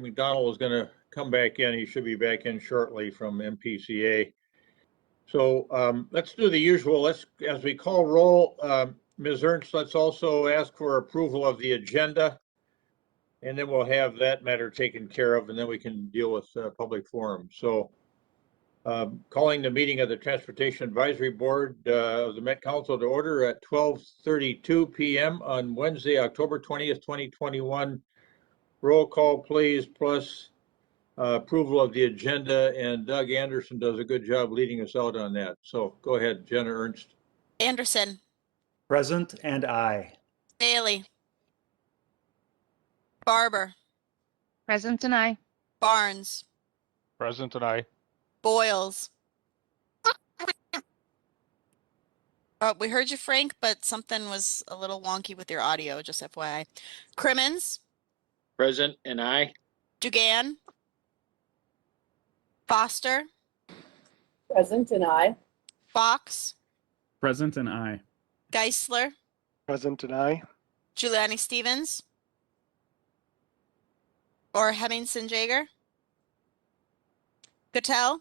Craig McDonald is going to come back in. He should be back in shortly from MPCA. So let's do the usual. As we call roll, Ms. Ernst, let's also ask for approval of the agenda. And then we'll have that matter taken care of, and then we can deal with public forum. So calling the meeting of the Transportation Advisory Board of the Met Council to order at 12:32 p.m. on Wednesday, October 20th, 2021. Roll call, please, plus approval of the agenda, and Doug Anderson does a good job leading us out on that. So go ahead, Jenna Ernst. Anderson. Present and aye. Bailey. Barber. Present and aye. Barnes. Present and aye. Boyles. We heard you, Frank, but something was a little wonky with your audio, just FYI. Crimmins. Present and aye. Dugan. Foster. Present and aye. Fox. Present and aye. Geisler. Present and aye. Giuliani Stevens. Or Hemmingson Jaeger. Cattell.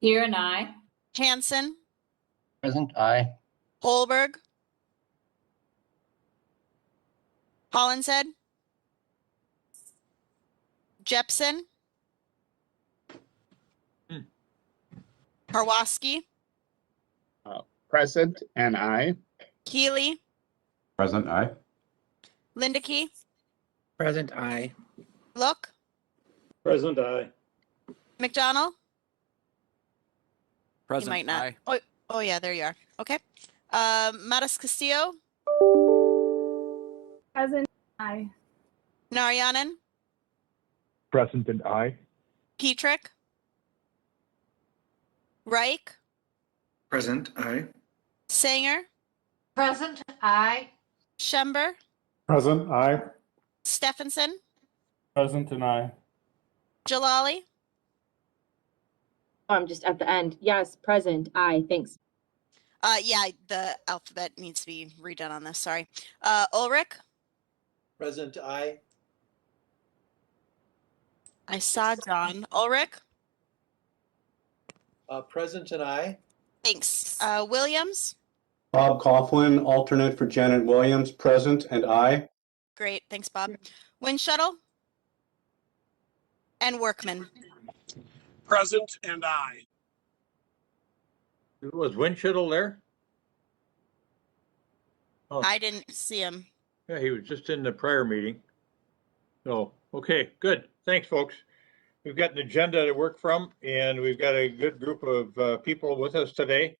Here and aye. Hanson. Present aye. Holberg. Hollinshead. Jepson. Karwoski. Present and aye. Keeley. Present aye. Lindeke. Present aye. Look. Present aye. McDonald. Present You might not. aye. Oh yeah, there you are. Okay. Matas Castillo. Present aye. Narayanan. Present and aye. Petrick. Reich. Present aye. Sanger. Present aye. Schember. Present aye. Stephenson. Present and aye. Jalali. I'm just at the end. Yes, present aye. Thanks. Yeah, the alphabet needs to be redone on this. Sorry. Ulrich. Present aye. I saw John. Ulrich. Present and aye. Thanks. Williams. Bob Coughlin, alternate for Janet Williams, present and aye. Great. Thanks, Bob. Wind Shuttle. And Workman. Present and aye. Was Winchittle there? Oh, I didn't see him. yeah, he was just in the prior meeting. So, okay, good. Thanks, folks. We've got an agenda to work from, and we've got a good group of people with us today.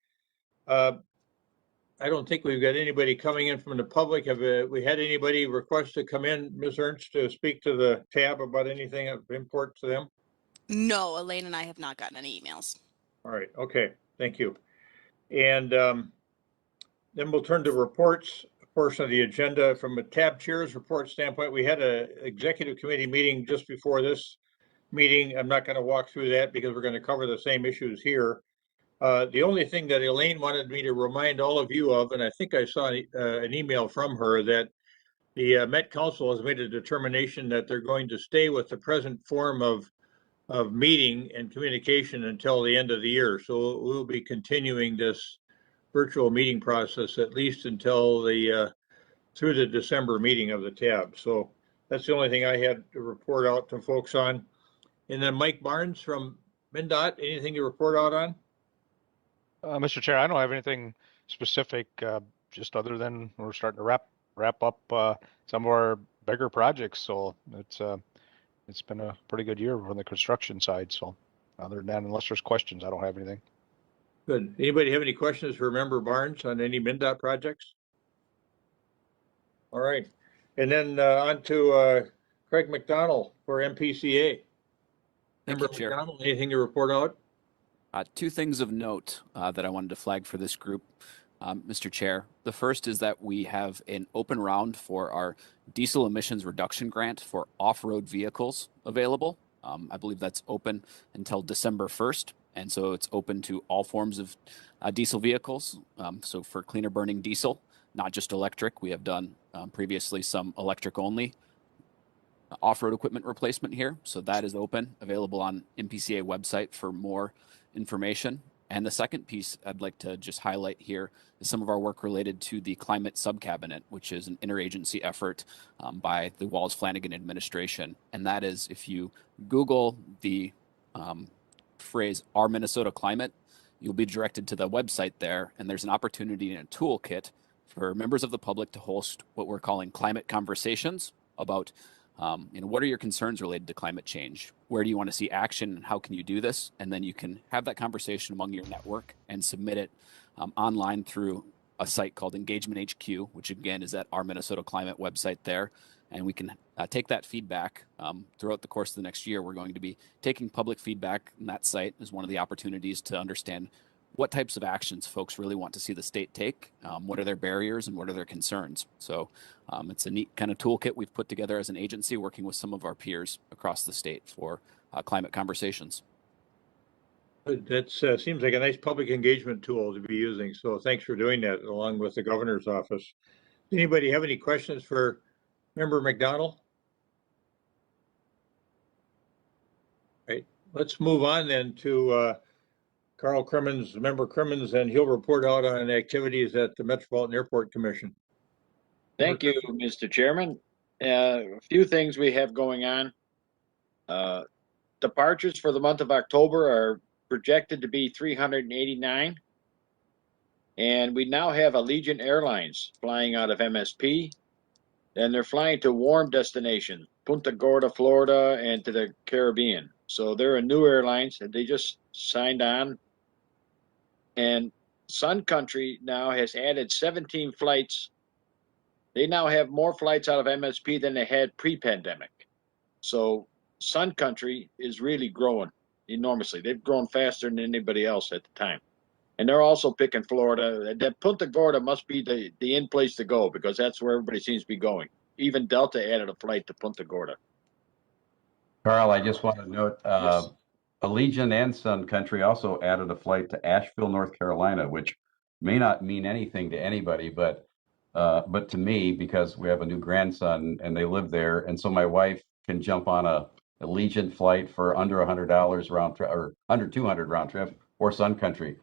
I don't think we've got anybody coming in from the public. Have we had anybody request to come in, Ms. Ernst, to speak to the tab about anything of import to them? No, Elaine and I have not gotten any emails. All right, okay, thank you. And then we'll turn to reports portion of the agenda. From a tab chair's report standpoint, we had an executive committee meeting just before this meeting. I'm not going to walk through that because we're going to cover the same issues here. The only thing that Elaine wanted me to remind all of you of, and I think I saw an email from her, that the Met Council has made a determination that they're going to stay with the present form of meeting and communication until the end of the year. So we'll be continuing this virtual meeting process at least until the through the December meeting of the tab. So that's the only thing I had to report out to folks on. And then Mike Barnes from MnDOT, anything to report out on? Mr. Chair, I don't have anything specific, just other than we're starting to wrap up some of our bigger projects. So it's been a pretty good year on the construction side. So other than that, unless there's questions, I don't have anything. Good. Anybody have any questions for Member Barnes on any MnDOT projects? All right. And then on to Craig McDonald for MPCA. Member McDonald, anything to report out? Two things of note that I wanted to flag for this group, Mr. Chair. The first is that we have an open round for our diesel emissions reduction grant for off-road vehicles available. I believe that's open until December 1st. And so it's open to all forms of diesel vehicles. So for cleaner burning diesel, not just electric. We have done previously some electric only off-road equipment replacement here. So that is open, available on MPCA website for more information. And the second piece I'd like to just highlight here is some of our work related to the Climate Subcabinet, which is an interagency effort by the Walls-Flanagan administration. And that is, if you Google the phrase "Our Minnesota Climate," you'll be directed to the website there, and there's an opportunity and a toolkit for members of the public to host what we're calling climate conversations about what are your concerns related to climate change? Where do you want to see action and how can you do this? And then you can have that conversation among your network and submit it online through a site called Engagement HQ, which again is at our Minnesota Climate website there. And we can take that feedback throughout the course of the next year. We're going to be taking public feedback on that site as one of the opportunities to understand what types of actions folks really want to see the state take, what are their barriers and what are their concerns. So it's a neat kind of toolkit we've put together as an agency working with some of our peers across the state for climate conversations. That seems like a nice public engagement tool to be using. So thanks for doing that along with the governor's office. Anybody have any questions for Member McDonald? Right. Let's move on then to Carl Crimmins, Member Crimmins, and he'll report out on activities at the Metropolitan Airport Commission. Thank you, Mr. Chairman. A few things we have going on. Departures for the month of October are projected to be 389. And we now have Allegiant Airlines flying out of MSP. And they're flying to warm destinations, Punta Gorda, Florida, and to the Caribbean. So they're a new airlines that they just signed on. And Sun Country now has added 17 flights. They now have more flights out of MSP than they had pre-pandemic. So Sun Country is really growing enormously. They've grown faster than anybody else at the time. And they're also picking Florida. That Punta Gorda must be the in place to go because that's where everybody seems to be going. Even Delta added a flight to Punta Gorda. Carl, I just want to note, Yes. Allegiant and Sun Country also added a flight to Asheville, North Carolina, which may not mean anything to anybody, but to me, because we have a new grandson and they live there, and so my wife can jump on a Allegiant flight for under $100 round trip or under 200 round trip, or Sun Country,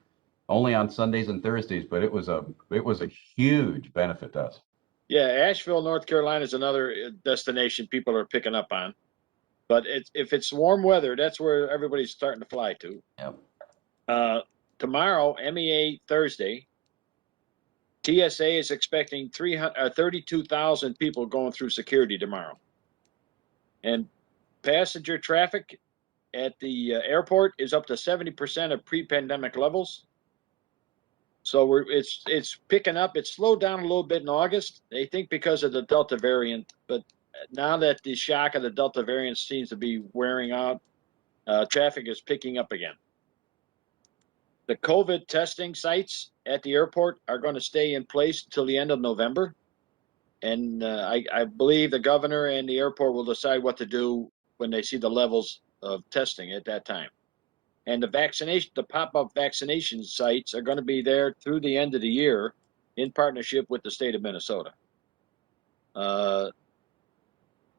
only on Sundays and Thursdays. But it was a huge benefit to us. Yeah, Asheville, North Carolina is another destination people are picking up on. But if it's warm weather, that's where everybody's starting to fly to. Yep. Tomorrow, MEA Thursday, TSA is expecting 32,000 people going through security tomorrow. And passenger traffic at the airport is up to 70% of pre-pandemic levels. So it's picking up. It slowed down a little bit in August. They think because of the Delta variant, but now that the shock of the Delta variant seems to be wearing out, traffic is picking up again. The COVID testing sites at the airport are going to stay in place until the end of November. And I believe the governor and the airport will decide what to do when they see the levels of testing at that time. And the pop-up vaccination sites are going to be there through the end of the year in partnership with the state of Minnesota.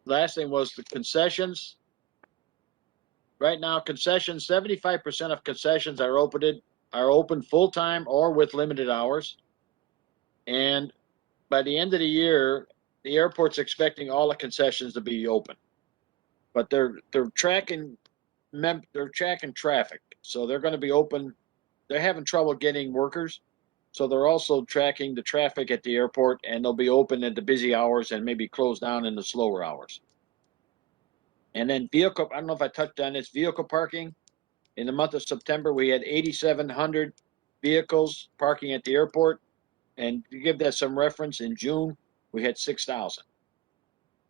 Last thing was the concessions. Right now, concessions, 75% of concessions are open full-time or with limited hours. And by the end of the year, the airport's expecting all the concessions to be open. But they're tracking traffic. So they're going to be open. They're having trouble getting workers. So they're also tracking the traffic at the airport, and they'll be open at the busy hours and maybe close down in the slower hours. And then I don't know if I touched on this, vehicle parking. In the month of September, we had 8,700 vehicles parking at the airport. And to give that some reference, in June, we had 6,000.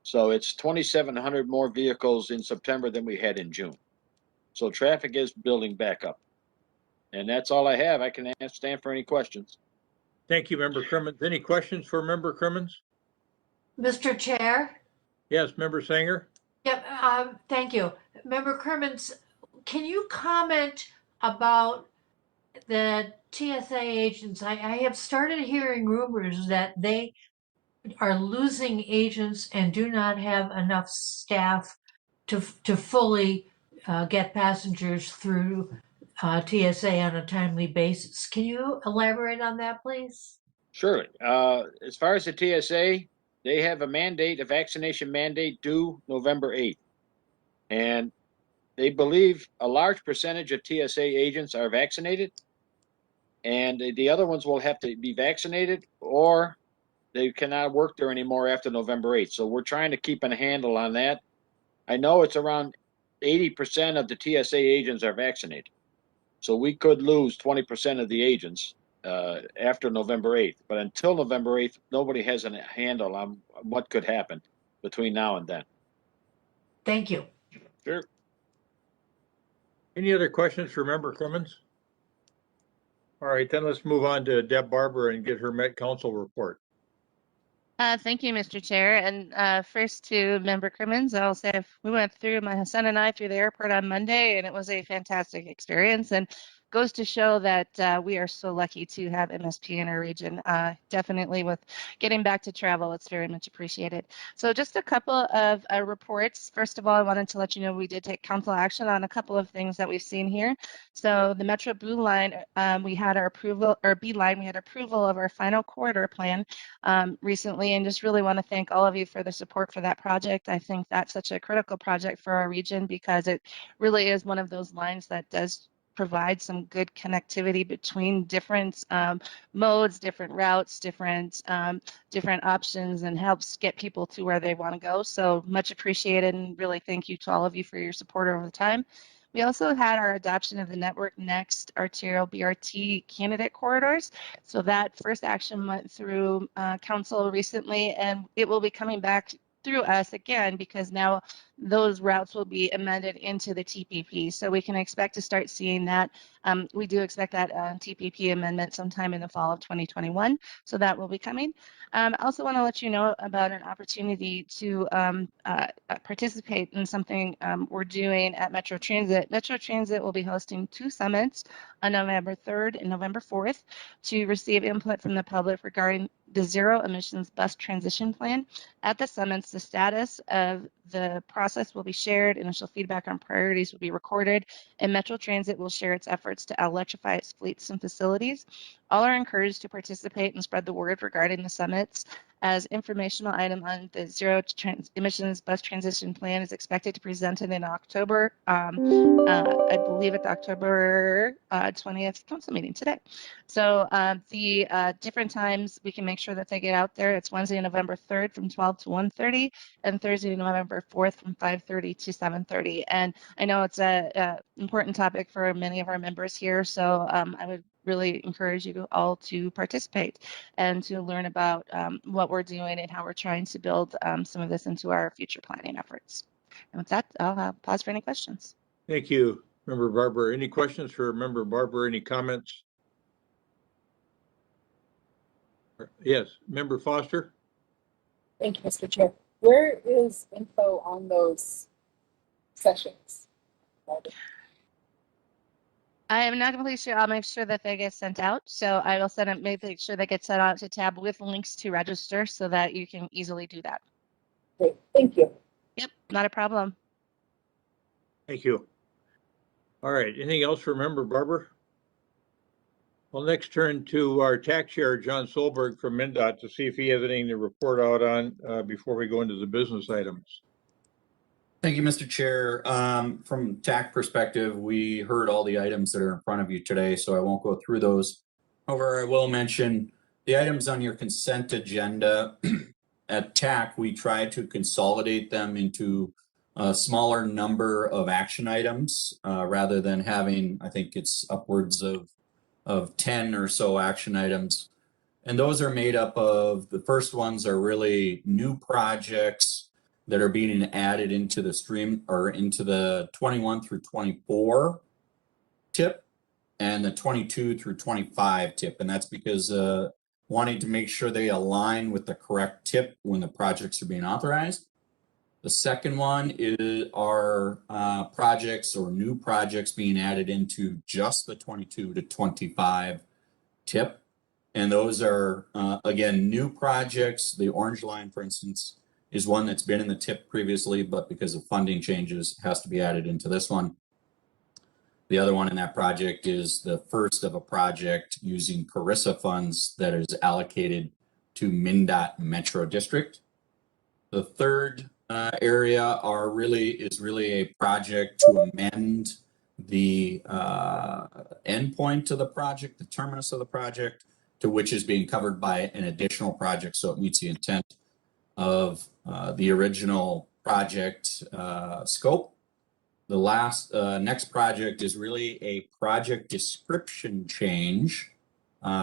So it's 2,700 more vehicles in September than we had in June. So traffic is building back up. And that's all I have. I can stand for any questions. Thank you, Member Crimmins. Any questions for Member Crimmins? Mr. Chair? Yes, Member Sanger? Yep, thank you. Member Crimmins, can you comment about the TSA agents? I have started hearing rumors that they are losing agents and do not have enough staff to fully get passengers through TSA on a timely basis. Can you elaborate on that, please? Surely. As far as the TSA, they have a mandate, a vaccination mandate due November 8th. And they believe a large percentage of TSA agents are vaccinated. And the other ones will have to be vaccinated or they cannot work there anymore after November 8th. So we're trying to keep a handle on that. I know it's around 80% of the TSA agents are vaccinated. So we could lose 20% of the agents after November 8th. But until November 8th, nobody has a handle on what could happen between now and then. Thank you. Sure. Any other questions for Member Crimmins? All right, then let's move on to Deb Barber and get her Met Council report. Thank you, Mr. Chair. And first to Member Crimmins, I'll say we went through, my son and I, through the airport on Monday, and it was a fantastic experience. And goes to show that we are so lucky to have MSP in our region. Definitely with getting back to travel, it's very much appreciated. So just a couple of reports. First of all, I wanted to let you know we did take council action on a couple of things that we've seen here. So the Metro Blue Line, we had our approval, or B Line, we had approval of our final corridor plan recently, and just really want to thank all of you for the support for that project. I think that's such a critical project for our region because it really is one of those lines that does provide some good connectivity between different modes, different routes, different options, and helps get people to where they want to go. So much appreciated, and really thank you to all of you for your support over the time. We also had our adoption of the Network Next arterial BRT candidate corridors. So that first action went through council recently, and it will be coming back through us again because now those routes will be amended into the TPP. So we can expect to start seeing that. We do expect that TPP amendment sometime in the fall of 2021. So that will be coming. I also want to let you know about an opportunity to participate in something we're doing at Metro Transit. Metro Transit will be hosting 2 summits on November 3rd and November 4th to receive input from the public regarding the zero emissions bus transition plan. At the summits, the status of the process will be shared, initial feedback on priorities will be recorded, and Metro Transit will share its efforts to electrify its fleets and facilities. All are encouraged to participate and spread the word regarding the summits, as informational item on the zero emissions bus transition plan is expected to be presented in October. I believe at the October 20th council meeting today. So the different times we can make sure that they get out there. It's Wednesday, November 3rd from 12 to 1:30 and Thursday, November 4th from 5:30 to 7:30. And I know it's a important topic for many of our members here. So I would really encourage you all to participate and to learn about what we're doing and how we're trying to build some of this into our future planning efforts. And with that, I'll pause for any questions. Thank you, Member Barber. Any questions for Member Barber? Any comments? Yes, Member Foster. Thank you, Mr. Chair. Where is info on those sessions? I am not completely sure. I'll make sure that they get sent out. So I will send it, make sure they get sent out to tab with links to register so that you can easily do that. Great, thank you. Yep, not a problem. Thank you. All right, anything else for Member Barber? We'll next turn to our TAC Chair, John Solberg from MnDOT, to see if he has anything to report out on before we go into the business items. Thank you, Mr. Chair. From TAC perspective, we heard all the items that are in front of you today, so I won't go through those. However, I will mention the items on your consent agenda. At TAC, we try to consolidate them into a smaller number of action items rather than having, I think it's upwards of 10 or so action items. And those are made up of, the first ones are really new projects that are being added into the stream or into the 21 through 24 tip and the 22 through 25 tip. And that's because wanting to make sure they align with the correct tip when the projects are being authorized. The second one is our projects or new projects being added into just the 22 to 25 tip. And those are, again, new projects. The Orange Line, for instance, is one that's been in the TIP previously, but because of funding changes, has to be added into this one. The other one in that project is the first of a project using Carissa funds that is allocated to MnDOT Metro District. The third area is really a project to amend the endpoint of the project, the terminus of the project, to which is being covered by an additional project, so it meets the intent of the original project scope. The next project is really a project description change.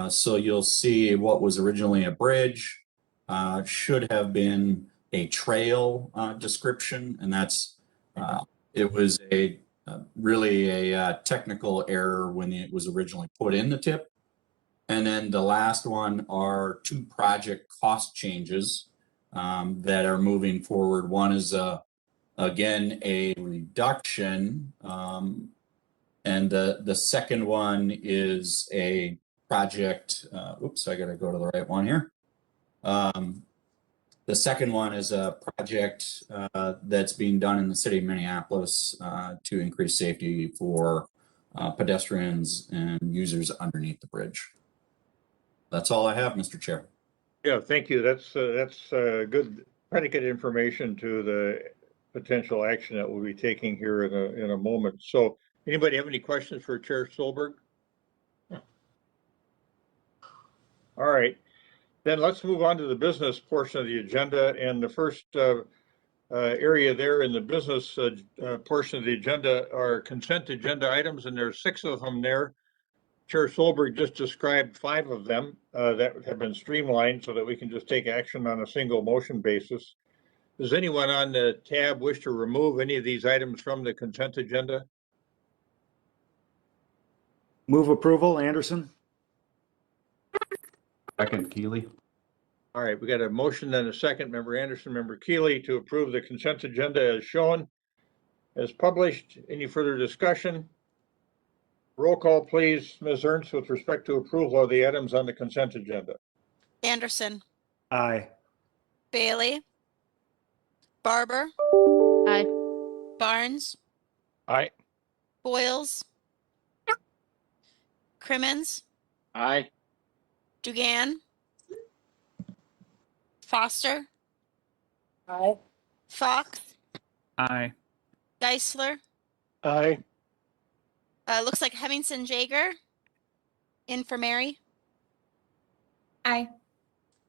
So you'll see what was originally a bridge should have been a trail description, and that's it was really a technical error when it was originally put in the TIP. And then the last one are two project cost changes that are moving forward. One is again a reduction, and the second one is a project. Oops, I got to go to the right one here. The second one is a project that's being done in the city of Minneapolis to increase safety for pedestrians and users underneath the bridge. That's all I have, Mr. Chair. Yeah, thank you. That's good predicate information to the potential action that we'll be taking here in a moment. So anybody have any questions for Chair Stolberg? All right, then let's move on to the business portion of the agenda. And the first area there in the business portion of the agenda are consent agenda items, and there's 6 of them there. Chair Solberg just described 5 of them that have been streamlined so that we can just take action on a single motion basis. Does anyone on the tab wish to remove any of these items from the consent agenda? Move approval, Anderson. Second, Keeley. All right, we got a motion and a second. Member Anderson, Member Keeley, to approve the consent agenda as shown, as published. Any further discussion? Roll call, please. Ms. Ernst, with respect to approval of the items on the consent agenda. Anderson, Aye. Bailey, Barber, Aye. Barnes, Aye. Boyles, Crimmins, Aye. Dugan, Foster, Aye. Fox, Aye. Geisler. Aye. Looks like Hemmingson Jaeger in for Mary. Aye.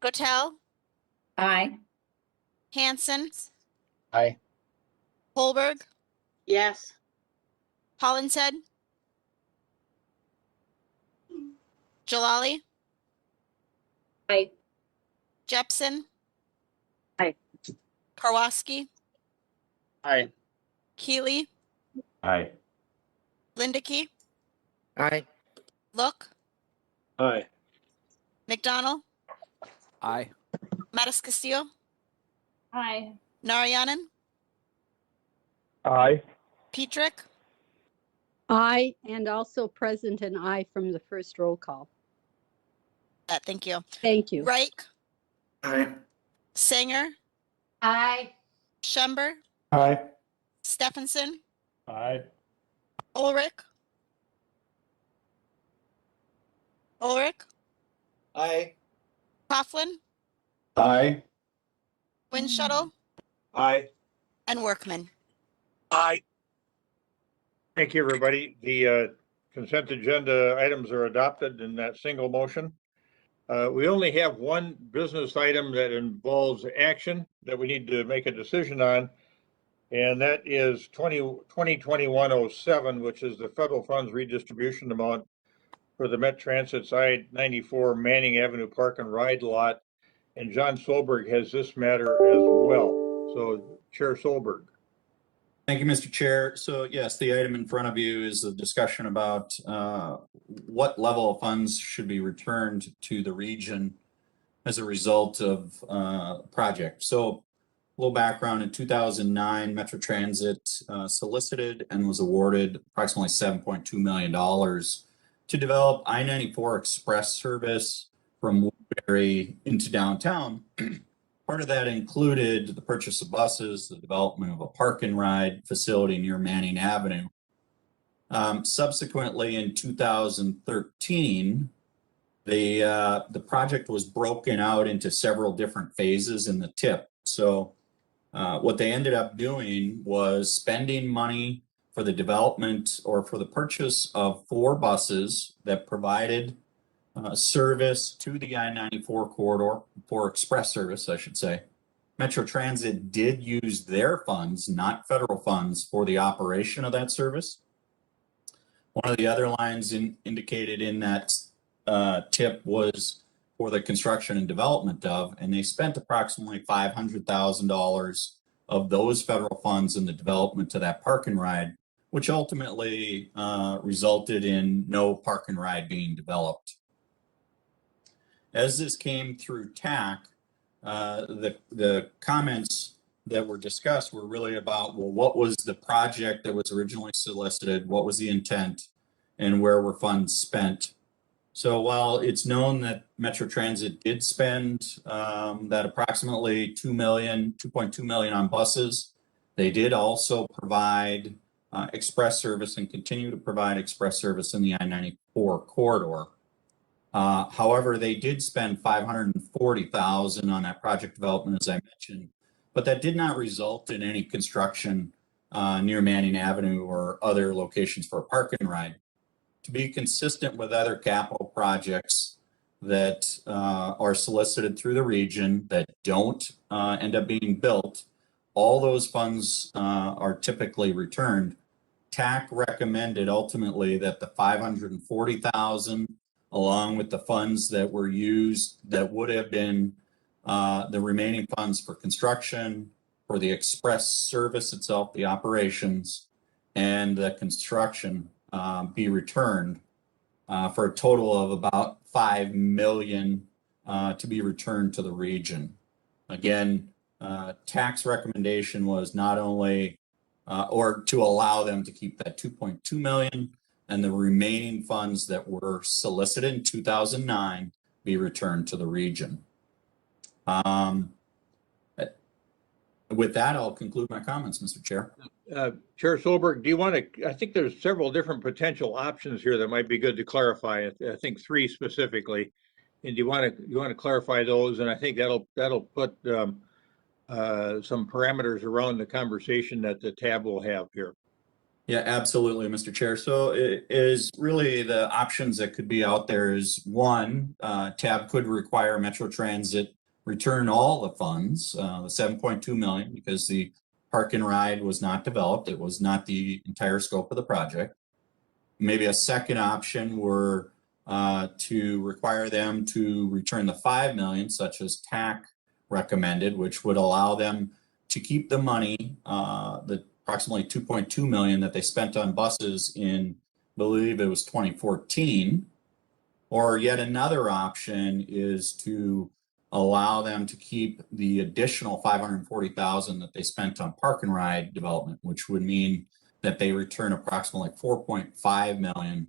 Gotel, Aye. Hanson, Aye. Holberg, Yes. Hollinshead, Jalali, Aye. Jepson. Aye. Karwoski, Aye. Keeley, Aye. Lindeke, Aye. Look, Aye. McDonald, Aye. Mattis Castillo, Aye. Narayanan, Aye. Petrick, Aye, and also present an aye from the first roll call. thank you. Thank you. Reich, Aye. Sanger, Aye. Schember, Aye. Stephenson, Aye. Ulrich, Aye. Coughlin, Aye. Windshuttle, Aye. and Workman. Aye. Thank you, everybody. The consent agenda items are adopted in that single motion. We only have one business item that involves action that we need to make a decision on, and that is 2021-07, which is the federal funds redistribution amount for the Met Transit's I-94 Manning Avenue Park and Ride lot. And John Solberg has this matter as well. So Chair Solberg. Thank you, Mr. Chair. So yes, the item in front of you is a discussion about what level of funds should be returned to the region as a result of project. So a little background: in 2009, Metro Transit solicited and was awarded approximately $7.2 million to develop I-94 express service from Woodbury into downtown. Part of that included the purchase of buses, the development of a park and ride facility near Manning Avenue. Subsequently, in 2013, the project was broken out into several different phases in the TIP. So what they ended up doing was spending money for the development or for the purchase of 4 buses that provided service to the I-94 corridor, for express service, I should say. Metro Transit did use their funds, not federal funds, for the operation of that service. One of the other lines indicated in that tip was for the construction and development of, and they spent approximately $500,000 of those federal funds in the development to that park and ride, which ultimately resulted in no park and ride being developed. As this came through TAC, the comments that were discussed were really about, well, what was the project that was originally solicited, what was the intent, and where were funds spent. So while it's known that Metro Transit did spend that approximately $2.2 million on buses, they did also provide express service and continue to provide express service in the I-94 corridor. However, they did spend $540,000 on that project development, as I mentioned, but that did not result in any construction near Manning Avenue or other locations for a park and ride. To be consistent with other capital projects that are solicited through the region that don't end up being built, all those funds are typically returned. TAC recommended ultimately that the $540,000, along with the funds that were used that would have been the remaining funds for construction, for the express service itself, the operations, and the construction be returned for a total of about $5 million to be returned to the region. Again, TAC's recommendation was not only or to allow them to keep that $2.2 million and the remaining funds that were solicited in 2009 be returned to the region. With that, I'll conclude my comments, Mr. Chair. Chair Solberg, do you want to, I think there's several different potential options here that might be good to clarify. I think 3 specifically. And do you want to clarify those? And I think that'll put some parameters around the conversation that the tab will have here. Yeah, absolutely, Mr. Chair. So it is really the options that could be out there is 1, TAB could require Metro Transit return all the funds, the $7.2 million, because the park and ride was not developed. It was not the entire scope of the project. Maybe a second option were to require them to return the $5 million, such as TAC recommended, which would allow them to keep the money, the approximately $2.2 million that they spent on buses in, I believe it was 2014. Or yet another option is to allow them to keep the additional $540,000 that they spent on park and ride development, which would mean that they return approximately $4.5 million,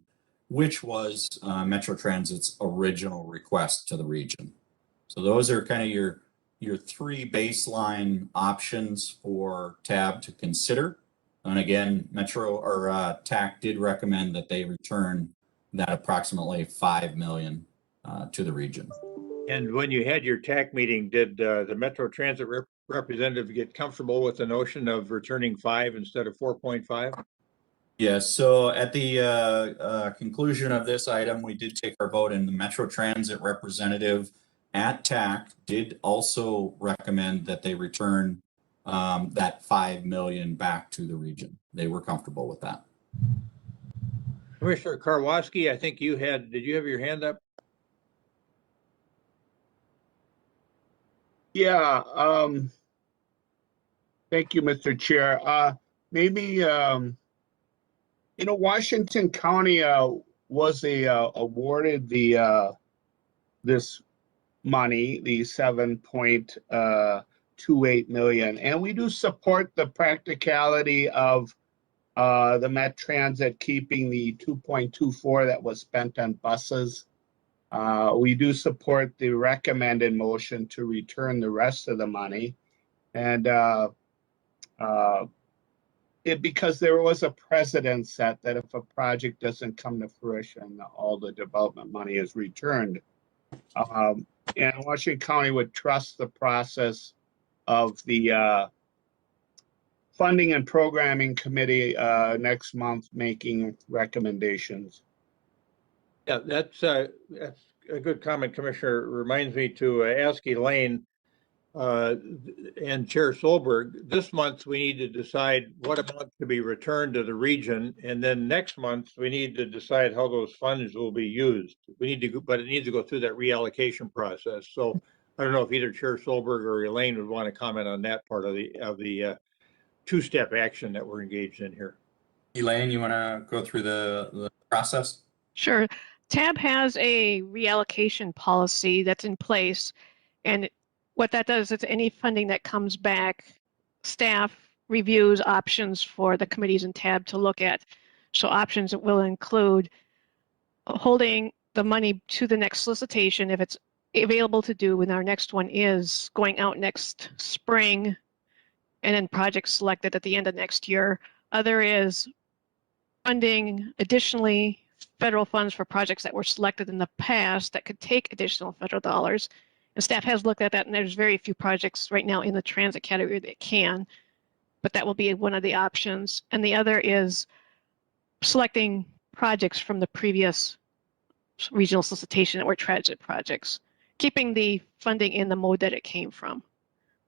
which was Metro Transit's original request to the region. So those are kind of your 3 baseline options for TAB to consider. And again, Metro or TAC did recommend that they return that approximately $5 million to the region. And when you had your TAC meeting, did the Metro Transit representative get comfortable with the notion of returning 5 instead of 4.5? Yes, so at the conclusion of this item, we did take our vote, and the Metro Transit representative at TAC did also recommend that they return that $5 million back to the region. They were comfortable with that. Commissioner Karwoski, I think did you have your hand up? Yeah, thank you, Mr. Chair. Maybe, Washington County was awarded this money, the $7.28 million, and we do support the practicality of the Met Transit keeping the $2.24 that was spent on buses. We do support the recommended motion to return the rest of the money. And because there was a precedent set that if a project doesn't come to fruition, all the development money is returned. And Washington County would trust the process of the Funding and Programming Committee next month making recommendations. Yeah, that's a good comment, Commissioner. Reminds me to ask Elaine and Chair Solberg, this month we need to decide what amount to be returned to the region, and then next month we need to decide how those funds will be used. We need to, but it needs to go through that reallocation process. So I don't know if either Chair Solberg or Elaine would want to comment on that part of the two-step action that we're engaged in here. Elaine, you want to go through the process? Sure. TAB has a reallocation policy that's in place, and what that does is any funding that comes back, staff reviews options for the committees in TAB to look at. So options will include holding the money to the next solicitation if it's available to do, and our next one is going out next spring, and then projects selected at the end of next year. Other is funding additionally federal funds for projects that were selected in the past that could take additional federal dollars. And staff has looked at that, and there's very few projects right now in the transit category that can, but that will be one of the options. And the other is selecting projects from the previous regional solicitation that were transit projects, keeping the funding in the mode that it came from.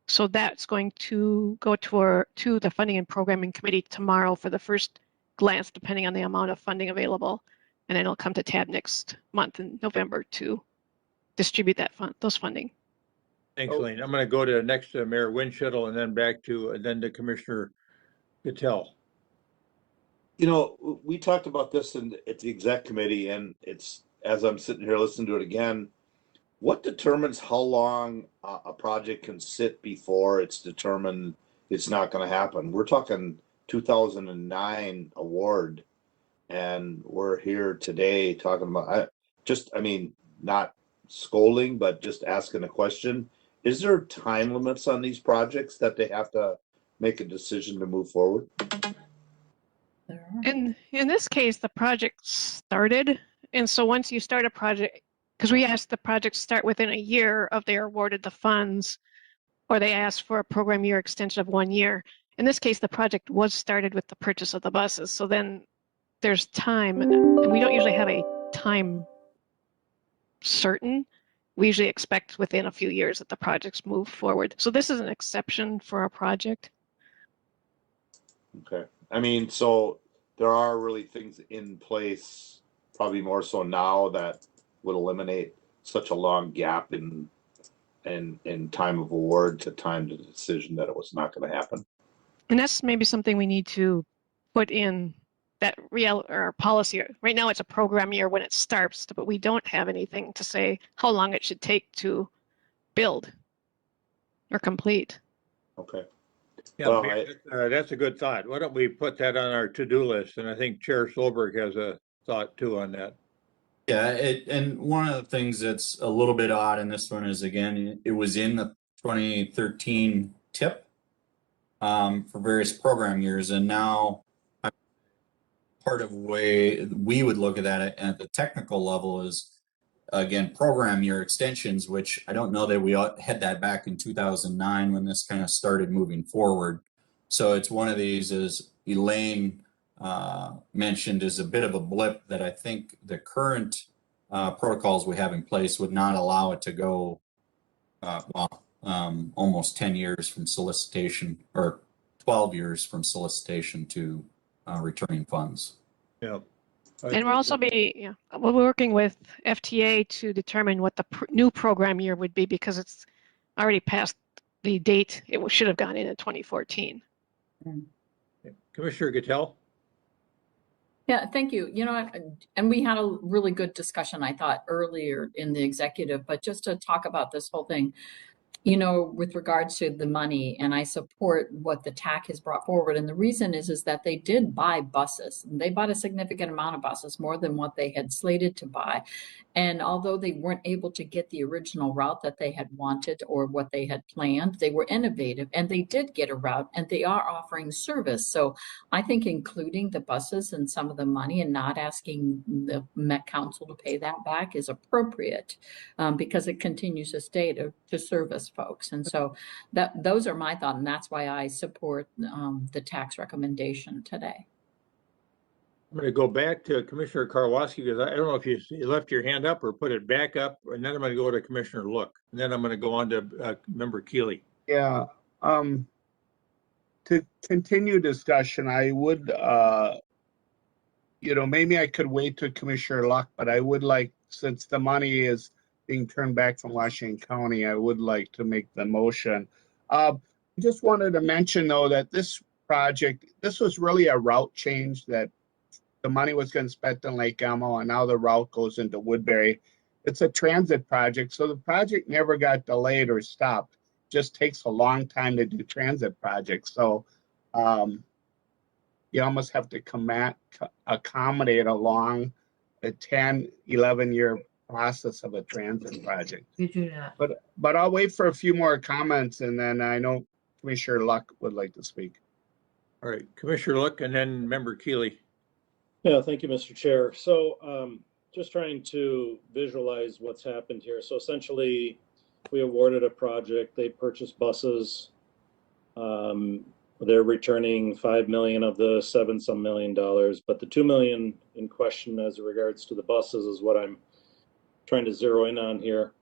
So that's going to go to the Funding and Programming Committee tomorrow for the first glance, depending on the amount of funding available. And then it'll come to TAB next month in November to distribute those funding. Thanks, Elaine. I'm going to go to next to Mayor Winchell and then back to Commissioner Patel. You know, we talked about this at the exec committee, and it's, as I'm sitting here listening to it again, what determines how long a project can sit before it's determined it's not going to happen? We're talking 2009 award, and we're here today talking about, I mean, not scolding, but just asking a question. Is there time limits on these projects that they have to make a decision to move forward? And in this case, the project started. And so once you start a project, because we asked the project start within a year of they're awarded the funds, or they asked for a program year extension of 1 year. In this case, the project was started with the purchase of the buses. So then there's time, and we don't usually have a time certain. We usually expect within a few years that the projects move forward. So this is an exception for our project. Okay. I mean, so there are really things in place, probably more so now, that would eliminate such a long gap in time of award to time to decision that it was not going to happen. And that's maybe something we need to put in that real or policy. Right now it's a program year when it starts, but we don't have anything to say how long it should take to build or complete. Okay. Yeah, well, that's a good thought. Why don't we put that on our to-do list? And I think Chair Solberg has a thought too on that. Yeah, and one of the things that's a little bit odd in this one is, again, it was in the 2013 TIP for various program years, and now part of the way we would look at that at the technical level is, again, program year extensions, which I don't know that we had that back in 2009 when this kind of started moving forward. So it's one of these, as Elaine mentioned, is a bit of a blip that I think the current protocols we have in place would not allow it to go almost 10 years from solicitation, or 12 years from solicitation to returning funds. Yeah. And we're also we're working with FTA to determine what the new program year would be, because it's already past the date it should have gone in 2014. Commissioner Gattell? Yeah, thank you. You know, and we had a really good discussion, I thought, earlier in the executive, but just to talk about this whole thing, with regards to the money, and I support what the TAC has brought forward. And the reason is that they did buy buses. And they bought a significant amount of buses, more than what they had slated to buy. And although they weren't able to get the original route that they had wanted or what they had planned, they were innovative and they did get a route and they are offering service. So I think including the buses and some of the money and not asking the Met Council to pay that back is appropriate, because it continues to stay to service folks. And so those are my thoughts, and that's why I support the tax recommendation today. I'm going to go back to Commissioner Karwoski because I don't know if you left your hand up or put it back up, and then I'm going to go to Commissioner Look, and then I'm going to go on to Member Keeley. Yeah. To continue discussion, I would, maybe I could wait to Commissioner Luck, but I would like, since the money is being turned back from Washington County, I would like to make the motion. I just wanted to mention, though, that this project, this was really a route change, that the money was going to spend in Lake Elmo, and now the route goes into Woodbury. It's a transit project, so the project never got delayed or stopped. Just takes a long time to do transit projects. So you almost have to accommodate along a 10, 11-year process of a transit project. You do not. But I'll wait for a few more comments, and then I know Commissioner Luck would like to speak. All right, Commissioner Luck, and then Member Keeley. Yeah, thank you, Mr. Chair. So just trying to visualize what's happened here. So essentially, we awarded a project. They purchased buses. They're returning $5 million of the $7-some million, but the $2 million in question as regards to the buses is what I'm trying to zero in on here.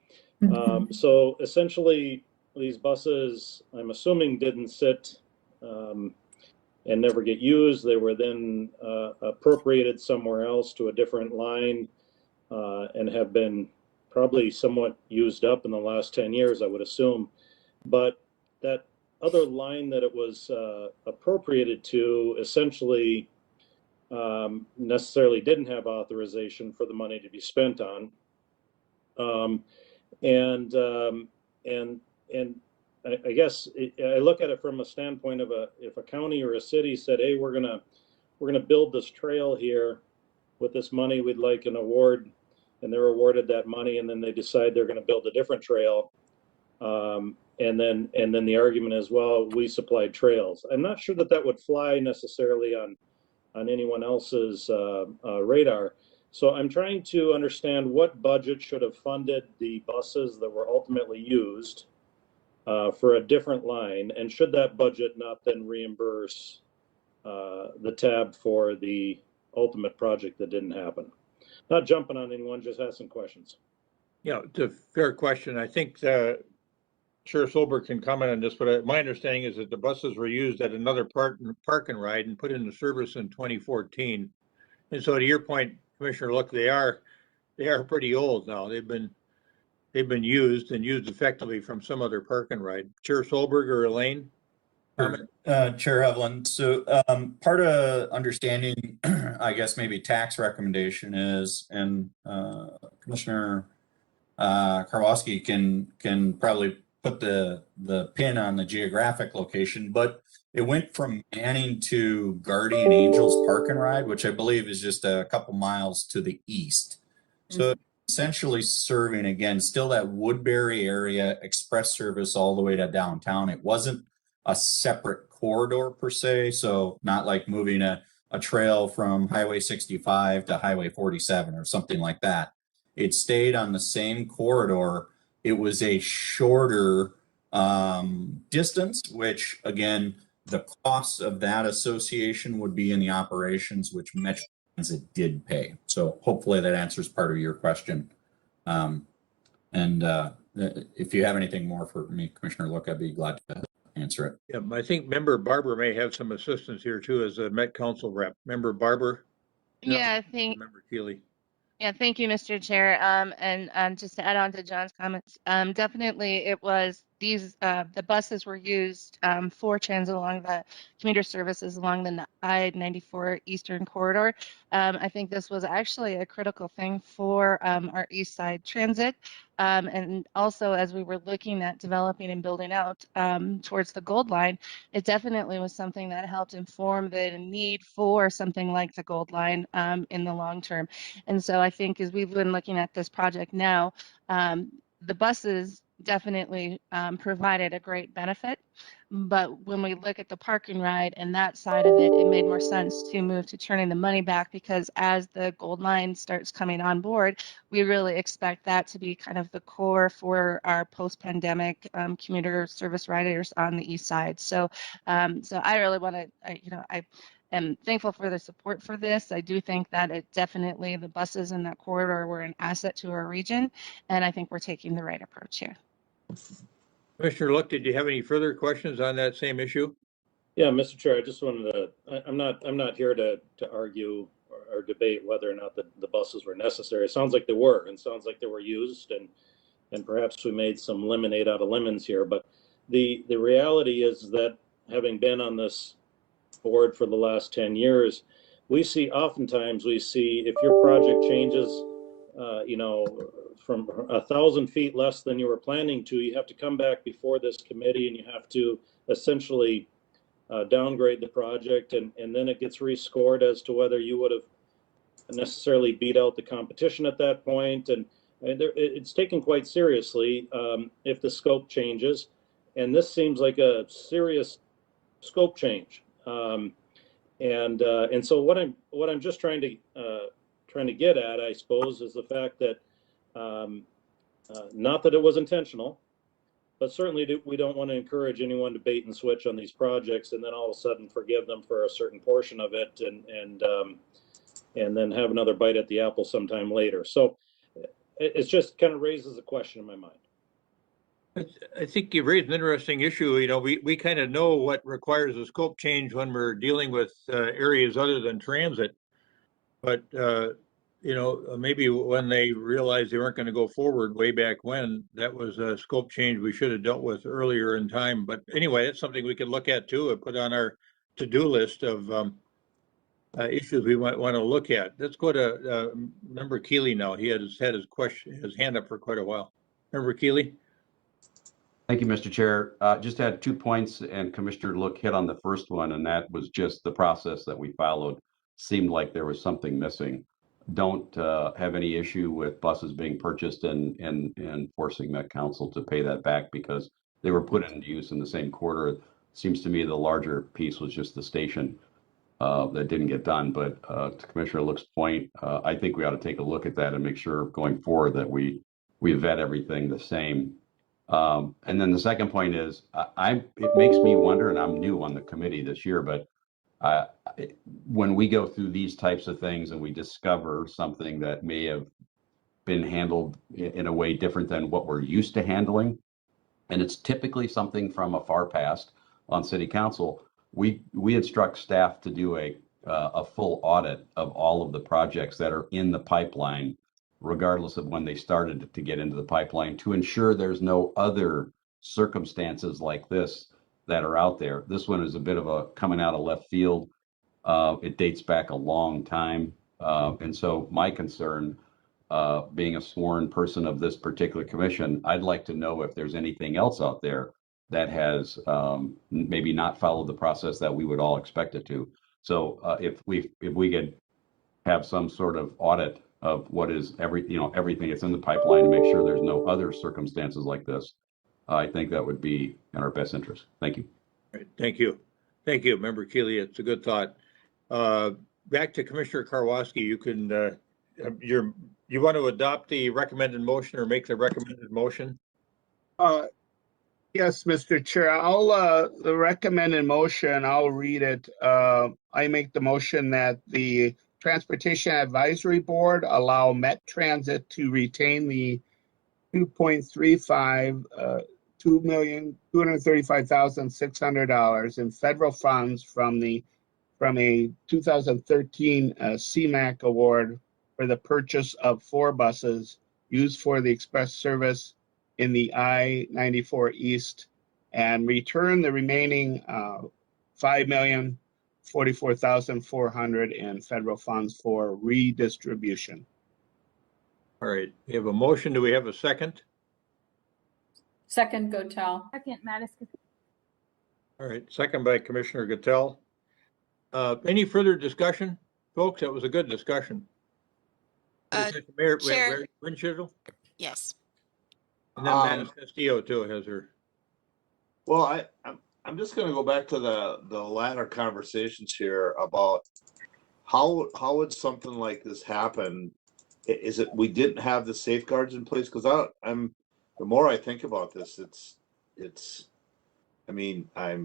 So essentially, these buses, I'm assuming, didn't sit and never get used. They were then appropriated somewhere else to a different line and have been probably somewhat used up in the last 10 years, I would assume. But that other line that it was appropriated to essentially necessarily didn't have authorization for the money to be spent on. I guess I look at it from a standpoint of if a county or a city said, hey, we're gonna build this trail here with this money, we'd like an award, and they're awarded that money, and then they decide they're gonna build a different trail. And then the argument is, well, we supplied trails. I'm not sure that would fly necessarily on anyone else's radar. So I'm trying to understand what budget should have funded the buses that were ultimately used for a different line, and should that budget not then reimburse the tab for the ultimate project that didn't happen? Not jumping on anyone, just asking questions. Yeah, it's a fair question. I think Sheriff Solberg can comment on this, but my understanding is that the buses were used at another park and ride and put into service in 2014. And so to your point, Commissioner, look, they are pretty old now. They've been used and used effectively from some other park and ride. Sheriff Solberg or Elaine? Chair Evelyn, so part of understanding, I guess maybe tax recommendation is, and Commissioner Karwoski can probably put the pin on the geographic location, but it went from Manning to Guardian Angels Park and Ride, which I believe is just a couple miles to the east. So essentially serving, again, still that Woodbury area express service all the way to downtown. It wasn't a separate corridor per se, so not like moving a trail from Highway 65 to Highway 47 or something like that. It stayed on the same corridor. It was a shorter distance, which again, the costs of that association would be in the operations, which Metro Transit did pay. So hopefully that answers part of your question. If you have anything more for me, Commissioner Look, I'd be glad to answer it. Yeah, I think Member Barber may have some assistance here too as a Met Council rep. Member Barber? Yeah, Member Keeley. Yeah, thank you, Mr. Chair. And just to add on to John's comments, definitely it was the buses were used for transit along the commuter services along the I-94 Eastern Corridor. I think this was actually a critical thing for our East Side Transit. And also, as we were looking at developing and building out towards the Gold Line, it definitely was something that helped inform the need for something like the Gold Line in the long term. And so I think as we've been looking at this project now, the buses definitely provided a great benefit. But when we look at the parking ride and that side of it, it made more sense to move to turning the money back, because as the Gold Line starts coming on board, we really expect that to be kind of the core for our post-pandemic commuter service riders on the east side. So, so I really want to, I am thankful for the support for this. I do think that it definitely, the buses in that corridor were an asset to our region, and I think we're taking the right approach here. Commissioner Look, did you have any further questions on that same issue? Yeah, Mr. Chair, I just wanted to, I'm not here to argue or debate whether or not the buses were necessary. It sounds like they were, and sounds like they were used, and perhaps we made some lemonade out of lemons here. But the reality is that, having been on this board for the last 10 years, oftentimes we see if your project changes, from 1,000 feet less than you were planning to, you have to come back before this committee and you have to essentially downgrade the project, and then it gets rescored as to whether you would have necessarily beat out the competition at that point. And it's taken quite seriously if the scope changes. And this seems like a serious scope change. And so what I'm just trying to get at, I suppose, is the fact that not that it was intentional, but certainly we don't want to encourage anyone to bait and switch on these projects and then all of a sudden forgive them for a certain portion of it and then have another bite at the apple sometime later. So it just kind of raises a question in my mind. I think you raised an interesting issue. We kind of know what requires a scope change when we're dealing with areas other than transit. But, maybe when they realized they weren't going to go forward way back when, that was a scope change we should have dealt with earlier in time. But anyway, that's something we could look at too and put on our to-do list of issues we might want to look at. Let's go to Member Keeley now. He has had his hand up for quite a while. Member Keeley? Thank you, Mr. Chair. Just had 2 points, and Commissioner Look hit on the first one, and that was just the process that we followed. Seemed like there was something missing. Don't have any issue with buses being purchased and forcing Met Council to pay that back because they were put into use in the same quarter. It seems to me the larger piece was just the station that didn't get done. But to Commissioner Look's point, I think we ought to take a look at that and make sure going forward that we vet everything the same. And then the second point is, it makes me wonder, and I'm new on the committee this year, but when we go through these types of things and we discover something that may have been handled in a way different than what we're used to handling, and it's typically something from a far past on city council, we instruct staff to do a full audit of all of the projects that are in the pipeline, regardless of when they started to get into the pipeline, to ensure there's no other circumstances like this that are out there. This one is a bit of a coming out of left field. It dates back a long time. And so my concern, being a sworn person of this particular commission, I'd like to know if there's anything else out there that has maybe not followed the process that we would all expect it to. So if we could have some sort of audit of what is everything that's in the pipeline to make sure there's no other circumstances like this, I think that would be in our best interest. Thank you. Right. Thank you. Thank you, Member Keeley. It's a good thought. Back to Commissioner Karwoski. You can, you want to adopt the recommended motion or make the recommended motion? Yes, Mr. Chair, the recommended motion, I'll read it. I make the motion that the Transportation Advisory Board allow Met Transit to retain the 2,235,600 in federal funds from a 2013 CMAQ award for the purchase of 4 buses used for the express service in the I-94 East and return the remaining $5,044,400 in federal funds for redistribution. All right, we have a motion. Do we have a second? Second, Gotel. Second, Madison. All right, second by Commissioner Gattel. Any further discussion, folks? That was a good discussion. Mayor Chair. Winchell, Yes. and then Madison Castillo too has her. Well, I'm just going to go back to the latter conversations here about how would something like this happen? Is it we didn't have the safeguards in place? Because the more I think about this, it's. I mean, I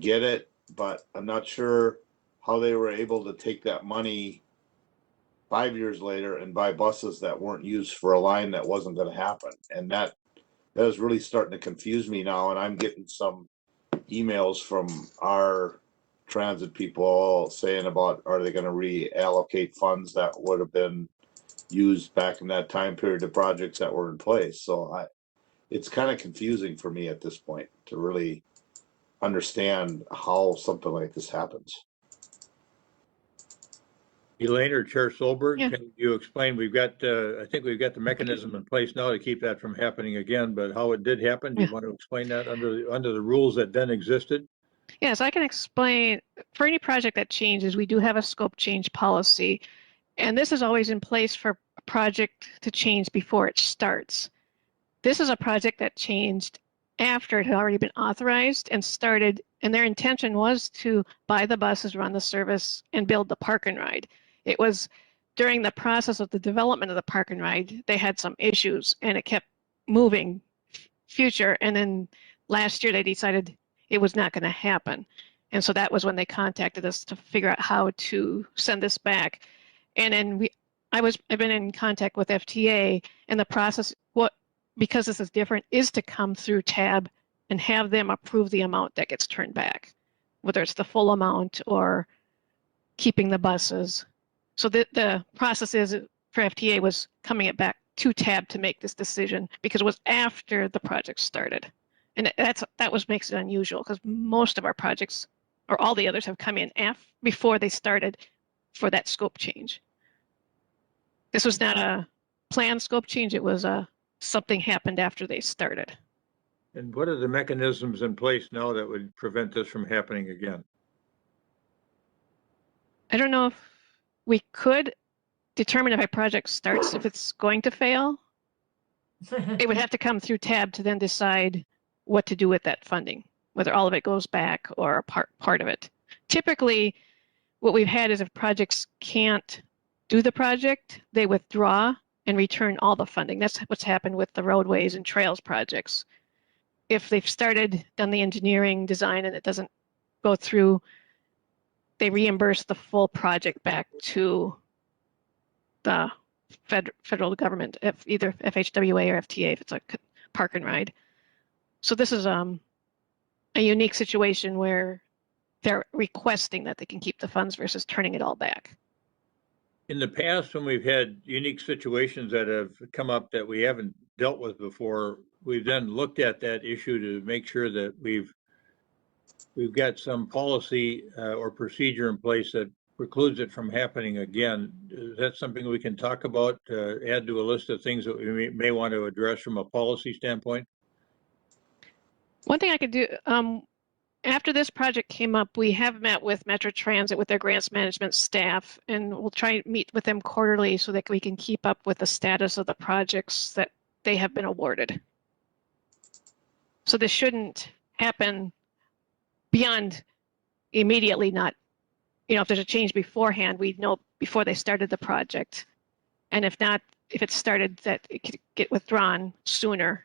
get it, but I'm not sure how they were able to take that money 5 years later and buy buses that weren't used for a line that wasn't going to happen, and that is really starting to confuse me now. And I'm getting some emails from our transit people saying about, are they going to reallocate funds that would have been used back in that time period of projects that were in place? So it's kind of confusing for me at this point to really understand how something like this happens. Elaine or Chair Solberg, Yeah. can you explain? We've got, I think we've got the mechanism in place now to keep that from happening again, but how it did happen, do you want to explain that under the rules that then existed? Yes, I can explain. For any project that changes, we do have a scope change policy. And this is always in place for a project to change before it starts. This is a project that changed after it had already been authorized and started, and their intention was to buy the buses, run the service, and build the park and ride. It was during the process of the development of the park and ride, they had some issues, and it kept moving future. And then last year, they decided it was not going to happen. And so that was when they contacted us to figure out how to send this back. And then I've been in contact with FTA, and the process, because this is different, is to come through TAB and have them approve the amount that gets turned back, whether it's the full amount or keeping the buses. So the process is for FTA was coming it back to TAB to make this decision because it was after the project started. And that makes it unusual because most of our projects or all the others have come in before they started for that scope change. This was not a planned scope change. It was something happened after they started. And what are the mechanisms in place now that would prevent this from happening again? I don't know if we could determine if a project starts, if it's going to fail. It would have to come through TAB to then decide what to do with that funding, whether all of it goes back or a part of it. Typically, what we've had is if projects can't do the project, they withdraw and return all the funding. That's what's happened with the roadways and trails projects. If they've done the engineering design and it doesn't go through, they reimburse the full project back to the federal government, either FHWA or FTA, if it's a park and ride. So this is a unique situation where they're requesting that they can keep the funds versus turning it all back. In the past, when we've had unique situations that have come up that we haven't dealt with before, we've then looked at that issue to make sure that we've got some policy or procedure in place that precludes it from happening again. Is that something we can talk about, add to a list of things that we may want to address from a policy standpoint? One thing I could do, after this project came up, we have met with Metro Transit with their grants management staff, and we'll try to meet with them quarterly so that we can keep up with the status of the projects that they have been awarded. So this shouldn't happen beyond immediately, not, if there's a change beforehand, we'd know before they started the project. And if not, if it started, that it could get withdrawn sooner.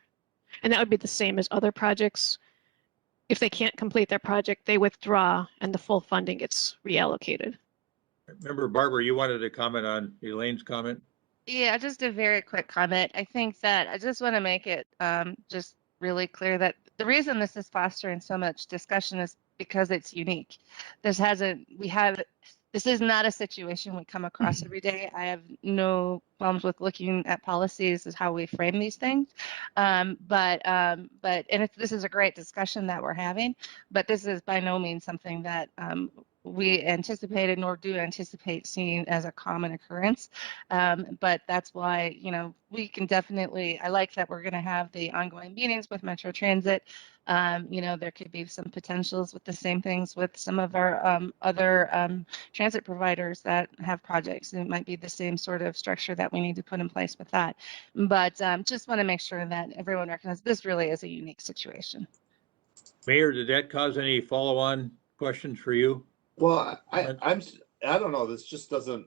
And that would be the same as other projects. If they can't complete their project, they withdraw and the full funding gets reallocated. Remember, Barbara, you wanted to comment on Elaine's comment? Yeah, just a very quick comment. I think that I just want to make it just really clear that the reason this is fostering so much discussion is because it's unique. We have This is not a situation we come across every day. I have no problems with looking at policies as how we frame these things. And this is a great discussion that we're having, but this is by no means something that we anticipated nor do anticipate seeing as a common occurrence. But that's why, we can definitely, I like that we're going to have the ongoing meetings with Metro Transit. There could be some potentials with the same things with some of our other transit providers that have projects. It might be the same sort of structure that we need to put in place with that. But just want to make sure that everyone recognizes this really is a unique situation. Mayor, did that cause any follow-on questions for you? Well, I don't know. This just doesn't.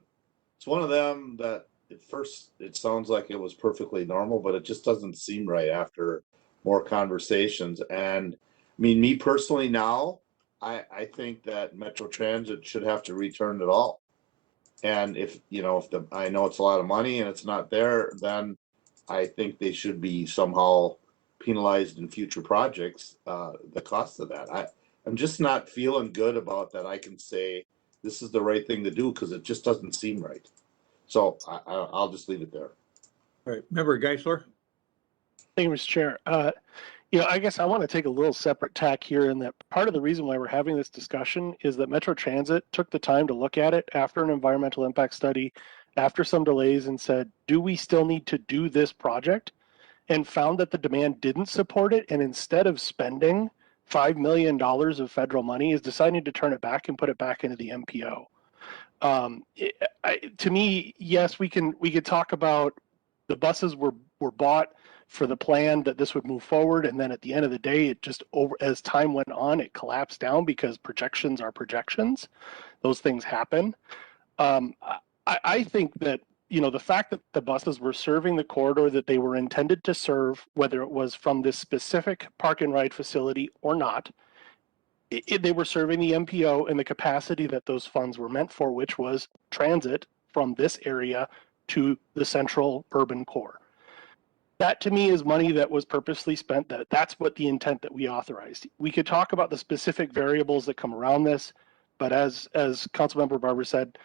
It's one of them that at first it sounds like it was perfectly normal, but it just doesn't seem right after more conversations. And I mean, me personally, now I think that Metro Transit should have to return it all. And if I know it's a lot of money and it's not there, then I think they should be somehow penalized in future projects. The cost of that, I'm just not feeling good about that. I can say this is the right thing to do because it just doesn't seem right. So I'll just leave it there. All right, Member Geisler. Thank you, Mr. Chair. I guess I want to take a little separate tack here in that part of the reason why we're having this discussion is that Metro Transit took the time to look at it after an environmental impact study, after some delays, and said, do we still need to do this project? And found that the demand didn't support it. And instead of spending $5 million of federal money, is deciding to turn it back and put it back into the MPO. To me, yes, we could talk about the buses were bought for the plan that this would move forward, and then at the end of the day, it just as time went on, it collapsed down because projections are projections. Those things happen. I think that the fact that the buses were serving the corridor that they were intended to serve, whether it was from this specific park and ride facility or not, they were serving the MPO and the capacity that those funds were meant for, which was transit from this area to the central urban core. That to me is money that was purposely spent. That's what the intent that we authorized. We could talk about the specific variables that come around this, but as Councilmember Barber said,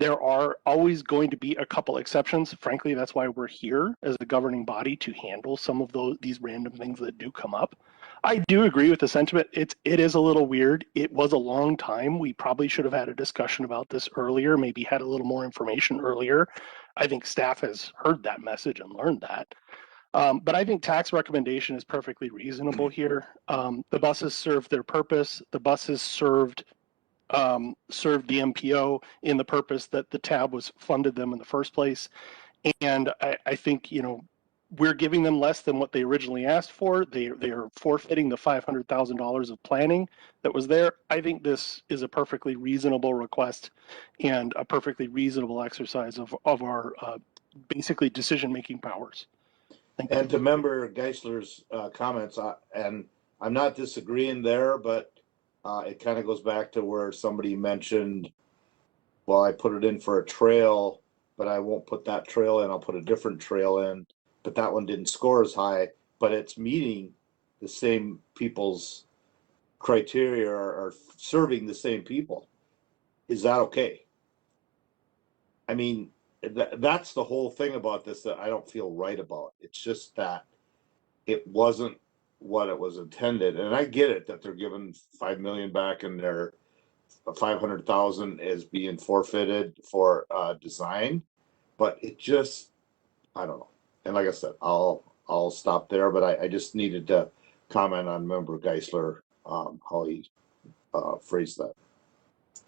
there are always going to be a couple exceptions. Frankly, that's why we're here as the governing body, to handle some of these random things that do come up. I do agree with the sentiment. It is a little weird. It was a long time. We probably should have had a discussion about this earlier, maybe had a little more information earlier. I think staff has heard that message and learned that. But I think TAC's recommendation is perfectly reasonable here. The buses served their purpose. The buses served the MPO in the purpose that the TAB was funded them in the first place. And I think, we're giving them less than what they originally asked for. They are forfeiting the $500,000 of planning that was there. I think this is a perfectly reasonable request and a perfectly reasonable exercise of our basically decision-making powers. And to Member Geisler's comments, and I'm not disagreeing there, but it kind of goes back to where somebody mentioned, well, I put it in for a trail, but I won't put that trail in. I'll put a different trail in, but that one didn't score as high, but it's meeting the same people's criteria or serving the same people. Is that okay? I mean, that's the whole thing about this that I don't feel right about. It's just that it wasn't what it was intended. And I get it that they're giving 5 million back and their 500,000 is being forfeited for design, but it just, I don't know. And like I said, I'll stop there, but I just needed to comment on Member Geisler, how he phrased that.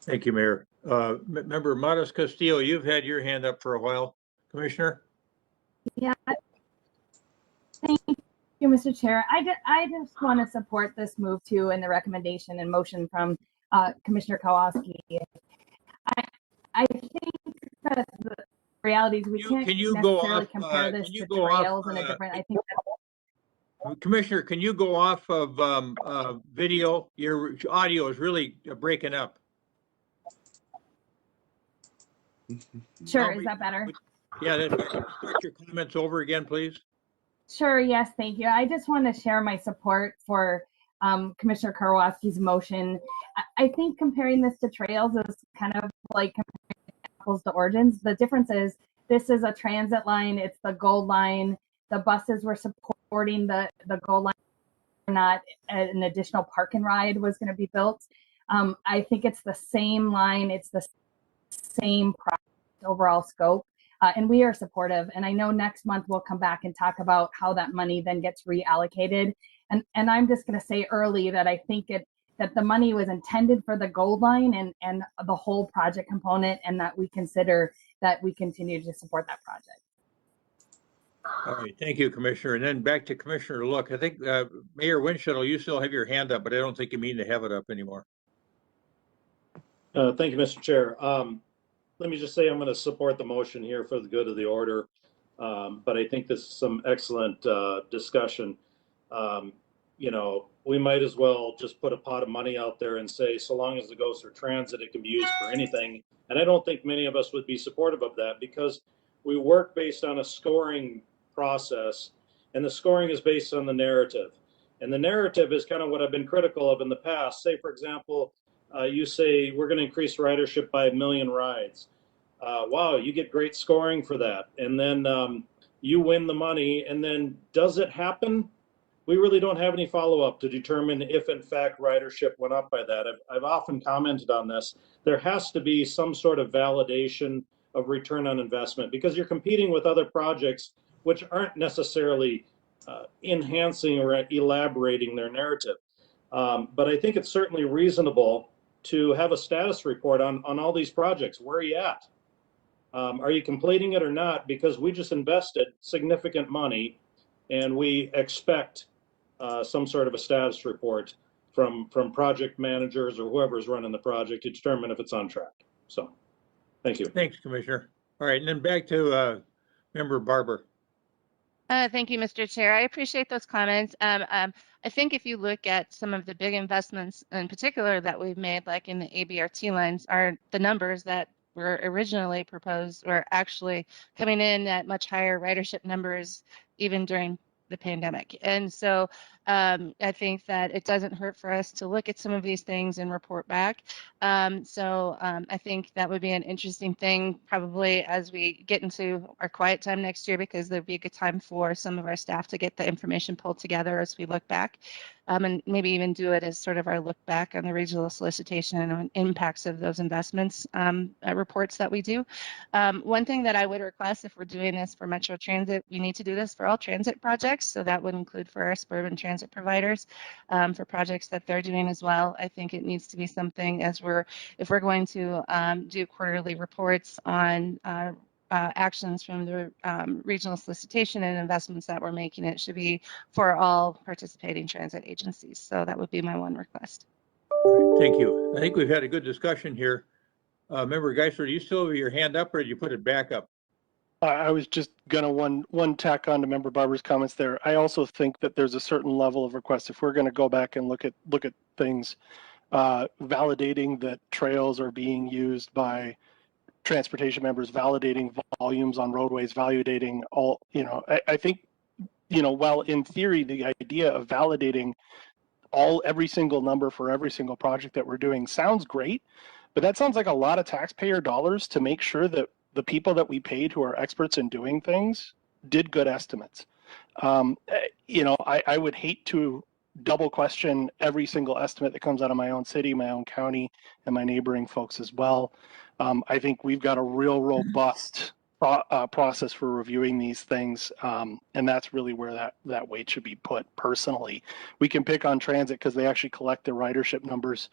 Thank you, Mayor. Member Matas Castillo, you've had your hand up for a while. Commissioner? Yeah. Thank you, Mr. Chair. I just want to support this move too and the recommendation and motion from Commissioner Kowalski. I think that the reality is we can't necessarily compare this to trails and a different, I think that Commissioner, can you go off of video? Your audio is really breaking up. Sure, is that better? Yeah, that's better. Start your comments over again, please. Sure, yes, thank you. I just want to share my support for Commissioner Karwowski's motion. I think comparing this to trails is kind of like apples to oranges. The difference is this is a transit line. It's the gold line. The buses were supporting the gold line. Not an additional park and ride was going to be built. I think it's the same line. It's the same overall scope. And we are supportive. And I know next month we'll come back and talk about how that money then gets reallocated. And I'm just going to say early that I think that the money was intended for the gold line and the whole project component, and that we consider that we continue to support that project. All right, thank you, Commissioner. And then back to Commissioner Look. I think Mayor Winchell, you still have your hand up, but I don't think you mean to have it up anymore. Thank you, Mr. Chair. Let me just say I'm going to support the motion here for the good of the order, but I think this is some excellent discussion. You know, we might as well just put a pot of money out there and say, so long as it goes for transit, it can be used for anything. And I don't think many of us would be supportive of that, because we work based on a scoring process, and the scoring is based on the narrative. And the narrative is kind of what I've been critical of in the past. Say, for example, you say we're going to increase ridership by 1 million rides. Wow, you get great scoring for that. And then you win the money. And then does it happen? We really don't have any follow-up to determine if, in fact, ridership went up by that. I've often commented on this. There has to be some sort of validation of return on investment, because you're competing with other projects which aren't necessarily enhancing or elaborating their narrative. But I think it's certainly reasonable to have a status report on all these projects. Where are you at? Are you completing it or not? Because we just invested significant money, and we expect some sort of a status report from project managers or whoever's running the project to determine if it's on track. So, thank you. Thanks, Commissioner. All right, and then back to Member Barber. Thank you, Mr. Chair. I appreciate those comments. I think if you look at some of the big investments in particular that we've made, like in the ABRT lines, are the numbers that were originally proposed were actually coming in at much higher ridership numbers even during the pandemic. And so I think that it doesn't hurt for us to look at some of these things and report back. I think that would be an interesting thing probably as we get into our quiet time next year, because there'd be a good time for some of our staff to get the information pulled together as we look back. And maybe even do it as sort of our look back on the regional solicitation and impacts of those investments reports that we do. One thing that I would request, if we're doing this for Metro Transit, we need to do this for all transit projects. So that would include for our suburban transit providers, for projects that they're doing as well. I think it needs to be something if we're going to do quarterly reports on actions from the regional solicitation and investments that we're making, it should be for all participating transit agencies. So that would be my one request. All right, thank you. I think we've had a good discussion here. Member Geisler, do you still have your hand up, or did you put it back up? I was just gonna one tack on to Member Barber's comments there. I also think that there's a certain level of request if we're going to go back and look at things, validating that trails are being used by transportation members, validating volumes on roadways, validating all, I think, while in theory, the idea of validating every single number for every single project that we're doing sounds great, but that sounds like a lot of taxpayer dollars to make sure that the people that we paid who are experts in doing things did good estimates. I would hate to double question every single estimate that comes out of my own city, my own county, and my neighboring folks as well. I think we've got a real robust process for reviewing these things, and that's really where that weight should be put. Personally, we can pick on transit because they actually collect their ridership numbers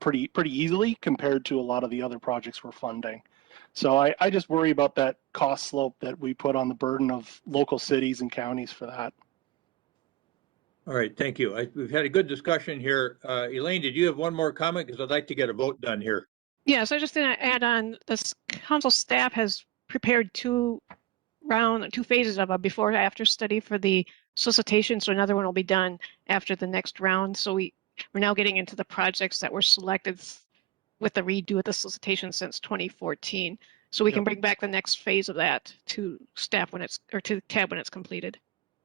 pretty easily compared to a lot of the other projects we're funding. So I just worry about that cost slope that we put on the burden of local cities and counties for that. All right, thank you. We've had a good discussion here. Elaine, did you have one more comment? Because I'd like to get a vote done here. Yes, I just going to add on, this council staff has prepared two phases of a before and after study for the solicitation. So another one will be done after the next round. So we're now getting into the projects that were selected with the redo of the solicitation since 2014. So we can bring back the next phase of that to staff to TAB when it's completed.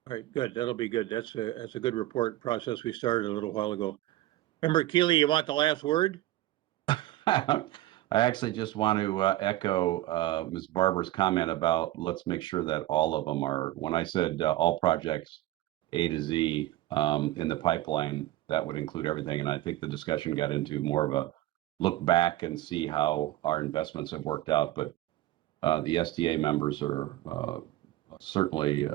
All right, good. That'll be good. That's a good report process we started a little while ago. Member Keeley, you want the last word? I actually just want to echo Ms. Barber's comment about let's make sure that all of them are, when I said all projects A to Z in the pipeline, that would include everything. And I think the discussion got into more of a look back and see how our investments have worked out. But the SDA members are certainly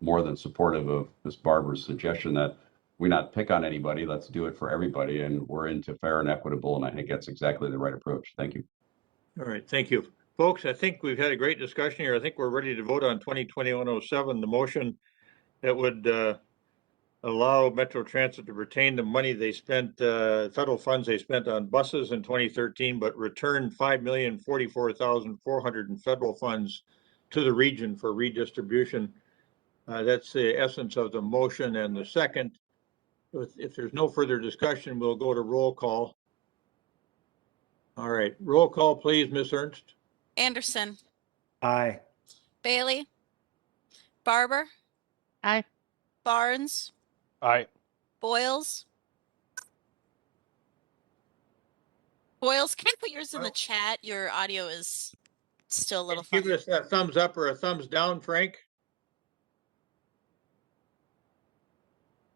more than supportive of Ms. Barber's suggestion that we not pick on anybody, let's do it for everybody. And we're into fair and equitable. And I think that's exactly the right approach. Thank you. All right, thank you. Folks, I think we've had a great discussion here. I think we're ready to vote on 2020-107, the motion that would allow Metro Transit to retain the money they spent, federal funds they spent on buses in 2013, but return $5,044,400 in federal funds to the region for redistribution. That's the essence of the motion and the second. If there's no further discussion, we'll go to roll call. All right, roll call, please, Ms. Ernst. Anderson, Aye. Bailey, Barber, Aye. Barnes, Aye. Boyles. Boyles, can you put yours in the chat? Your audio is still a little funny. Give us a thumbs up or a thumbs down, Frank.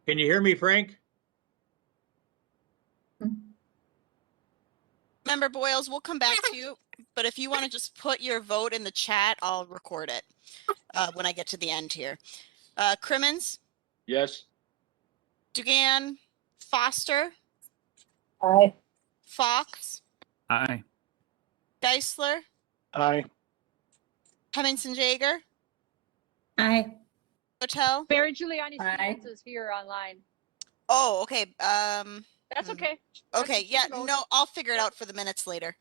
Can you hear me, Frank? Member Boyles, we'll come back to you, but if you want to just put your vote in the chat, I'll record it when I get to the end here. Crimmins, Yes. Dugan, Foster, Aye. Fox, Aye. Geisler, Aye. Hemmingson Jaeger, Aye. Hotel. Barry Giuliani Aye. Stevens is here online. Oh, okay. That's okay. Okay, yeah, no, I'll figure it out for the minutes later.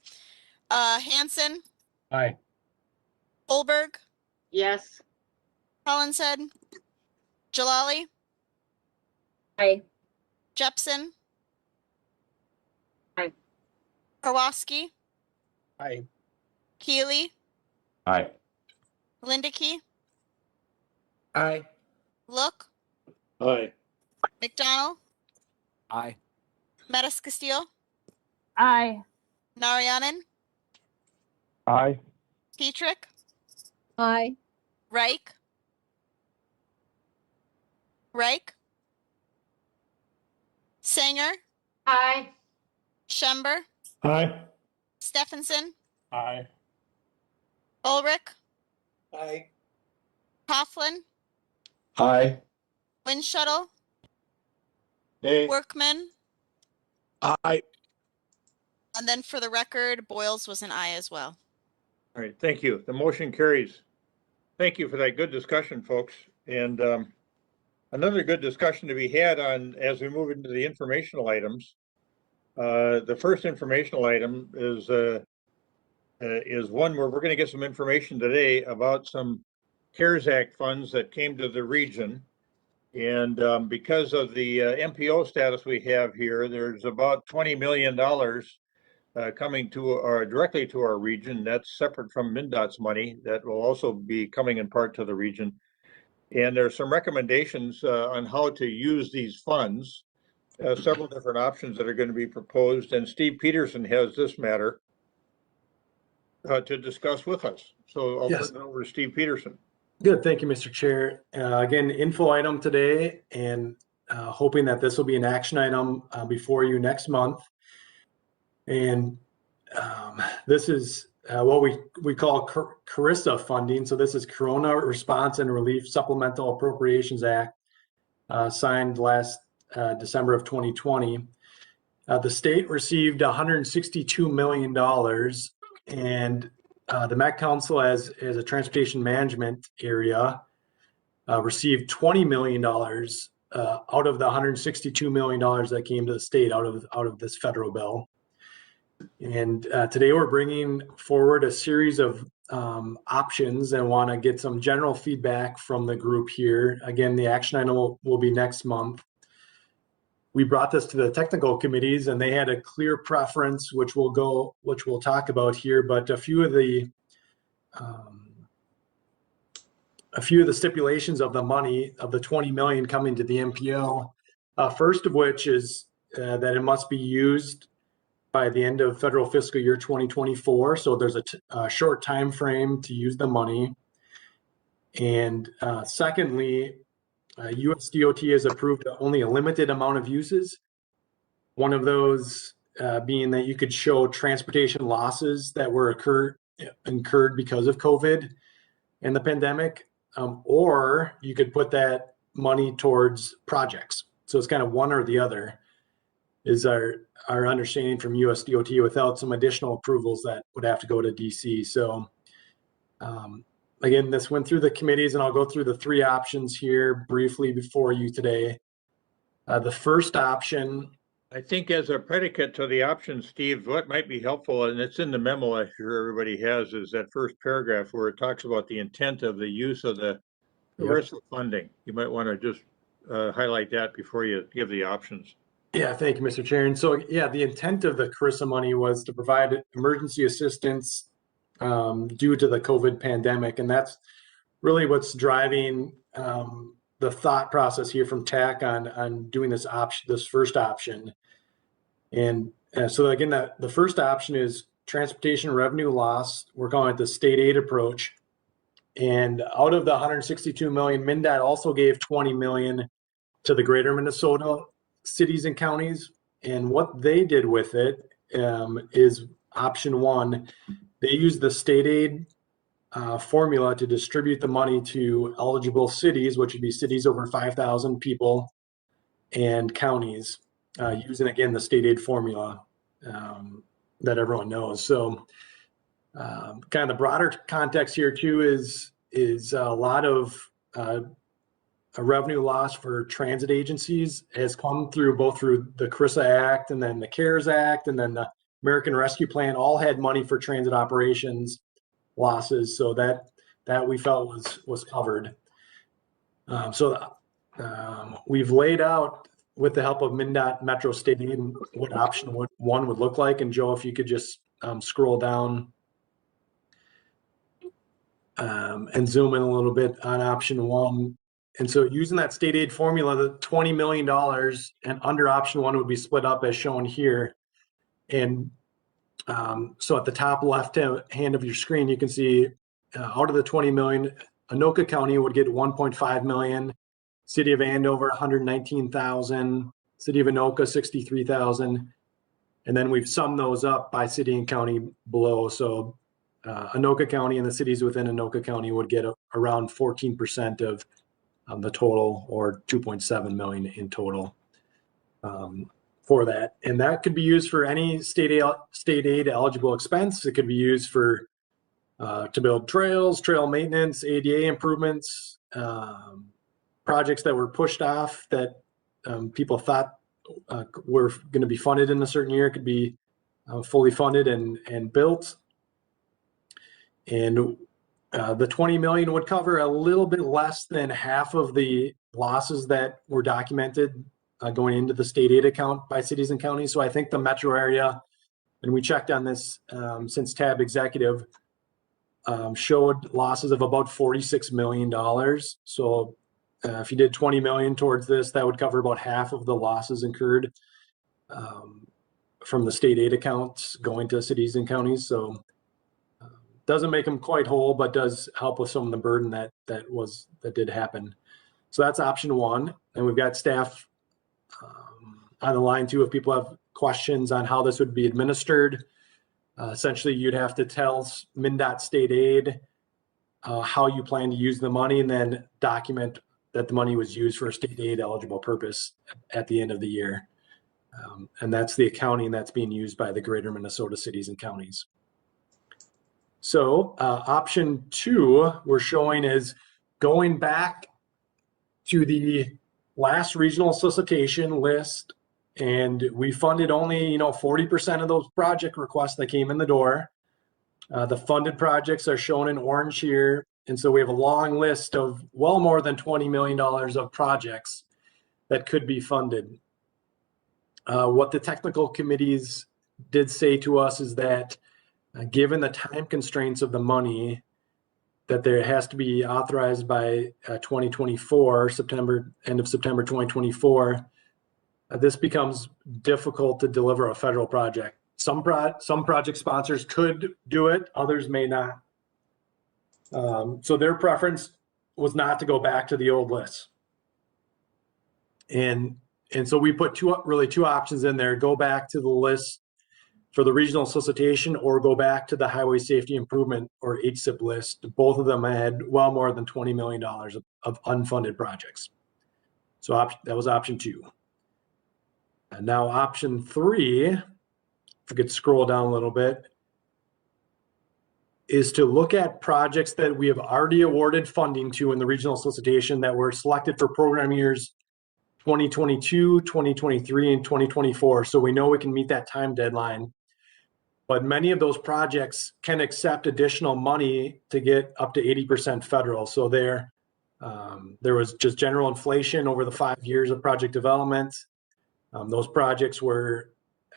Hanson, Aye. Holberg, Yes. Helen said, Jalali, Aye. Jepson, Aye. Karwoski, Aye. Keeley, Aye. Lindeke, Aye. Look, Aye. McDonald, Aye. Metis Castile, Aye. Narayanan, Aye. Petrick, Aye. Reich, Sanger, Aye. Schember, Aye. Stephenson, Aye. Ulrich, Aye. Coughlin, Aye. Windshuttle, Hey. Workman, Aye. and then for the record, Boyles was an aye as well. All right, thank you. The motion carries. Thank you for that good discussion, folks. And another good discussion to be had on as we move into the informational items. The first informational item is one where we're going to get some information today about some CARES Act funds that came to the region. And because of the MPO status we have here, there's about $20 million coming to directly to our region. That's separate from MnDOT's money that will also be coming in part to the region. And there's some recommendations on how to use these funds, several different options that are going to be proposed. And Steve Peterson has this matter to discuss with us. So I'll Yes. turn it over to Steve Peterson. Good, thank you, Mr. Chair. Again, info item today, and hoping that this will be an action item before you next month. And this is what we call CRISA funding. So this is Corona Response and Relief Supplemental Appropriations Act, signed last December of 2020. The state received $162 million, and the Met Council, as a transportation management area, received $20 million out of the $162 million that came to the state out of this federal bill. And today we're bringing forward a series of options and want to get some general feedback from the group here. Again, the action item will be next month. We brought this to the technical committees and they had a clear preference, which we'll talk about here, but a few of the stipulations of the money, of the 20 million coming to the MPO, first of which is that it must be used by the end of federal fiscal year 2024. So there's a short time frame to use the money. And secondly, USDOT has approved only a limited amount of uses. One of those being that you could show transportation losses that were incurred because of COVID and the pandemic, or you could put that money towards projects. So it's kind of one or the other is our understanding from USDOT without some additional approvals that would have to go to DC. So again, this went through the committees, and I'll go through the three options here briefly before you today. The first option, I think as a predicate to the option, Steve, what might be helpful, and it's in the memo I'm sure everybody has, is that first paragraph where it talks about the intent of the use of the CRISA funding. You might want to just highlight that before you give the options. Yeah, thank you, Mr. Chair. And so, yeah, the intent of the CRISA money was to provide emergency assistance due to the COVID pandemic. And that's really what's driving the thought process here from TAC on doing this option, this first option. And so again, the first option is transportation revenue loss. We're calling it the state aid approach. And out of the 162 million, MnDOT also gave 20 million to the greater Minnesota cities and counties. And what they did with it is option one. They used the state aid formula to distribute the money to eligible cities, which would be cities over 5,000 people, and counties, using, again, the state aid formula that everyone knows. So kind of the broader context here too is a lot of a revenue loss for transit agencies has come through both through the CRISA Act and then the CARES Act and then the American Rescue Plan, all had money for transit operations losses. So that we felt was covered. We've laid out with the help of MnDOT Metro State Aid what option one would look like. And Joe, if you could just scroll down and zoom in a little bit on option one. And so using that state aid formula, the $20 million and under option one would be split up as shown here. And so at the top left hand of your screen, you can see out of the 20 million, Anoka County would get 1.5 million, City of Andover 119,000, City of Anoka 63,000, and then we've summed those up by city and county below. So Anoka County and the cities within Anoka County would get around 14% of the total, or 2.7 million in total for that. And that could be used for any state aid eligible expense. It could be used for to build trails, trail maintenance, ADA improvements, projects that were pushed off that people thought were going to be funded in a certain year could be fully funded and built. And the 20 million would cover a little bit less than half of the losses that were documented going into the state aid account by cities and counties. So I think the metro area, and we checked on this since TAB executive, showed losses of about $46 million. So if you did 20 million towards this, that would cover about half of the losses incurred from the state aid accounts going to cities and counties. So doesn't make them quite whole, but does help with some of the burden that did happen. So that's option one. And we've got staff on the line too if people have questions on how this would be administered. Essentially, you'd have to tell MnDOT state aid how you plan to use the money and then document that the money was used for a state aid eligible purpose at the end of the year. And that's the accounting that's being used by the greater Minnesota cities and counties. So option two we're showing is going back to the last regional solicitation list, and we funded only 40% of those project requests that came in the door. The funded projects are shown in orange here, and so we have a long list of well more than $20 million of projects that could be funded. What the technical committees did say to us is that given the time constraints of the money, that there has to be authorized by 2024, end of September 2024, this becomes difficult to deliver a federal project. Some project sponsors could do it, others may not. So their preference was not to go back to the old list. And so we put two options in there: go back to the list for the regional solicitation, or go back to the highway safety improvement or HSIP list. Both of them had well more than $20 million of unfunded projects. So that was option 2. And now option 3, if we could scroll down a little bit, is to look at projects that we have already awarded funding to in the regional solicitation that were selected for program years 2022, 2023, and 2024. So we know we can meet that time deadline. But many of those projects can accept additional money to get up to 80% federal. So there was just general inflation over the 5 years of project development. Those projects were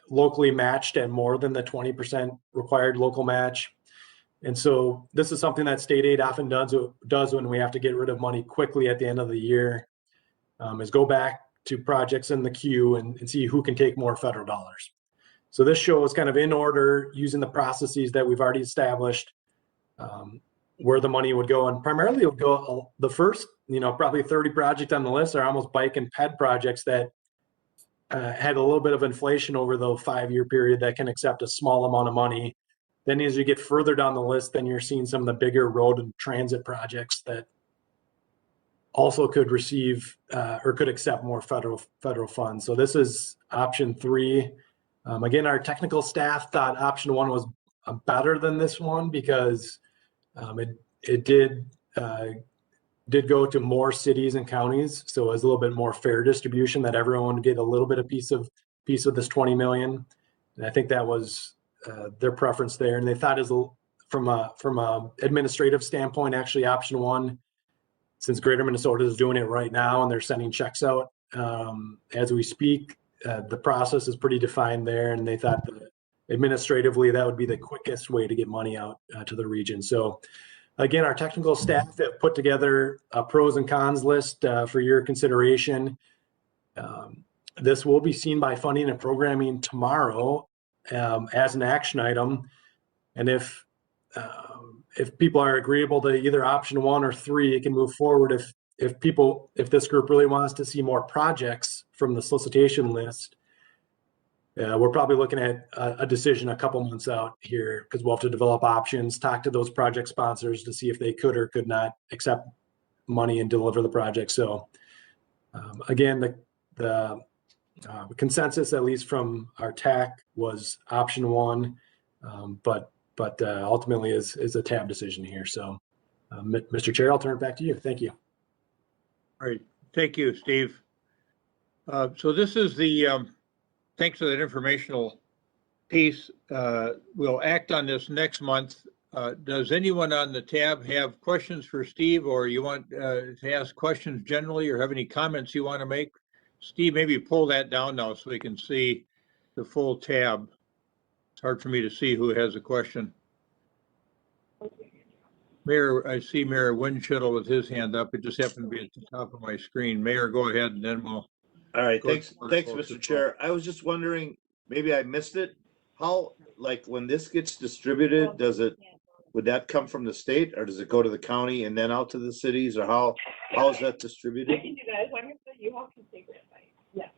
locally matched at more than the 20% required local match. And so this is something that state aid often does when we have to get rid of money quickly at the end of the year, is go back to projects in the queue and see who can take more federal dollars. So this shows kind of in order, using the processes that we've already established, where the money would go. And primarily it would go, the first, probably 30 projects on the list are almost bike and ped projects that had a little bit of inflation over the 5-year period that can accept a small amount of money. Then as you get further down the list, then you're seeing some of the bigger road and transit projects that also could receive or could accept more federal funds. So this is option 3. Again, our technical staff thought option 1 was better than this one because it did go to more cities and counties, so it was a little bit more fair distribution, that everyone would get a little bit of piece of this 20 million. And I think that was their preference there. And they thought, from a administrative standpoint, actually option 1, since Greater Minnesota is doing it right now and they're sending checks out as we speak, the process is pretty defined there, and they thought that administratively that would be the quickest way to get money out to the region. So again, our technical staff have put together a pros and cons list for your consideration. This will be seen by funding and programming tomorrow as an action item. And if people are agreeable to either option 1 or 3, it can move forward. If this group really wants to see more projects from the solicitation list, we're probably looking at a decision a couple months out here, because we'll have to develop options, talk to those project sponsors to see if they could or could not accept money and deliver the project. So again, the consensus, at least from our TAC, was option 1, but ultimately is a TAB decision here. So Mr. Chair, I'll turn it back to you. Thank you. All right, thank you, Steve. So this is the, thanks for that informational piece. We'll act on this next month. Does anyone on the tab have questions for Steve, or you want to ask questions generally, or have any comments you want to make? Steve, maybe pull that down now so we can see the full tab. It's hard for me to see who has a question. Mayor, I see Mayor Winchell with his hand up. It just happened to be at the top of my screen. Mayor, go ahead, and then we'll. All right, thanks, Mr. Chair. I was just wondering, maybe I missed it. How, like, when this gets distributed, would that come from the state, or does it go to the county and then out to the cities, or how is that distributed?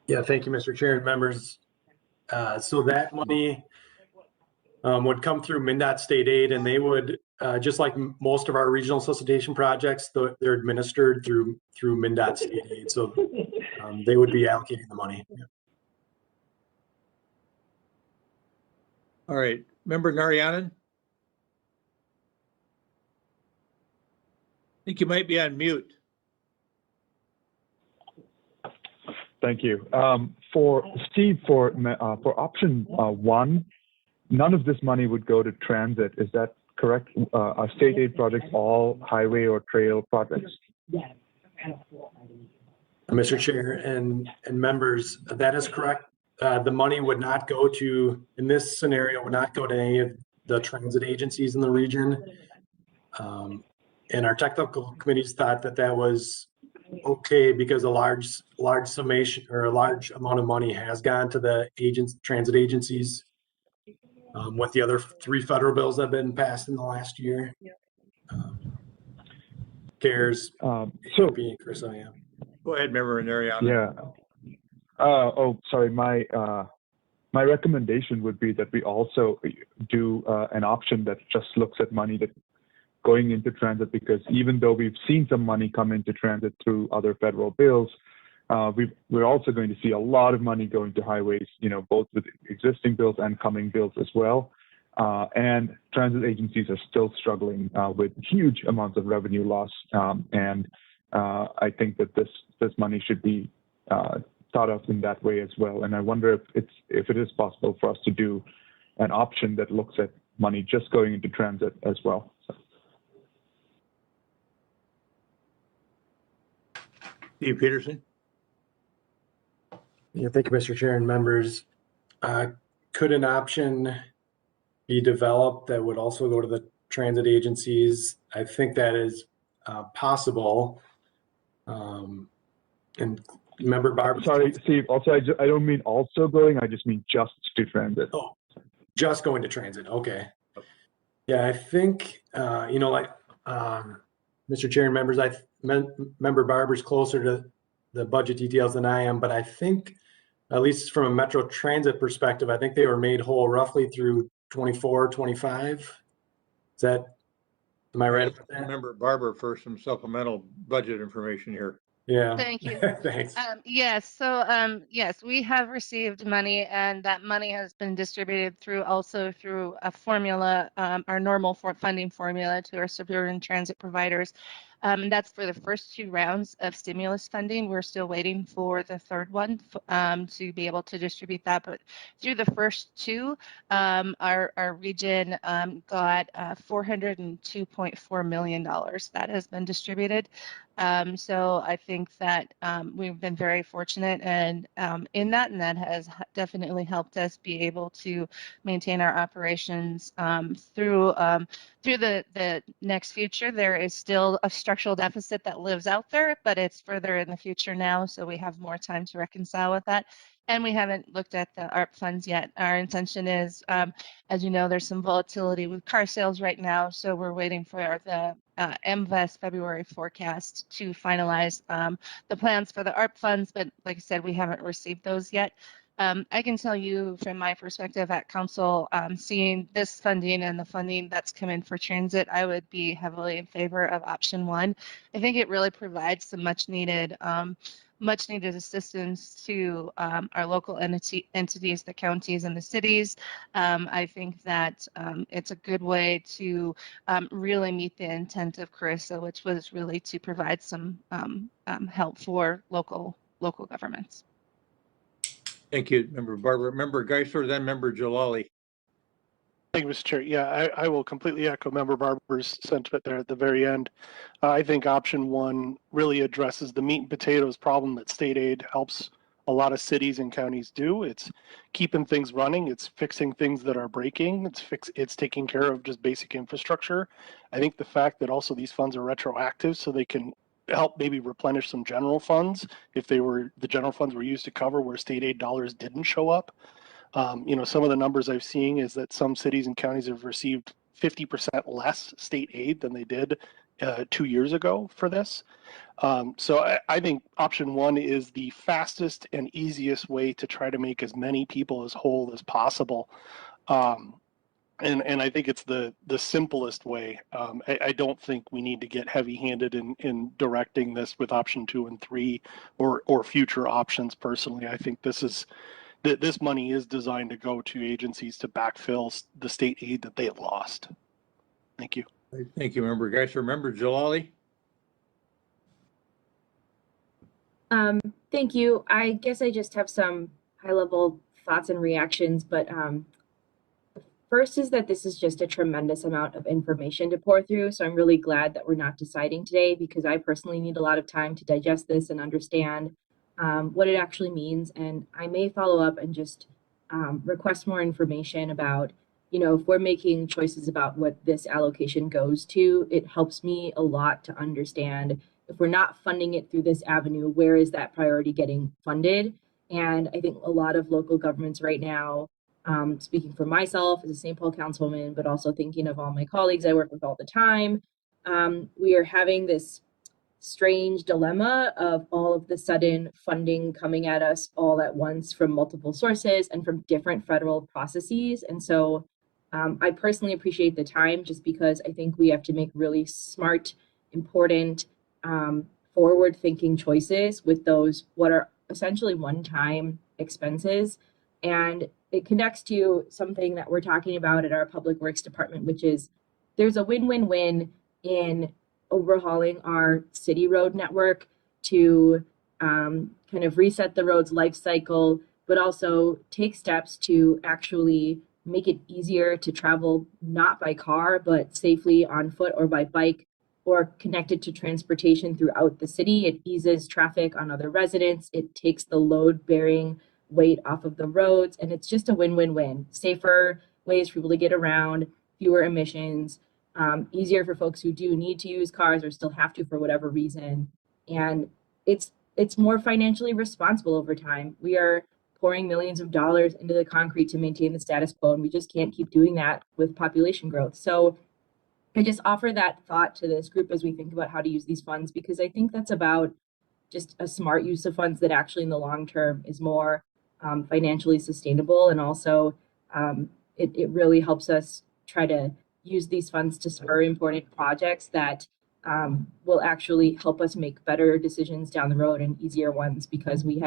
Yeah, thank you, Mr. Chair and members. So that money would come through MnDOT state aid, and they would, just like most of our regional solicitation projects, they're administered through MnDOT state aid. So they would be allocating the money. Yeah. All right, Member Narayanan? I think you might be on mute. Thank you. For Steve, for option 1, none of this money would go to transit. Is that correct? Are state aid projects all highway or trail projects? Mr. Chair and members, that is correct. The money would not go to, in this scenario, would not go to any of the transit agencies in the region. And our technical committees thought that was okay, because a large summation or a large amount of money has gone to the transit agencies. with the other 3 federal bills that have been passed in the last year. CARES, So, and Chris, I am. Go ahead, Member Nariano. yeah. Oh, sorry. My recommendation would be that we also do an option that just looks at money that going into transit, because even though we've seen some money come into transit through other federal bills, we're also going to see a lot of money going to highways, both with existing bills and coming bills as well. And transit agencies are still struggling with huge amounts of revenue loss. And I think that this money should be thought of in that way as well. And I wonder if it is possible for us to do an option that looks at money just going into transit as well. So. Steve Peterson. Yeah, thank you, Mr. Chair and members. Could an option be developed that would also go to the transit agencies? I think that is possible. And member Barb. Sorry, Steve. Also, I don't mean also going. I just mean just to transit. Oh, just going to transit. Okay. Yeah, I think Mr. Chair and members, member Barber's closer to the budget details than I am, but I think, at least from a Metro Transit perspective, I think they were made whole roughly through 24, 25. Am I right about that? Member Barber for some supplemental budget information here. Yeah. Thank you. Thanks. Yes, yes, we have received money, and that money has been distributed through a formula, our normal funding formula to our suburban transit providers. That's for the first 2 rounds of stimulus funding. We're still waiting for the third one to be able to distribute that. But through the first 2, our region got $402.4 million that has been distributed. So I think that we've been very fortunate and in that, and that has definitely helped us be able to maintain our operations through the next future. There is still a structural deficit that lives out there, but it's further in the future now, so we have more time to reconcile with that. And we haven't looked at the ARP funds yet. Our intention is, as you know, there's some volatility with car sales right now, so we're waiting for the MVES February forecast to finalize the plans for the ARP funds, but like I said, we haven't received those yet. I can tell you from my perspective at council, seeing this funding and the funding that's come in for transit, I would be heavily in favor of option 1. I think it really provides some much needed assistance to our local entities, the counties and the cities. I think that it's a good way to really meet the intent of Carissa, which was really to provide some help for local governments. Thank you, Member Barber. Member Geisler, then Member Jalali. Thank you, Mr. Chair. Yeah, I will completely echo Member Barber's sentiment there at the very end. I think option 1 really addresses the meat and potatoes problem that state aid helps a lot of cities and counties do. It's keeping things running. It's fixing things that are breaking. It's taking care of just basic infrastructure. I think the fact that also these funds are retroactive, so they can help maybe replenish some general funds if the general funds were used to cover where state aid dollars didn't show up. Some of the numbers I've seen is that some cities and counties have received 50% less state aid than they did 2 years ago for this. So I think option 1 is the fastest and easiest way to try to make as many people as whole as possible. And I think it's the simplest way. I don't think we need to get heavy-handed in directing this with option 2 and 3 or future options. Personally, I think this money is designed to go to agencies to backfill the state aid that they have lost. Thank you. Thank you, Member Geisler. Member Jalali. Thank you. I guess I just have some high-level thoughts and reactions, but first is that this is just a tremendous amount of information to pour through, so I'm really glad that we're not deciding today, because I personally need a lot of time to digest this and understand what it actually means, and I may follow up and just request more information about, if we're making choices about what this allocation goes to, it helps me a lot to understand if we're not funding it through this avenue, where is that priority getting funded? And I think a lot of local governments right now speaking for myself as a St. Paul councilwoman, but also thinking of all my colleagues I work with all the time. We are having this strange dilemma of all of the sudden funding coming at us all at once from multiple sources and from different federal processes. And so I personally appreciate the time just because I think we have to make really smart, important, forward-thinking choices with those what are essentially one-time expenses. And it connects to something that we're talking about at our Public Works Department, which is there's a win-win-win in overhauling our city road network to kind of reset the road's life cycle, but also take steps to actually make it easier to travel not by car, but safely on foot or by bike or connected to transportation throughout the city. It eases traffic on other residents. It takes the load bearing weight off of the roads. And it's just a win-win-win. Safer ways for people to get around, fewer emissions, easier for folks who do need to use cars or still have to for whatever reason. And it's more financially responsible over time. We are pouring millions of dollars into the concrete to maintain the status quo, and we just can't keep doing that with population growth. So I just offer that thought to this group as we think about how to use these funds, because I think that's about just a smart use of funds that actually in the long term is more financially sustainable. And also it really helps us try to use these funds to spur important projects that will actually help us make better decisions down the road and easier ones, because we've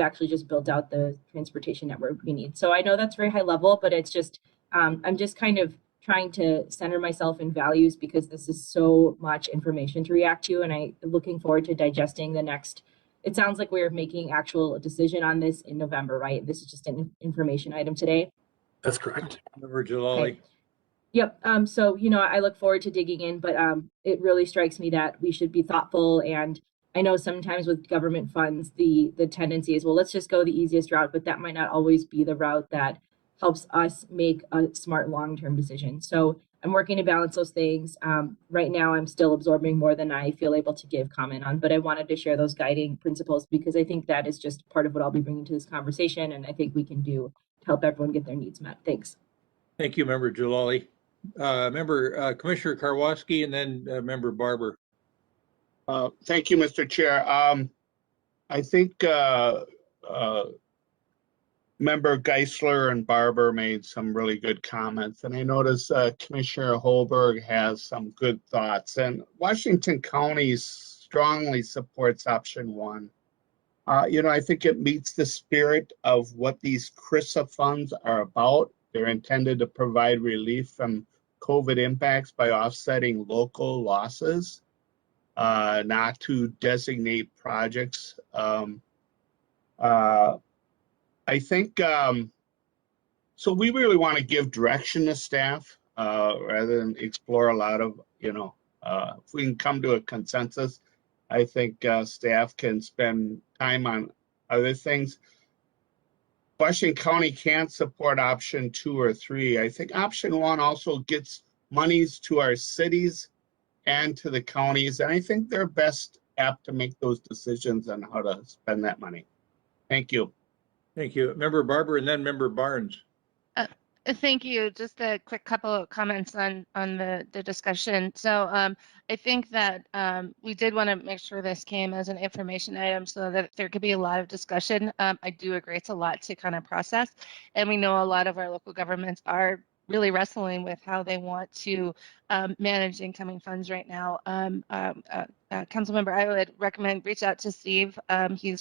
actually just built out the transportation network we need. So I know that's very high level, but it's just, I'm just kind of trying to center myself in values because this is so much information to react to. And I'm looking forward to digesting the next, it sounds like we're making actual decision on this in November, right? This is just an information item today. That's correct. Member Jalali. Okay. Yep. So, I look forward to digging in, but it really strikes me that we should be thoughtful. And I know sometimes with government funds, the tendency is, well, let's just go the easiest route, but that might not always be the route that helps us make a smart long-term decision. So I'm working to balance those things. Right now, I'm still absorbing more than I feel able to give comment on, but I wanted to share those guiding principles because I think that is just part of what I'll be bringing to this conversation, and I think we can do to help everyone get their needs met. Thanks. Thank you, Member Jalali. Commissioner Karwoski, and then Member Barber. Thank you, Mr. Chair. I think Member Geisler and Barber made some really good comments, and I noticed Commissioner Holberg has some good thoughts. And Washington County strongly supports option one. I think it meets the spirit of what these CRISA funds are about. They're intended to provide relief from COVID impacts by offsetting local losses, not to designate projects. I think, so we really want to give direction to staff rather than explore a lot of, if we can come to a consensus, I think staff can spend time on other things. Washington County can't support option 2 or 3. I think option 1 also gets monies to our cities and to the counties, and I think they're best apt to make those decisions on how to spend that money. Thank you. Thank you. Member Barber, and then Member Barnes. Thank you. Just a quick couple of comments on the discussion. So I think that we did want to make sure this came as an information item so that there could be a lot of discussion. I do agree it's a lot to kind of process, and we know a lot of our local governments are really wrestling with how they want to manage incoming funds right now. Councilmember, I would recommend reach out to Steve. He'd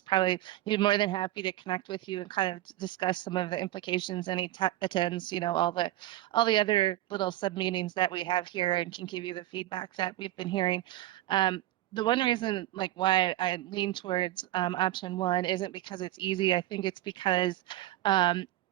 be more than happy to connect with you and kind of discuss some of the implications, and he attends, all the other little sub meetings that we have here and can give you the feedback that we've been hearing. The one reason why I lean towards option 1 isn't because it's easy. I think it's because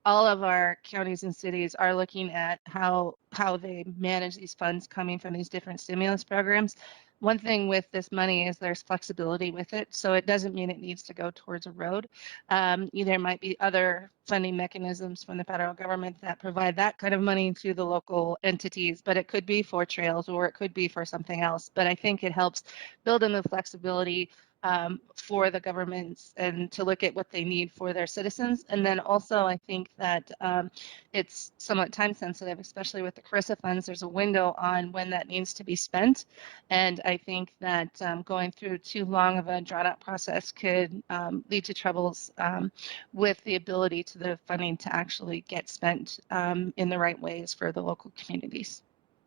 all of our counties and cities are looking at how they manage these funds coming from these different stimulus programs. One thing with this money is there's flexibility with it, so it doesn't mean it needs to go towards a road. There might be other funding mechanisms from the federal government that provide that kind of money to the local entities, but it could be for trails or it could be for something else. But I think it helps build in the flexibility for the governments and to look at what they need for their citizens. And then also, I think that it's somewhat time sensitive, especially with the CRISA funds. There's a window on when that needs to be spent. And I think that going through too long of a drawn out process could lead to troubles with the ability to the funding to actually get spent in the right ways for the local communities.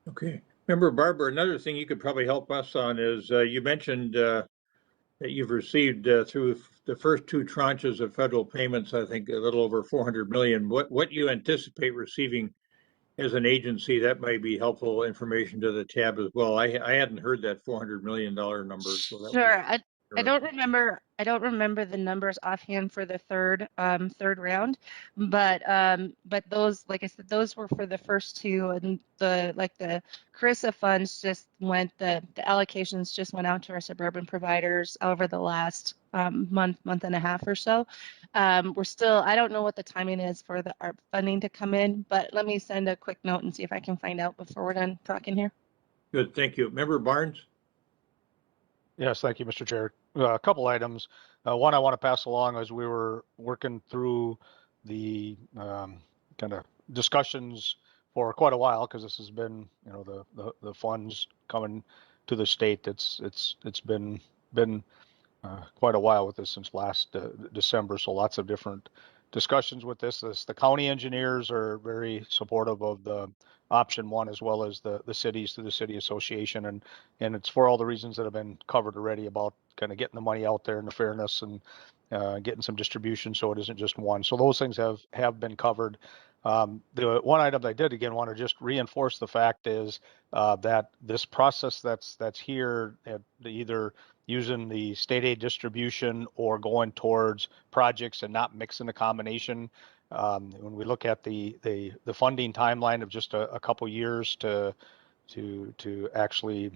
Okay. Member Barber, another thing you could probably help us on is you mentioned that you've received through the first two tranches of federal payments, I think a little over 400 million. What you anticipate receiving as an agency, that might be helpful information to the tab as well. I hadn't heard that $400 million number. So that Sure. was I don't remember the numbers offhand for the third round, but those, like I said, those were for the first two, and the CRISA funds just went, the allocations just went out to our suburban providers over the last month and a half or so. We're still, I don't know what the timing is for the ARP funding to come in, but let me send a quick note and see if I can find out before we're done talking here. good. Thank you. Member Barnes? Yes, thank you, Mr. Chair. A couple items. One I want to pass along as we were working through the kind of discussions for quite a while, because this has been, you know, the funds coming to the state. It's been quite a while with this since last December. So lots of different discussions with this. The county engineers are very supportive of the option one, as well as the cities through the city association, and it's for all the reasons that have been covered already about kind of getting the money out there and the fairness and getting some distribution so it isn't just one. So those things have been covered. The one item I did again want to just reinforce the fact is that this process that's here at either using the state aid distribution or going towards projects and not mixing the combination. When we look at the funding timeline of just a couple years to actually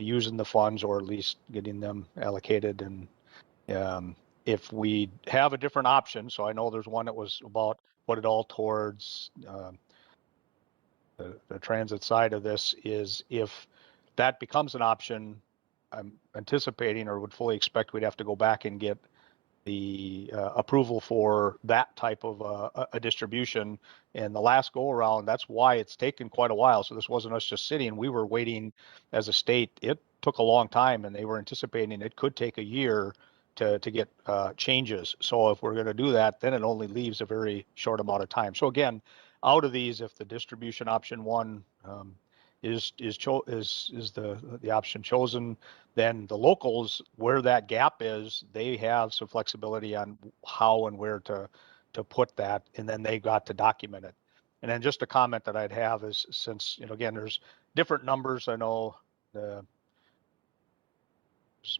using the funds, or at least getting them allocated, and if we have a different option, so I know there's one that was about put it all towards the transit side of this, is if that becomes an option, I'm anticipating or would fully expect we'd have to go back and get the approval for that type of a distribution. And the last go around, that's why it's taken quite a while. So this wasn't us just sitting, we were waiting as a state. It took a long time, and they were anticipating it could take a year to get changes. So if we're going to do that, then it only leaves a very short amount of time. So again, out of these, if the distribution option one is the option chosen, then the locals, where that gap is, they have some flexibility on how and where to put that, and then they got to document it. And then just a comment that I'd have is, since, you know, again, there's different numbers. I know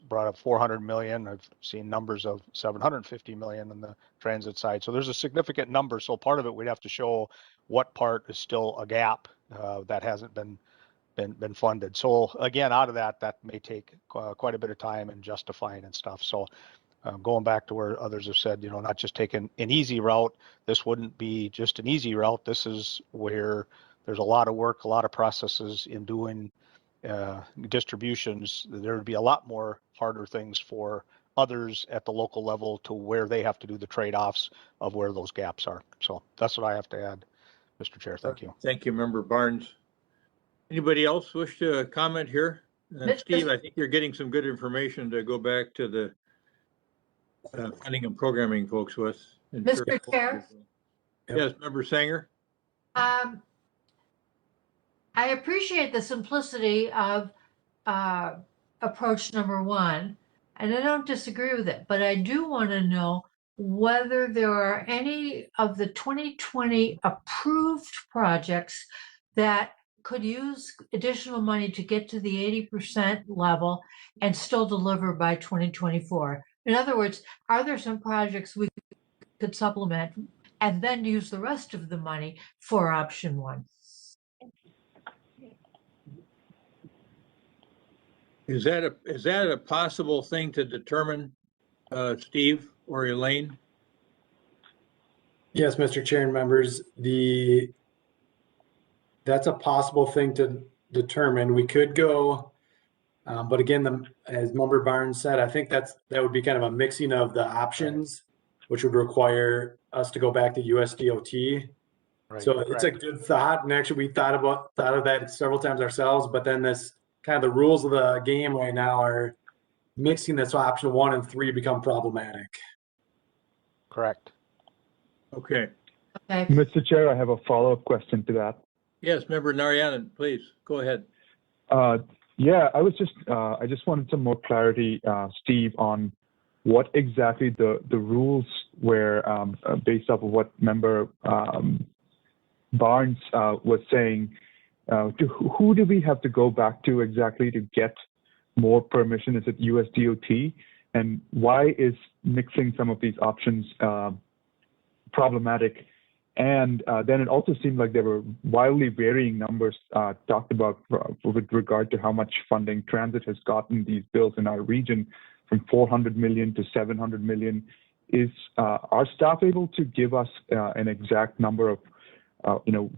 brought up 400 million. I've seen numbers of 750 million on the transit side. So there's a significant number. So part of it, we'd have to show what part is still a gap that hasn't been funded. So again, out of that may take quite a bit of time and justifying and stuff. So going back to where others have said, you know, not just taking an easy route. This wouldn't be just an easy route. This is where there's a lot of work, a lot of processes in doing distributions. There would be a lot more harder things for others at the local level to where they have to do the trade-offs of where those gaps are. So that's what I have to add, Mr. Chair. Thank you. Thank you, Member Barnes. Anybody else wish to comment here? Steve, I think you're getting some good information to go back to the funding and programming folks with. Mr. Chair? Yes, Member Sanger? I appreciate the simplicity of approach number one, and I don't disagree with it, but I do want to know whether there are any of the 2020 approved projects that could use additional money to get to the 80% level and still deliver by 2024. In other words, are there some projects we could supplement and then use the rest of the money for option one? Is that a possible thing to determine, Steve or Elaine? Yes, Mr. Chair and members, that's a possible thing to determine. We could go But again, as Member Barnes said, I think that would be kind of a mixing of the options, which would require us to go back to USDOT. Right. So it's a good thought, and actually we thought of that several times ourselves. But then this kind of the rules of the game right now are mixing this option 1 and 3 become problematic. Correct. Okay. Okay. Mr. Chair, I have a follow-up question to that. Yes, Member Narayanan, please go ahead. Yeah, I just wanted some more clarity, Steve, on what exactly the rules were based off of what Member Barnes was saying. Who do we have to go back to exactly to get more permission? Is it USDOT? And why is mixing some of these options problematic? And then it also seemed like there were wildly varying numbers talked about with regard to how much funding transit has gotten these bills in our region, from 400 million to 700 million. Is our staff able to give us an exact number of,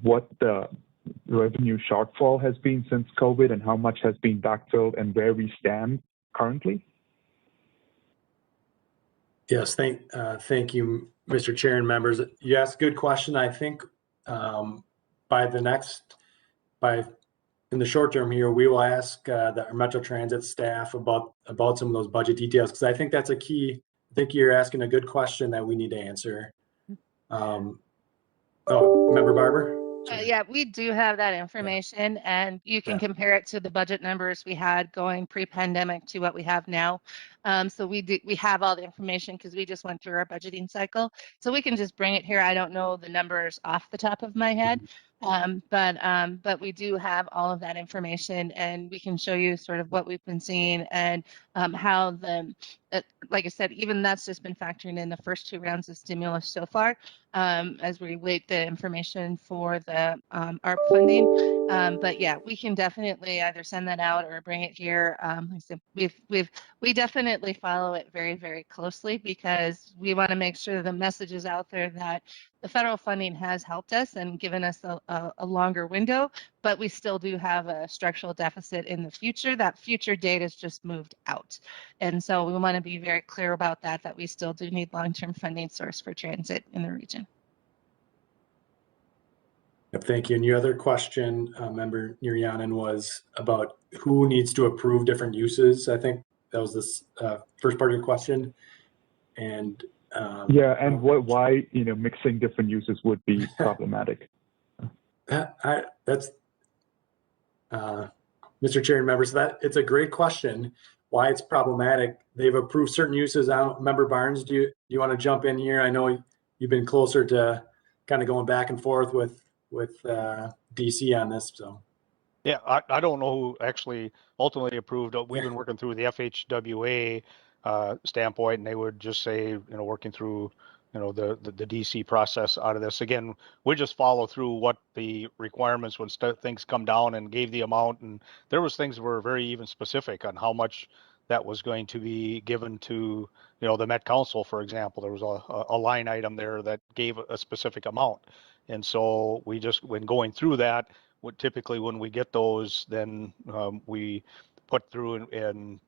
what the revenue shortfall has been since COVID and how much has been backfilled and where we stand currently? Yes, thank you, Mr. Chair and members. You asked a good question. I think in the short term here, we will ask the Metro Transit staff about some of those budget details, because I think that's a key. I think you're asking a good question that we need to answer. Member Barber? Yeah, we do have that information, and you can compare it to the budget numbers we had going pre-pandemic to what we have now. So we have all the information because we just went through our budgeting cycle. So we can just bring it here. I don't know the numbers off the top of my head, but we do have all of that information, and we can show you sort of what we've been seeing and how like I said, even that's just been factoring in the first 2 rounds of stimulus so far, as we wait the information for the ARP funding. But yeah, we can definitely either send that out or bring it here. Like I said, we definitely follow it very, very closely, because we want to make sure the message is out there that the federal funding has helped us and given us a longer window, but we still do have a structural deficit in the future. That future date is just moved out. And so we want to be very clear about that we still do need long-term funding source for transit in the region. Thank you. And your other question, Member Narayanan, was about who needs to approve different uses. I think that was this first part of your question. And why mixing different uses would be problematic? That's Mr. Chair and members. It's a great question. Why it's problematic? They've approved certain uses. Member Barnes, do you want to jump in here? I know you've been closer to kind of going back and forth with DC on this. So. Yeah, I don't know who actually ultimately approved. We've been working through the FHWA standpoint, and they would just say, working through, the DC process out of this. Again, we just follow through what the requirements when things come down, and gave the amount. And there was things that were very even specific on how much that was going to be given to, the Met Council, for example. There was a line item there that gave a specific amount. And so we just, when going through that, typically when we get those, then we put through and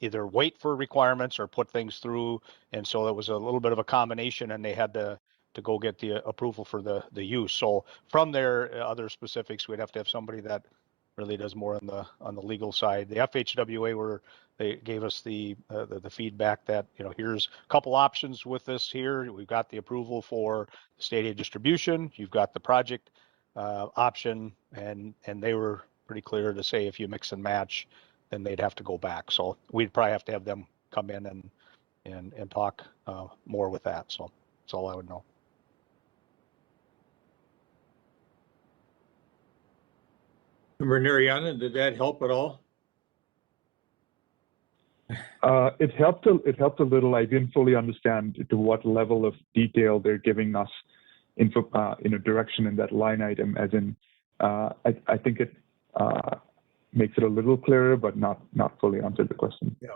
either wait for requirements or put things through. And so it was a little bit of a combination, and they had to go get the approval for the use. So from there, other specifics, we'd have to have somebody that really does more on the legal side. The FHWA they gave us the feedback that, here's a couple options with this here. We've got the approval for the state aid distribution. You've got the project option, and they were pretty clear to say if you mix and match, then they'd have to go back. So we'd probably have to have them come in and talk more with that. So that's all I would know. Member Narayanan, did that help at all? It helped a little. I didn't fully understand to what level of detail they're giving us in a direction in that line item. As in, I think it makes it a little clearer, but not fully answered the question. Yeah.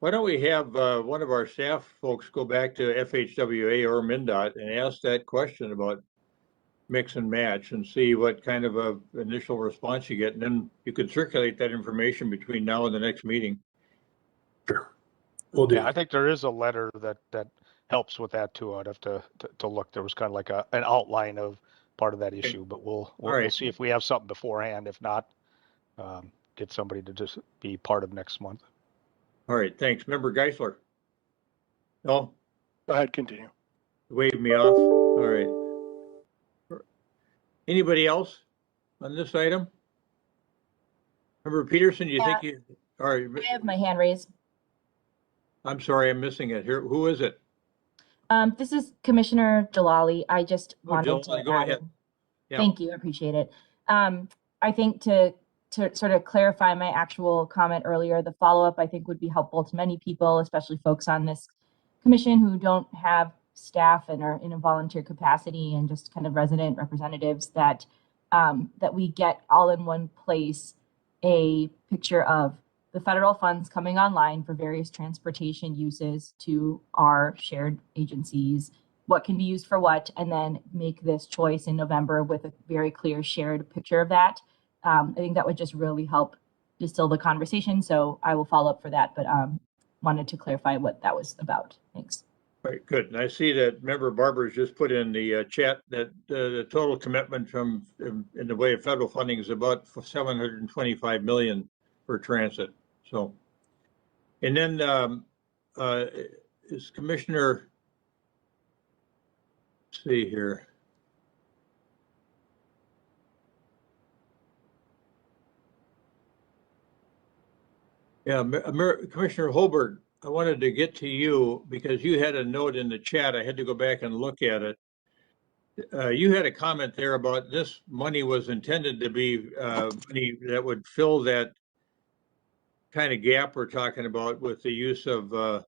Why don't we have one of our staff folks go back to FHWA or MnDOT and ask that question about mix and match and see what kind of a initial response you get. And then you could circulate that information between now and the next meeting. Sure. We'll do. Yeah, I think there is a letter that helps with that too. I'd have to look. There was kind of like an outline of part of that issue, but we'll right. see if we have something beforehand. If not, get somebody to just be part of next month. All right, thanks. Member Geisler? No? Go ahead, continue. Wave me off. All right. Anybody else on this item? Member Peterson, you think you, all right. I have my hand raised. I'm sorry, I'm missing it here. Who is it? This is Commissioner Jalali. I just wanted to Go add ahead. in. Yeah. Thank you, I appreciate it. I think to sort of clarify my actual comment earlier, the follow-up I think would be helpful to many people, especially folks on this commission who don't have staff and are in a volunteer capacity and just kind of resident representatives, that that we get all in one place a picture of the federal funds coming online for various transportation uses to our shared agencies, what can be used for what, and then make this choice in November with a very clear shared picture of that. I think that would just really help distill the conversation. So I will follow up for that, but wanted to clarify what that was about. Thanks. All right, good. And I see that Member Barber's just put in the chat that the total commitment from in the way of federal funding is about 725 million for transit. So, and then is Commissioner, let's see here. Yeah, Commissioner Holberg, I wanted to get to you because you had a note in the chat. I had to go back and look at it. You had a comment there about this money was intended to be money that would fill that kind of gap we're talking about with the use of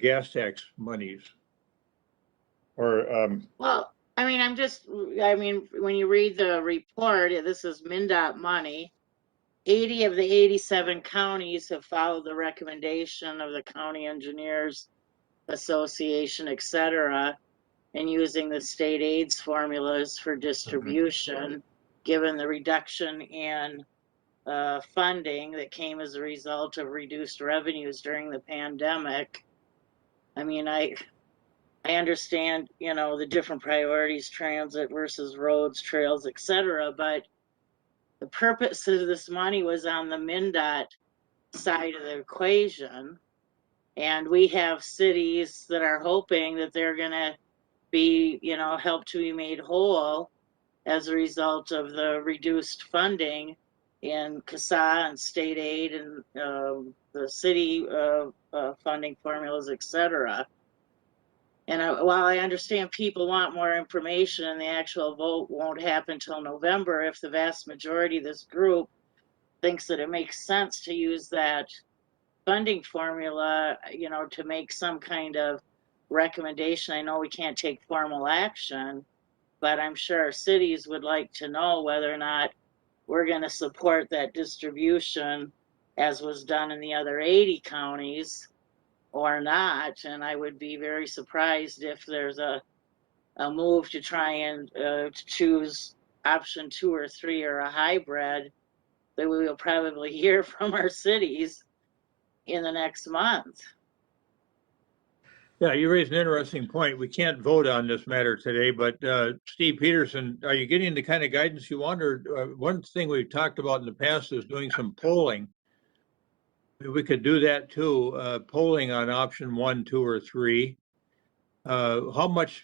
gas tax monies. Or well, I mean, when you read the report, this is MnDOT money. 80 of the 87 counties have followed the recommendation of the County Engineers Association, et cetera, and using the state aids formulas for distribution, given the reduction in funding that came as a result of reduced revenues during the pandemic. I mean, I understand, the different priorities, transit versus roads, trails, et cetera, but the purpose of this money was on the MnDOT side of the equation. And we have cities that are hoping that they're going to be, helped to be made whole as a result of the reduced funding in CASA and state aid and the city funding formulas, et cetera. And while I understand people want more information and the actual vote won't happen till November, if the vast majority of this group thinks that it makes sense to use that funding formula, to make some kind of recommendation. I know we can't take formal action, but I'm sure cities would like to know whether or not we're going to support that distribution as was done in the other 80 counties or not. And I would be very surprised if there's a move to try and choose option 2 or 3 or a hybrid that we will probably hear from our cities in the next month. yeah, you raised an interesting point. We can't vote on this matter today, but Steve Peterson, are you getting the kind of guidance you want? Or one thing we've talked about in the past is doing some polling. We could do that too, polling on option 1, 2, or 3. How much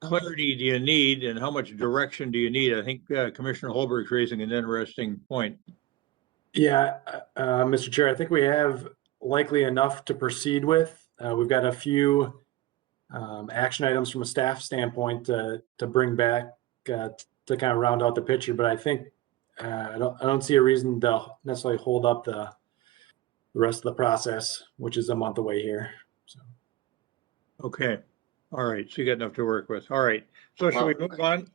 clarity do you need and how much direction do you need? I think Commissioner Holberg's raising an interesting point. Yeah, Mr. Chair, I think we have likely enough to proceed with. We've got a few action items from a staff standpoint to bring back to kind of round out the picture, but I think I don't see a reason to necessarily hold up the rest of the process, which is a month away here. So. Okay. All right. So you got enough to work with. All right. So should we move on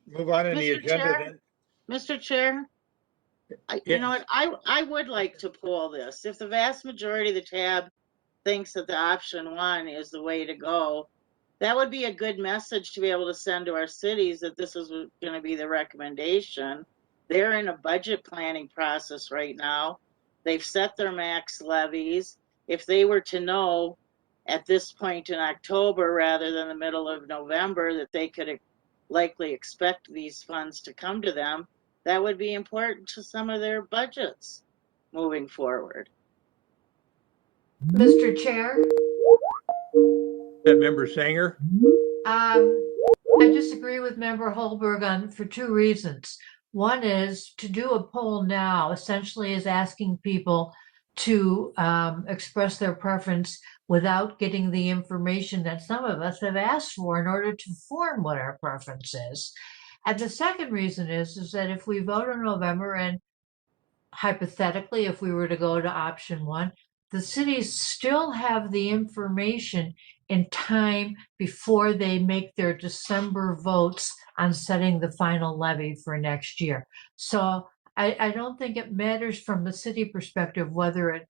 in the agenda then? Mr. Chair, you know what? I would like to pull this. If the vast majority of the tab thinks that the option 1 is the way to go, That would be a good message to be able to send to our cities that this is going to be the recommendation. They're in a budget planning process right now. They've set their max levies. If they were to know at this point in October rather than the middle of November that they could likely expect these funds to come to them, that would be important to some of their budgets moving forward. Mr. Chair? That member Sanger? I disagree with Member Holberg for two reasons. One is to do a poll now essentially is asking people to express their preference without getting the information that some of us have asked for in order to form what our preference is. And the second reason is that if we vote in November and hypothetically, if we were to go to option one, the cities still have the information in time before they make their December votes on setting the final levy for next year. So I don't think it matters from the city perspective whether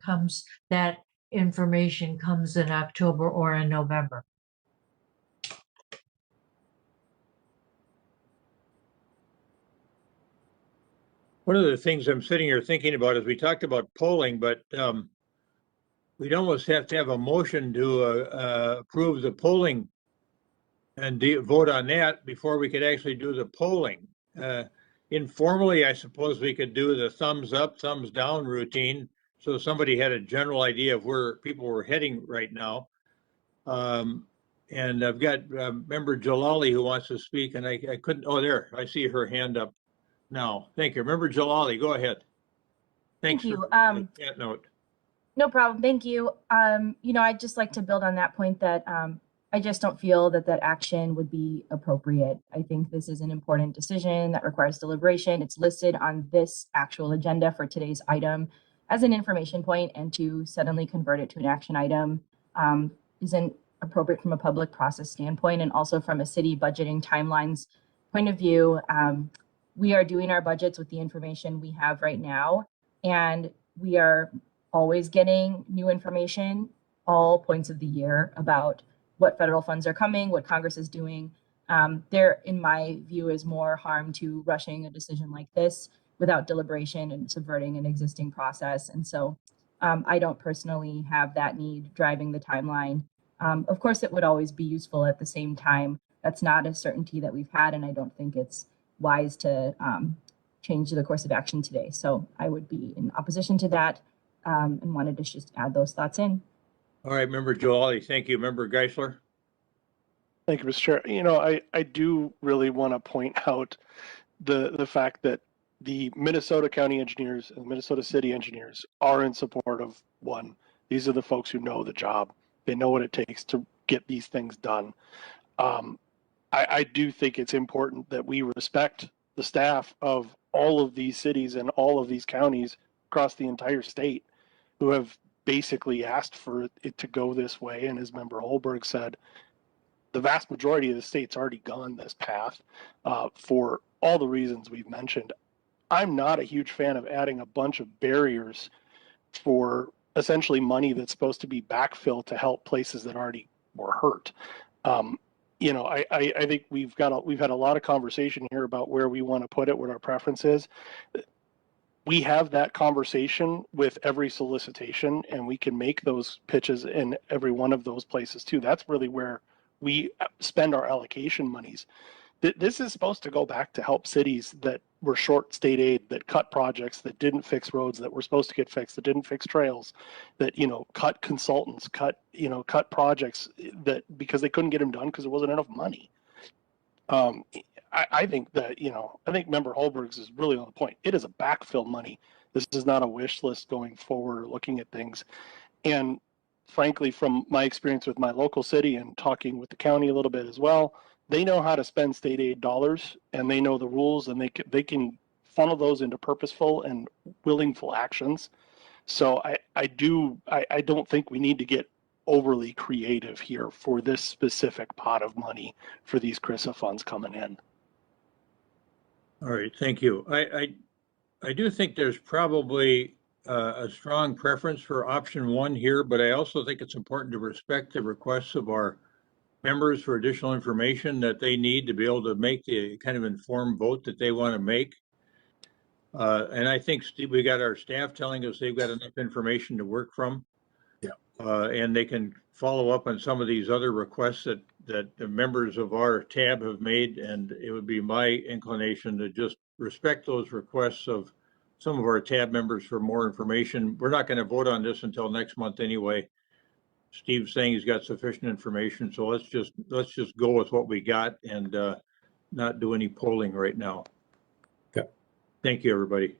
that information comes in October or in November. One of the things I'm sitting here thinking about is we talked about polling, but we'd almost have to have a motion to approve the polling and vote on that before we could actually do the polling. Informally, I suppose we could do the thumbs up, thumbs down routine, so somebody had a general idea of where people were heading right now. And I've got member Jalali who wants to speak, and I couldn't. Oh, there, I see her hand up now. Thank you. Member Jalali, go ahead. Thanks Thank you. for that note. No problem. Thank you. I'd just like to build on that point that I just don't feel that action would be appropriate. I think this is an important decision that requires deliberation. It's listed on this actual agenda for today's item as an information point, and to suddenly convert it to an action item isn't appropriate from a public process standpoint, and also from a city budgeting timelines point of view. We are doing our budgets with the information we have right now, and we are always getting new information all points of the year about what federal funds are coming, what Congress is doing. There, in my view, is more harm to rushing a decision like this without deliberation and subverting an existing process. And so I don't personally have that need driving the timeline. Of course, it would always be useful at the same time. That's not a certainty that we've had, and I don't think it's wise to change the course of action today. So I would be in opposition to that. And wanted to just add those thoughts in. All right, Member Jalali, thank you. Member Geisler? Thank you, Mr. Chair. I do really want to point out the fact that the Minnesota County engineers and Minnesota City engineers are in support of one. These are the folks who know the job. They know what it takes to get these things done. I do think it's important that we respect the staff of all of these cities and all of these counties across the entire state who have basically asked for it to go this way. And as Member Holberg said, the vast majority of the state's already gone this path for all the reasons we've mentioned. I'm not a huge fan of adding a bunch of barriers for essentially money that's supposed to be backfill to help places that already were hurt. I think we've had a lot of conversation here about where we want to put it, what our preference is. We have that conversation with every solicitation, and we can make those pitches in every one of those places too. That's really where we spend our allocation monies. This is supposed to go back to help cities that were short state aid, that cut projects, that didn't fix roads that were supposed to get fixed, that didn't fix trails, that cut consultants, cut projects that because they couldn't get them done because there wasn't enough money. I think that, I think Member Holberg's is really on the point. It is a backfill money. This is not a wish list going forward or looking at things. And frankly, from my experience with my local city and talking with the county a little bit as well, they know how to spend state aid dollars, and they know the rules, and they can funnel those into purposeful and willingful actions. So I don't think we need to get overly creative here for this specific pot of money for these CRISA funds coming in. All right, thank you. I do think there's probably a strong preference for option one here, but I also think it's important to respect the requests of our members for additional information that they need to be able to make the kind of informed vote that they want to make. And I think, Steve, we got our staff telling us they've got enough information to work from. Yeah. And they can follow up on some of these other requests that the members of our tab have made. And it would be my inclination to just respect those requests of some of our tab members for more information. We're not going to vote on this until next month anyway. Steve's saying he's got sufficient information, so let's just go with what we got and not do any polling right now. Okay. Thank you, everybody.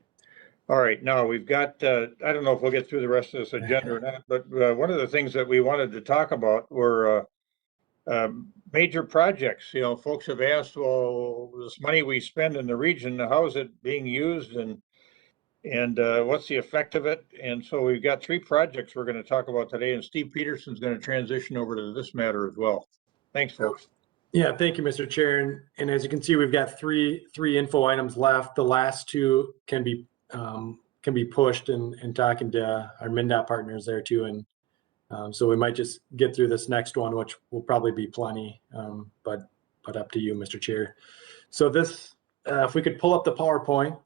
All right, now we've got, I don't know if we'll get through the rest of this agenda or not, but one of the things that we wanted to talk about were major projects. You know, folks have asked, well, this money we spend in the region, how is it being used, and what's the effect of it? And so we've got 3 projects we're going to talk about today, and Steve Peterson's going to transition over to this matter as well. Thanks, folks. Yeah, thank you, Mr. Chair. And as you can see, we've got three info items left. The last 2 can be pushed and talking to our MnDOT partners there too. And so we might just get through this next one, which will probably be plenty, but up to you, Mr. Chair. So this, if we could pull up the PowerPoint.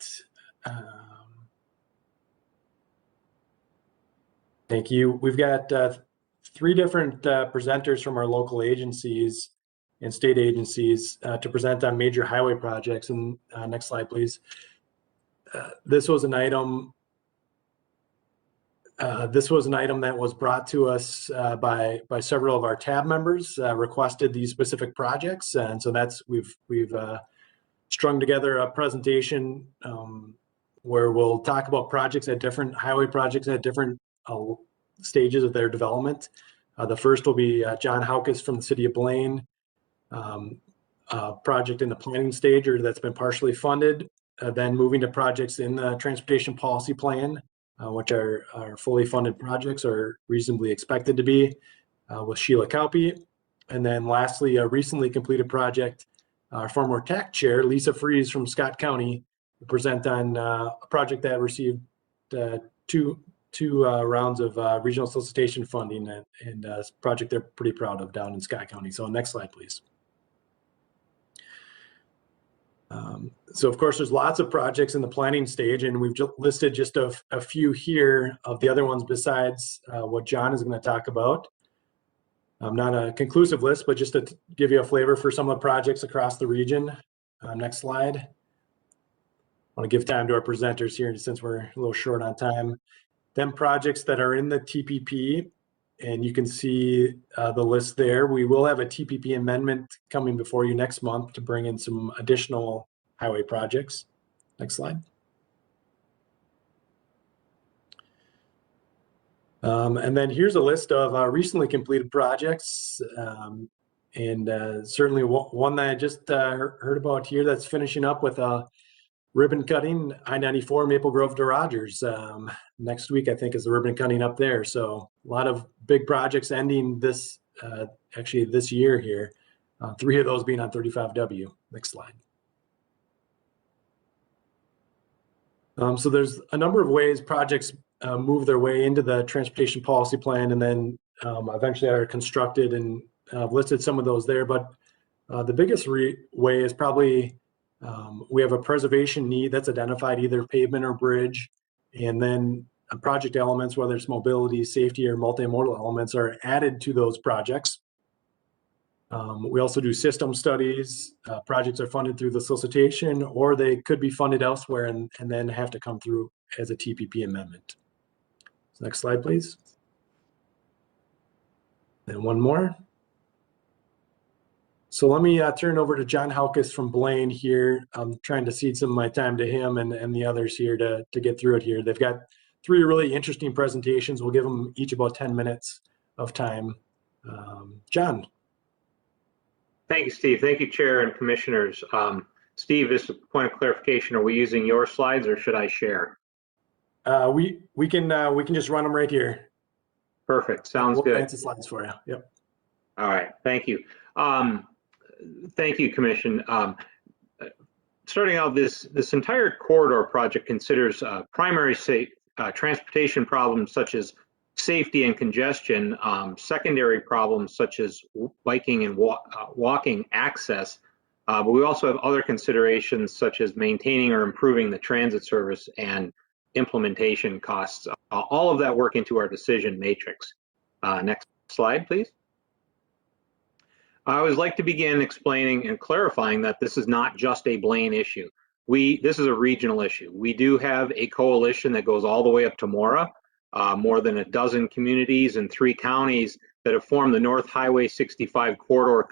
Thank you. We've got 3 different presenters from our local agencies and state agencies to present on major highway projects. And next slide, please. This was an item. That was brought to us by several of our tab members, requested these specific projects, and so we've strung together a presentation where we'll talk about projects at different highway projects at different stages of their development. The first will be John Haukus from the city of Blaine, project in the planning stage or that's been partially funded. Then moving to projects in the transportation policy plan, which are fully funded projects or reasonably expected to be, with Sheila Kauppi. And then lastly, a recently completed project, our former TAC chair, Lisa Fries from Scott County, will present on a project that received two rounds of regional solicitation funding and a project they're pretty proud of down in Scott County. So next slide, please. So of course, there's lots of projects in the planning stage, and we've listed just a few here of the other ones besides what John is going to talk about. Not a conclusive list, but just to give you a flavor for some of the projects across the region. Next slide. I want to give time to our presenters here since we're a little short on time. Then projects that are in the TPP, and you can see the list there. We will have a TPP amendment coming before you next month to bring in some additional highway projects. Next slide. And then here's a list of recently completed projects. Certainly one that I just heard about here that's finishing up with a ribbon cutting, I-94 Maple Grove to Rogers. Next week, I think, is the ribbon cutting up there. So a lot of big projects ending this, actually this year here. 3 of those being on 35W. Next slide. So there's a number of ways projects move their way into the transportation policy plan and then eventually are constructed, and I've listed some of those there, but the biggest way is probably we have a preservation need that's identified, either pavement or bridge, and then project elements, whether it's mobility, safety, or multimodal elements, are added to those projects. We also do system studies. Projects are funded through the solicitation, or they could be funded elsewhere and then have to come through as a TPP amendment. So next slide, please. And one more. So let me turn over to John Haukus from Blaine here. I'm trying to cede some of my time to him and the others here to get through it here. They've got 3 really interesting presentations. We'll give them each about 10 minutes of time. John. Thank you, Steve. Thank you, Chair and Commissioners. Steve, just a point of clarification, are we using your slides or should I share? We can just run them right here. Perfect. Sounds good. We'll advance the slides for you. Yep. All right. Thank you. Thank you, Commission. Starting out, this entire corridor project considers primary transportation problems such as safety and congestion, secondary problems such as biking and walking access, but we also have other considerations such as maintaining or improving the transit service and implementation costs. All of that work into our decision matrix. Next slide, please. I always like to begin explaining and clarifying that this is not just a Blaine issue. This is a regional issue. We do have a coalition that goes all the way up to Mora, more than a dozen communities and 3 counties that have formed the North Highway 65 Corridor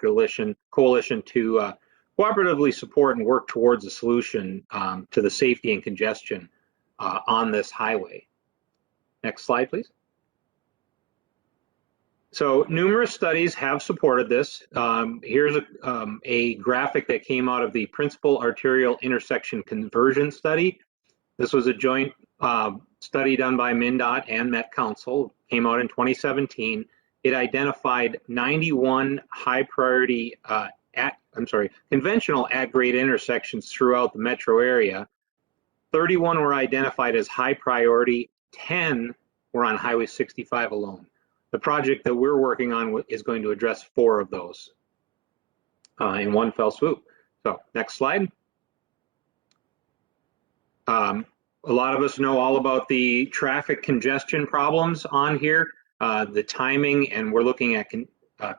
Coalition to cooperatively support and work towards a solution to the safety and congestion on this highway. Next slide, please. So numerous studies have supported this. Here's a graphic that came out of the Principal Arterial Intersection Conversion Study. This was a joint study done by MnDOT and Met Council, came out in 2017. It identified 91 high priority, conventional at-grade intersections throughout the metro area. 31 were identified as high priority, 10 were on Highway 65 alone. The project that we're working on is going to address 4 of those in one fell swoop. So next slide. A lot of us know all about the traffic congestion problems on here, the timing, and we're looking at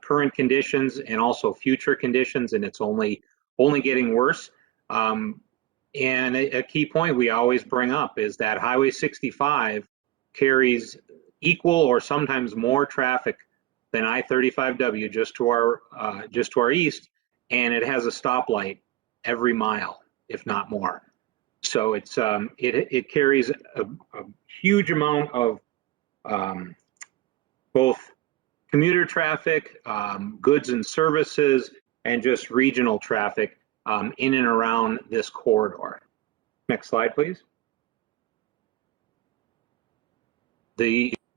current conditions and also future conditions, and it's only getting worse. And a key point we always bring up is that Highway 65 carries equal or sometimes more traffic than I-35W just to our east, and it has a stoplight every mile, if not more. So it's it carries a huge amount of both commuter traffic, goods and services, and just regional traffic in and around this corridor. Next slide, please.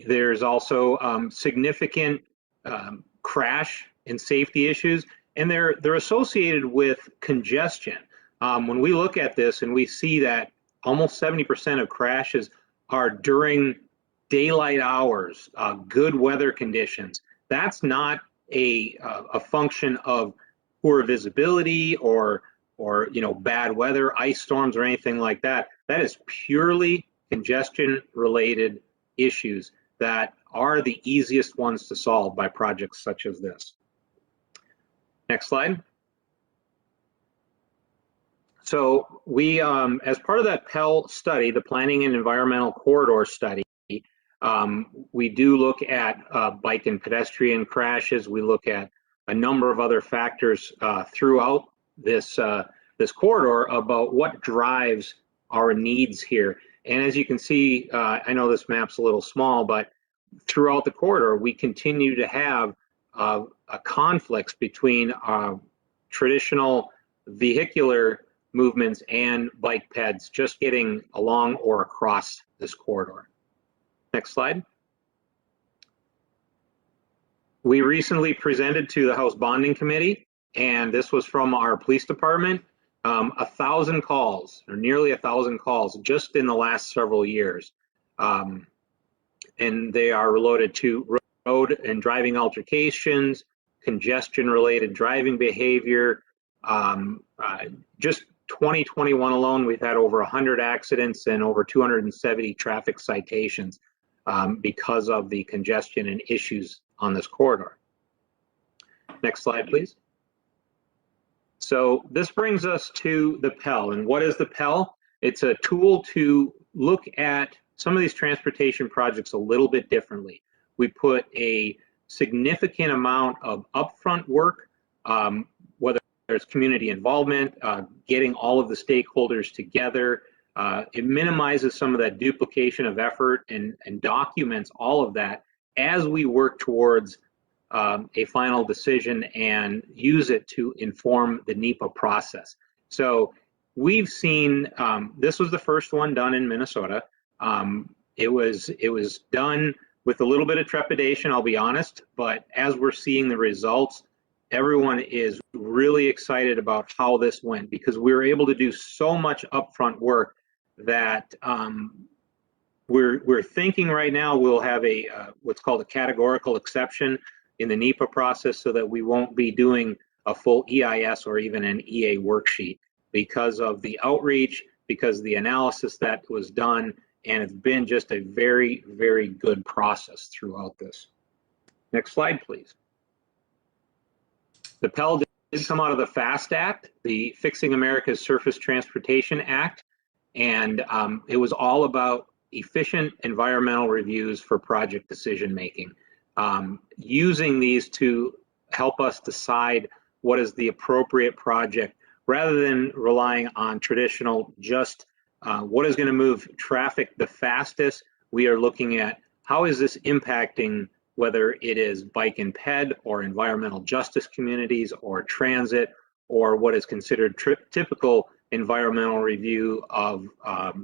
There's also significant crash and safety issues, and they're associated with congestion. When we look at this and we see that almost 70% of crashes are during daylight hours, good weather conditions, that's not a function of poor visibility or bad weather, ice storms or anything like that. That is purely congestion related issues that are the easiest ones to solve by projects such as this. Next slide. So we, as part of that Pell study, the Planning and Environmental Corridor Study, we do look at bike and pedestrian crashes. We look at a number of other factors throughout this corridor about what drives our needs here. And as you can see, I know this map's a little small, but throughout the corridor, we continue to have conflicts between traditional vehicular movements and bike paths just getting along or across this corridor. Next slide. We recently presented to the House Bonding Committee, and this was from our police department, 1,000 calls, or nearly 1,000 calls just in the last several years. And they are related to road and driving altercations, congestion-related driving behavior. Just 2021 alone, we've had over 100 accidents and over 270 traffic citations because of the congestion and issues on this corridor. Next slide, please. So this brings us to the Pell. And what is the Pell? It's a tool to look at some of these transportation projects a little bit differently. We put a significant amount of upfront work, whether there's community involvement, getting all of the stakeholders together. It minimizes some of that duplication of effort and documents all of that as we work towards a final decision and use it to inform the NEPA process. So we've seen, this was the first one done in Minnesota. It was done with a little bit of trepidation, I'll be honest, but as we're seeing the results, everyone is really excited about how this went because we were able to do so much upfront work that We're thinking right now we'll have a what's called a categorical exception in the NEPA process so that we won't be doing a full EIS or even an EA worksheet because of the outreach, because of the analysis that was done, and it's been just a very, very good process throughout this. Next slide, please. The Pell did come out of the FAST Act, the Fixing America's Surface Transportation Act, and it was all about efficient environmental reviews for project decision making, using these to help us decide what is the appropriate project rather than relying on traditional just what is going to move traffic the fastest. We are looking at how is this impacting whether it is bike and ped or environmental justice communities or transit or what is considered typical environmental review of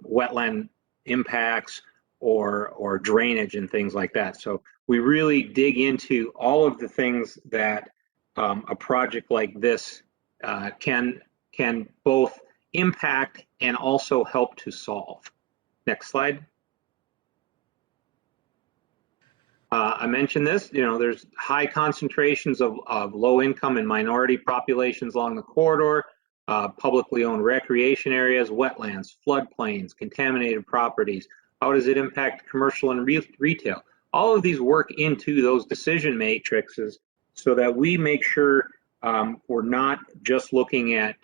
wetland impacts or drainage and things like that. So we really dig into all of the things that a project like this can both impact and also help to solve. Next slide. I mentioned this, there's high concentrations of low income and minority populations along the corridor, publicly owned recreation areas, wetlands, floodplains, contaminated properties. How does it impact commercial and retail? All of these work into those decision matrices so that we make sure we're not just looking at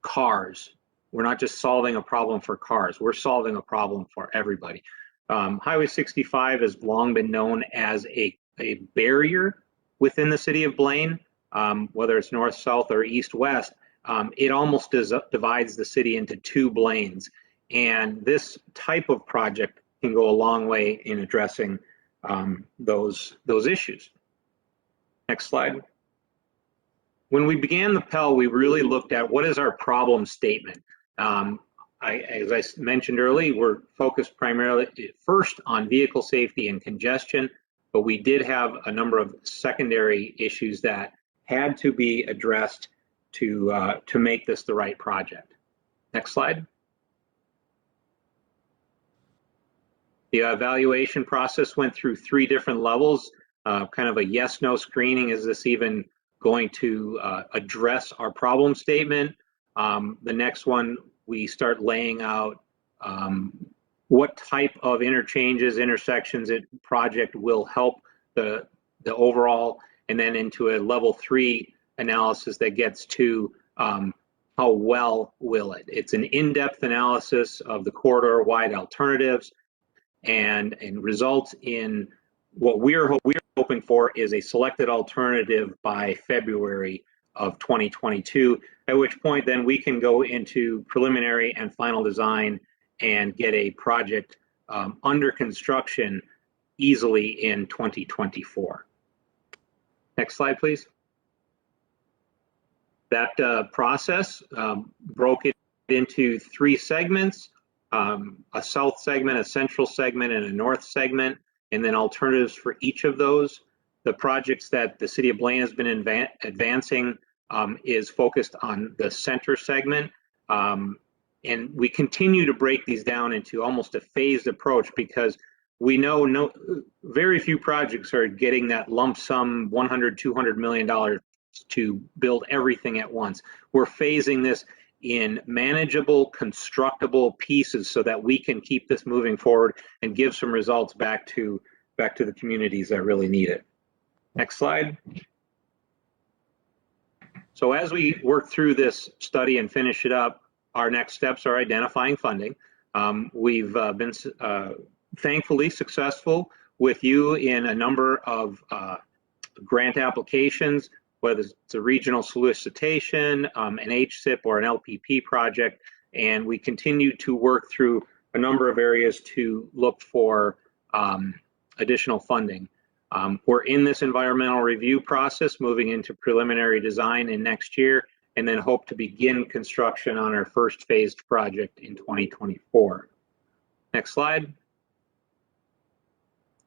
cars. We're not just solving a problem for cars. We're solving a problem for everybody. Highway 65 has long been known as a barrier within the city of Blaine, whether it's north, south, or east, west. It almost divides the city into two Blaines. And this type of project can go a long way in addressing those issues. Next slide. When we began the Pell, we really looked at what is our problem statement. As I mentioned earlier, we're focused primarily first on vehicle safety and congestion, but we did have a number of secondary issues that had to be addressed to make this the right project. Next slide. The evaluation process went through 3 different levels, kind of a yes/no screening. Is this even going to address our problem statement? The next one, we start laying out what type of interchanges, intersections project will help the overall, and then into a level 3 analysis that gets to how well will it. It's an in-depth analysis of the corridor-wide alternatives and results in what we're hoping for is a selected alternative by February of 2022, at which point then we can go into preliminary and final design and get a project under construction easily in 2024. Next slide, please. That process broke it into 3 segments, a south segment, a central segment, and a north segment, and then alternatives for each of those. The projects that the City of Blaine has been advancing is focused on the center segment. And we continue to break these down into almost a phased approach because we know very few projects are getting that lump sum $100, $200 million to build everything at once. We're phasing this in manageable, constructible pieces so that we can keep this moving forward and give some results back to the communities that really need it. Next slide. So as we work through this study and finish it up, our next steps are identifying funding. We've been thankfully successful with you in a number of grant applications, whether it's a regional solicitation, an HSIP, or an LPP project, and we continue to work through a number of areas to look for additional funding. We're in this environmental review process, moving into preliminary design in next year, and then hope to begin construction on our first phased project in 2024. Next slide.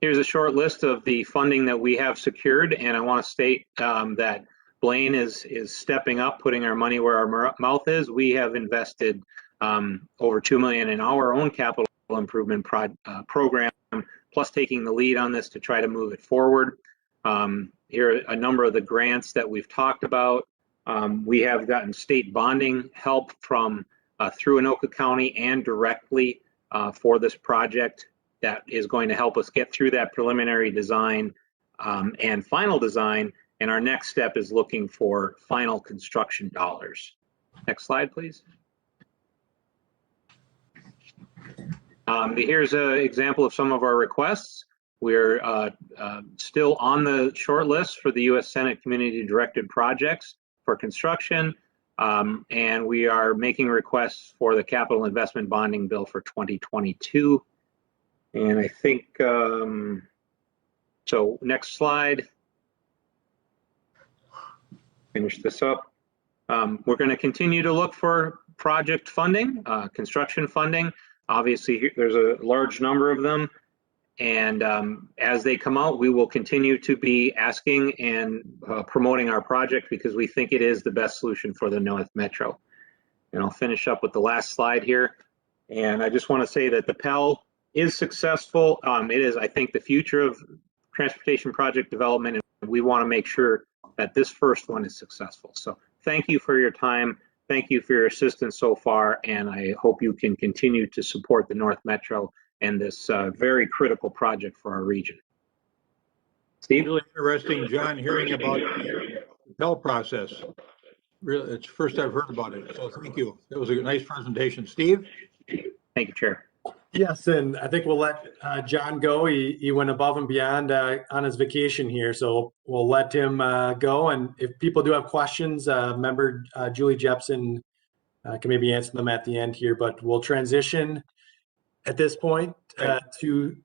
Here's a short list of the funding that we have secured, and I want to state that Blaine is stepping up, putting our money where our mouth is. We have invested over $2 million in our own capital improvement program, plus taking the lead on this to try to move it forward. Here are a number of the grants that we've talked about. We have gotten state bonding help from through Anoka County and directly for this project that is going to help us get through that preliminary design and final design. And our next step is looking for final construction dollars. Next slide, please. Here's an example of some of our requests. We're still on the short list for the U.S. Senate Community Directed Projects for construction, and we are making requests for the Capital Investment Bonding Bill for 2022. And I think, so next slide. Finish this up. We're going to continue to look for project funding, construction funding. Obviously, there's a large number of them. And as they come out, we will continue to be asking and promoting our project because we think it is the best solution for the North Metro. And I'll finish up with the last slide here. And I just want to say that the Pell is successful. It is, I think, the future of transportation project development, and we want to make sure that this first one is successful. So thank you for your time. Thank you for your assistance so far, and I hope you can continue to support the North Metro and this very critical project for our region. Steve? Really interesting, John, hearing about the Pell process. Really, it's the first I've heard about it, so thank you. It was a nice presentation. Steve? Thank you, Chair. Yes, and I think we'll let John go. He went above and beyond on his vacation here, so we'll let him go. And if people do have questions, member Julie Jepson can maybe answer them at the end here. But we'll transition at this point to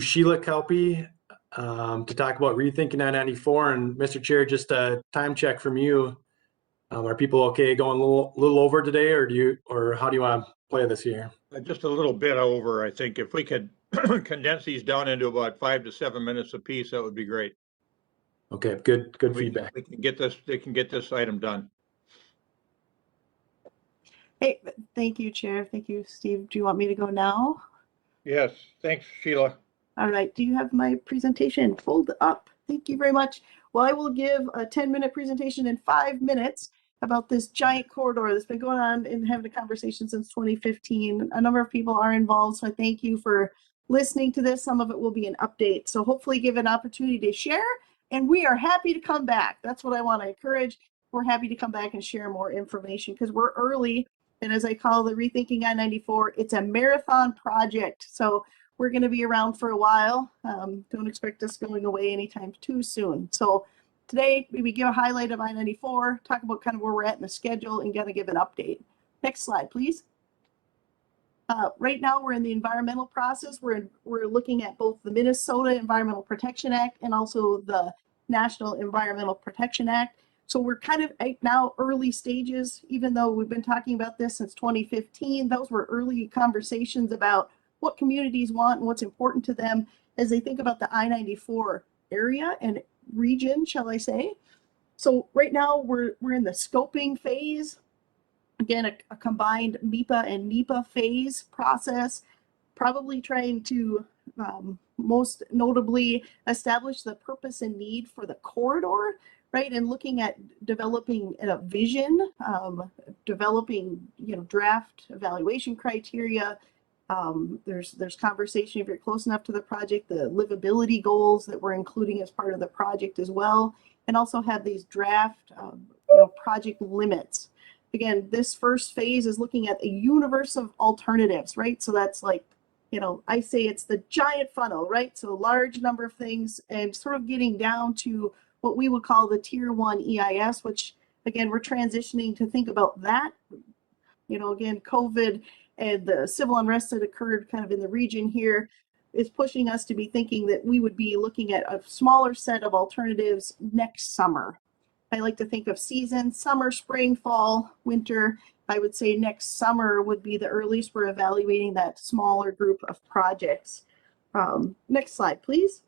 Sheila Kelpie to talk about rethinking I-94. And Mr. Chair, just a time check from you. Are people okay going a little over today, or how do you want to play this here? Just a little bit over, I think. If we could condense these down into about 5 to 7 minutes apiece, that would be great. Okay, good feedback. We can get this. They can get this item done. Hey, thank you, Chair. Thank you, Steve. Do you want me to go now? Yes, thanks, Sheila. All right. Do you have my presentation pulled up? Thank you very much. Well, I will give a 10-minute presentation in 5 minutes about this giant corridor that's been going on and having a conversation since 2015. A number of people are involved, so I thank you for listening to this. Some of it will be an update. So hopefully give an opportunity to share, and we are happy to come back. That's what I want to encourage. We're happy to come back and share more information because we're early. And as I call the Rethinking I-94, it's a marathon project. So we're going to be around for a while. Don't expect us going away anytime too soon. So today we give a highlight of I-94, talk about kind of where we're at in the schedule, and kind of give an update. Next slide, please. Right now we're in the environmental process. We're looking at both the Minnesota Environmental Protection Act and also the National Environmental Protection Act. So we're kind of now early stages, even though we've been talking about this since 2015. Those were early conversations about what communities want and what's important to them as they think about the I-94 area and region, shall I say. So right now we're in the scoping phase. Again, a combined MEPA and NEPA phase process, probably trying to most notably establish the purpose and need for the corridor, right? And looking at developing a vision, developing, draft evaluation criteria. There's conversation, if you're close enough to the project, the livability goals that we're including as part of the project as well, and also have these draft project limits. Again, this first phase is looking at a universe of alternatives, right? So that's like, I say it's the giant funnel, right? So a large number of things and sort of getting down to what we would call the tier 1 EIS, which again, we're transitioning to think about that. Again, COVID and the civil unrest that occurred kind of in the region here is pushing us to be thinking that we would be looking at a smaller set of alternatives next summer. I like to think of seasons, summer, spring, fall, winter. I would say next summer would be the earliest we're evaluating that smaller group of projects. Next slide, please.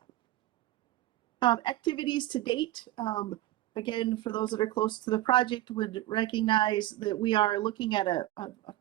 Activities to date. again, for those that are close to the project would recognize that we are looking at a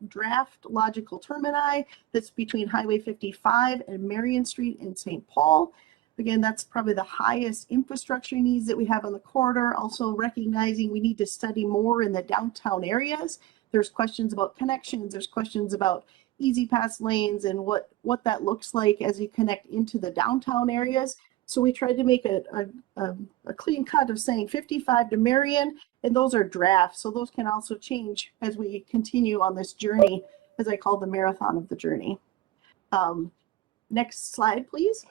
draft logical termini that's between Highway 55 and Marion Street in St. Paul. Again, that's probably the highest infrastructure needs that we have on the corridor. Also recognizing we need to study more in the downtown areas. There's questions about connections. There's questions about easy pass lanes and what that looks like as you connect into the downtown areas. So we tried to make a clean cut of saying 55 to Marion, and those are drafts. So those can also change as we continue on this journey, as I call the marathon of the journey. Next slide, please.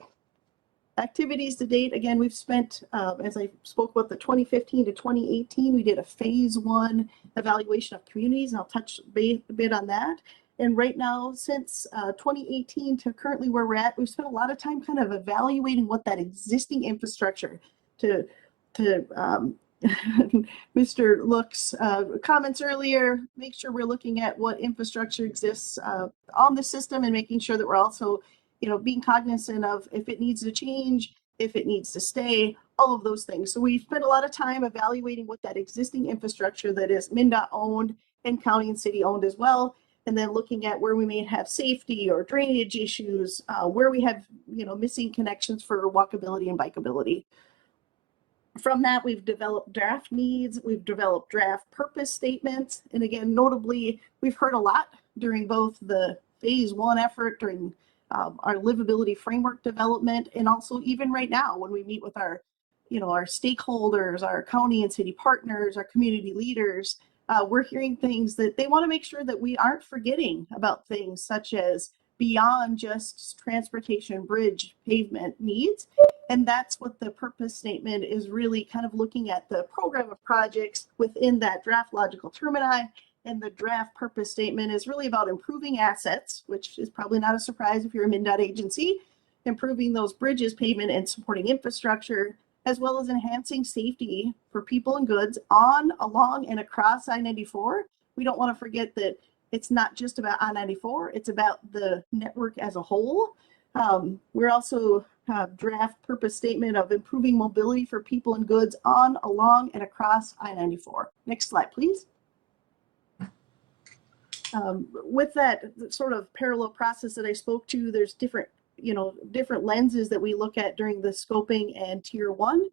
Activities to date, again, we've spent, as I spoke about the 2015 to 2018, we did a phase 1 evaluation of communities, and I'll touch a bit on that. And right now, since 2018 to currently where we're at, we've spent a lot of time kind of evaluating what that existing infrastructure to Mr. Look's comments earlier, make sure we're looking at what infrastructure exists on the system and making sure that we're also, being cognizant of if it needs to change, if it needs to stay, all of those things. So we spent a lot of time evaluating what that existing infrastructure that is MnDOT owned and county and city owned as well. And then looking at where we may have safety or drainage issues, where we have, missing connections for walkability and bikeability. From that, we've developed draft needs, we've developed draft purpose statements. And again, notably, we've heard a lot during both the phase 1 effort, during our livability framework development, and also even right now when we meet with our stakeholders, our county and city partners, our community leaders, we're hearing things that they want to make sure that we aren't forgetting about things such as beyond just transportation, bridge, pavement needs. And that's what the purpose statement is really kind of looking at, the program of projects within that draft logical termini. And the draft purpose statement is really about improving assets, which is probably not a surprise if you're a MnDOT agency, improving those bridges, pavement, and supporting infrastructure, as well as enhancing safety for people and goods on, along, and across I-94. We don't want to forget that it's not just about I-94, it's about the network as a whole. We're also draft purpose statement of improving mobility for people and goods on, along, and across I-94. Next slide, please. With that sort of parallel process that I spoke to, there's different lenses that we look at during the scoping and tier 1.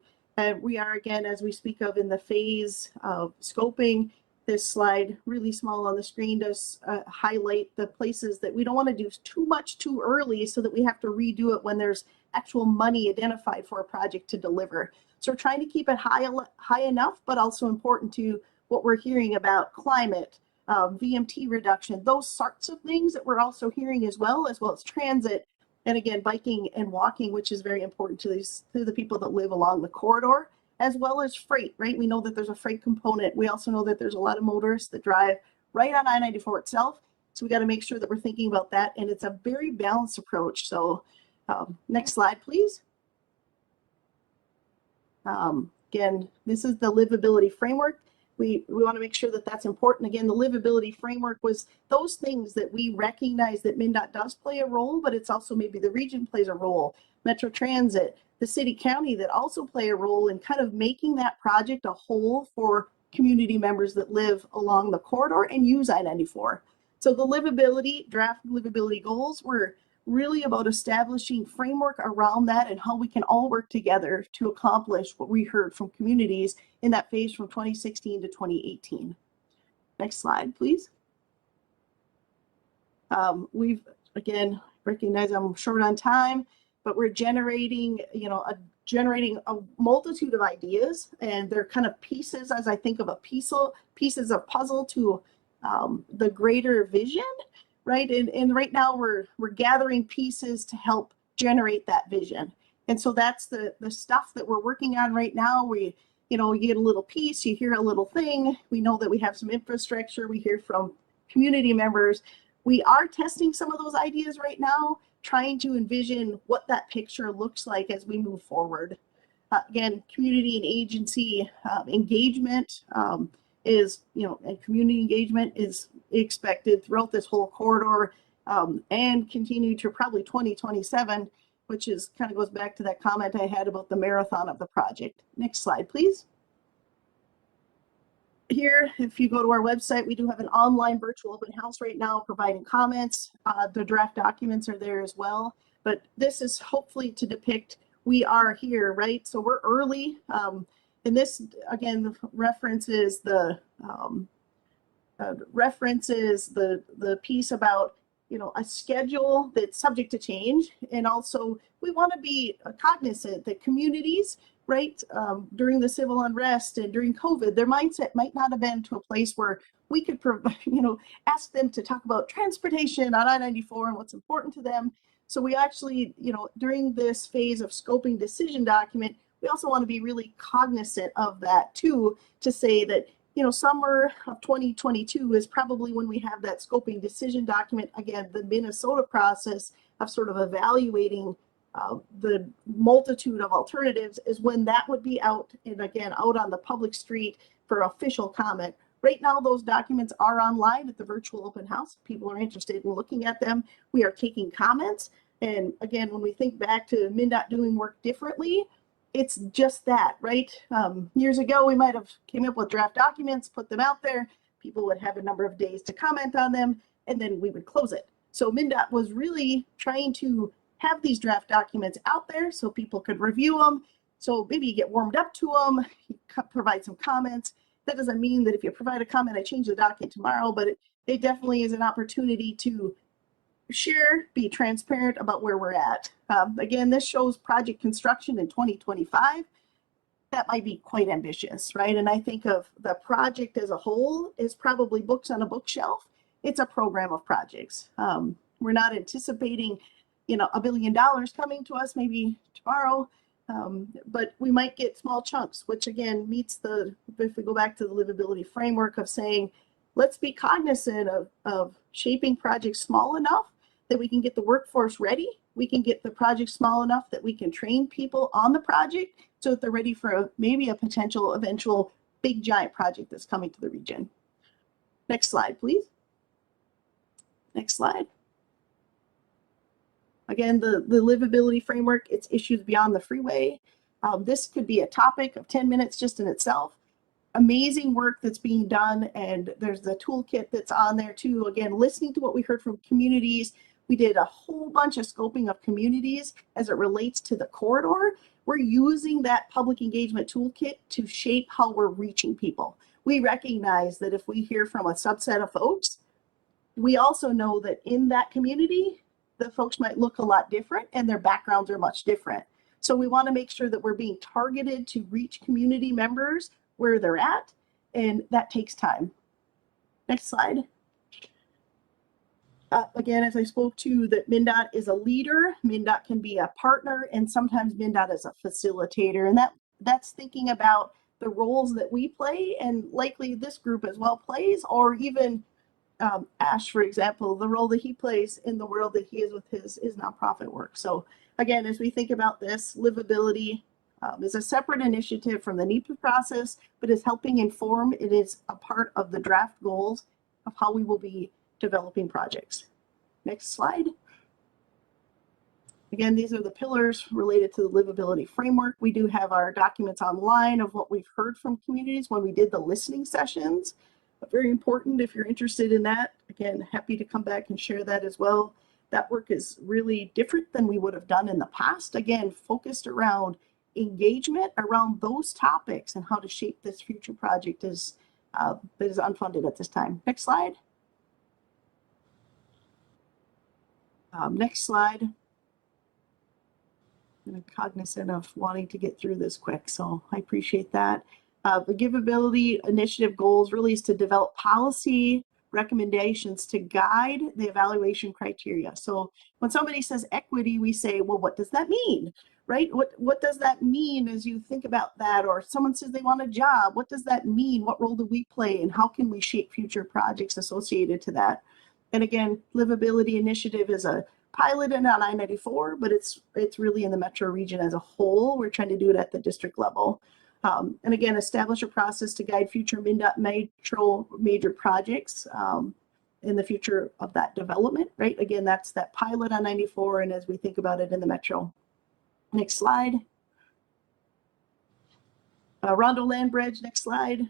We are, again, as we speak of in the phase of scoping, this slide, really small on the screen, does highlight the places that we don't want to do too much too early so that we have to redo it when there's actual money identified for a project to deliver. So we're trying to keep it high enough, but also important to what we're hearing about climate, VMT reduction, those sorts of things that we're also hearing as well as transit, and again, biking and walking, which is very important to the people that live along the corridor, as well as freight, right? We know that there's a freight component. We also know that there's a lot of motorists that drive right on I-94 itself. So we got to make sure that we're thinking about that. And it's a very balanced approach. So next slide, please. Again, this is the livability framework. We want to make sure that that's important. Again, the livability framework was those things that we recognize that MnDOT does play a role, but it's also maybe the region plays a role, Metro Transit, the city county that also play a role in kind of making that project a whole for community members that live along the corridor and use I-94. So the livability, draft livability goals were really about establishing framework around that and how we can all work together to accomplish what we heard from communities in that phase from 2016 to 2018. Next slide, please. We've, again, recognize I'm short on time, but we're generating, generating a multitude of ideas, and they're kind of pieces, as I think of pieces of puzzle to the greater vision. Right, and right now we're gathering pieces to help generate that vision, and so that's the stuff that we're working on right now. You get a little piece, you hear a little thing. We know that we have some infrastructure. We hear from community members. We are testing some of those ideas right now, trying to envision what that picture looks like as we move forward. Again, community and agency engagement is, and community engagement is expected throughout this whole corridor and continue to probably 2027, which is kind of goes back to that comment I had about the marathon of the project. Next slide, please. here, if you go to our website, we do have an online virtual open house right now providing comments. The draft documents are there as well. But this is hopefully to depict we are here, right? So we're early. And this, again, references the piece about, you know, a schedule that's subject to change. And also we want to be cognizant that communities, right, during the civil unrest and during COVID, their mindset might not have been to a place where we could, you know, ask them to talk about transportation on I-94 and what's important to them. So we actually, you know, during this phase of scoping decision document, we also want to be really cognizant of that too, to say that, you know, summer of 2022 is probably when we have that scoping decision document. Again, the Minnesota process of sort of evaluating the multitude of alternatives is when that would be out, and again, out on the public street for official comment. Right now, those documents are online at the virtual open house. People are interested in looking at them. We are taking comments. And again, when we think back to MnDOT doing work differently, it's just that, right? Years ago, we might have came up with draft documents, put them out there. People would have a number of days to comment on them, and then we would close it. So MnDOT was really trying to have these draft documents out there so people could review them. So maybe you get warmed up to them, you provide some comments. That doesn't mean that if you provide a comment, I change the document tomorrow, but it definitely is an opportunity to share, be transparent about where we're at. Again, this shows project construction in 2025. That might be quite ambitious, right? And I think of the project as a whole is probably books on a bookshelf. It's a program of projects. We're not anticipating, you know, $1 billion coming to us maybe tomorrow, but we might get small chunks, which again meets the, if we go back to the livability framework of saying, let's be cognizant of shaping projects small enough that we can get the workforce ready. We can get the project small enough that we can train people on the project so that they're ready for maybe a potential eventual big giant project that's coming to the region. Next slide, please. Next slide. Again, the livability framework, it's issues beyond the freeway. This could be a topic of 10 minutes just in itself. Amazing work that's being done, and there's the toolkit that's on there too. Again, listening to what we heard from communities. We did a whole bunch of scoping of communities as it relates to the corridor. We're using that public engagement toolkit to shape how we're reaching people. We recognize that if we hear from a subset of folks, we also know that in that community, the folks might look a lot different and their backgrounds are much different. So we want to make sure that we're being targeted to reach community members where they're at, and that takes time. Next slide. Again, as I spoke to, that MnDOT is a leader, MnDOT can be a partner, and sometimes MnDOT is a facilitator, and that's thinking about the roles that we play, and likely this group as well plays, or even Ash, for example, the role that he plays in the world that he is with his nonprofit work. So again, as we think about this, livability is a separate initiative from the NEPA process, but is helping inform. It is a part of the draft goals of how we will be developing projects. Next slide. Again, these are the pillars related to the livability framework. We do have our documents online of what we've heard from communities when we did the listening sessions. Very important if you're interested in that. Again, happy to come back and share that as well. That work is really different than we would have done in the past. Again, focused around engagement around those topics and how to shape this future project that is unfunded at this time. Next slide. Next slide. I'm cognizant of wanting to get through this quick, so I appreciate that. The Giveability Initiative goals really is to develop policy recommendations to guide the evaluation criteria. So when somebody says equity, we say, well, what does that mean, right? What does that mean as you think about that? Or someone says they want a job, what does that mean? What role do we play, and how can we shape future projects associated to that? And again, Livability Initiative is a pilot in on I-94, but it's really in the metro region as a whole. We're trying to do it at the district level. And again, establish a process to guide future MnDOT metro major projects in the future of that development, right? Again, that's that pilot on 94, and as we think about it in the metro. Next slide. Rondo Land Bridge, next slide.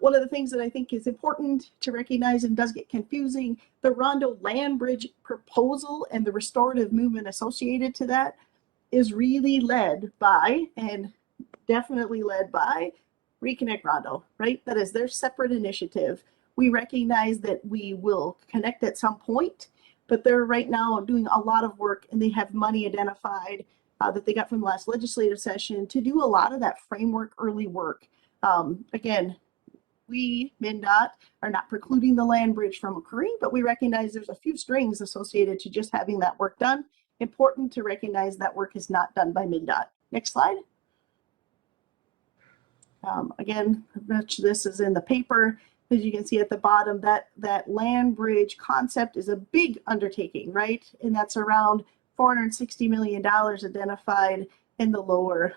One of the things that I think is important to recognize and does get confusing, the Rondo Land Bridge proposal and the restorative movement associated to that is really led by, and definitely led by, Reconnect Rondo, right? That is their separate initiative. We recognize that we will connect at some point, but they're right now doing a lot of work, and they have money identified that they got from the last legislative session to do a lot of that framework early work. Again, we, MnDOT, are not precluding the land bridge from occurring, but we recognize there's a few strings associated to just having that work done. Important to recognize that work is not done by MnDOT. Next slide. Again, much this is in the paper. As you can see at the bottom, that land bridge concept is a big undertaking, right? And that's around $460 million identified in the lower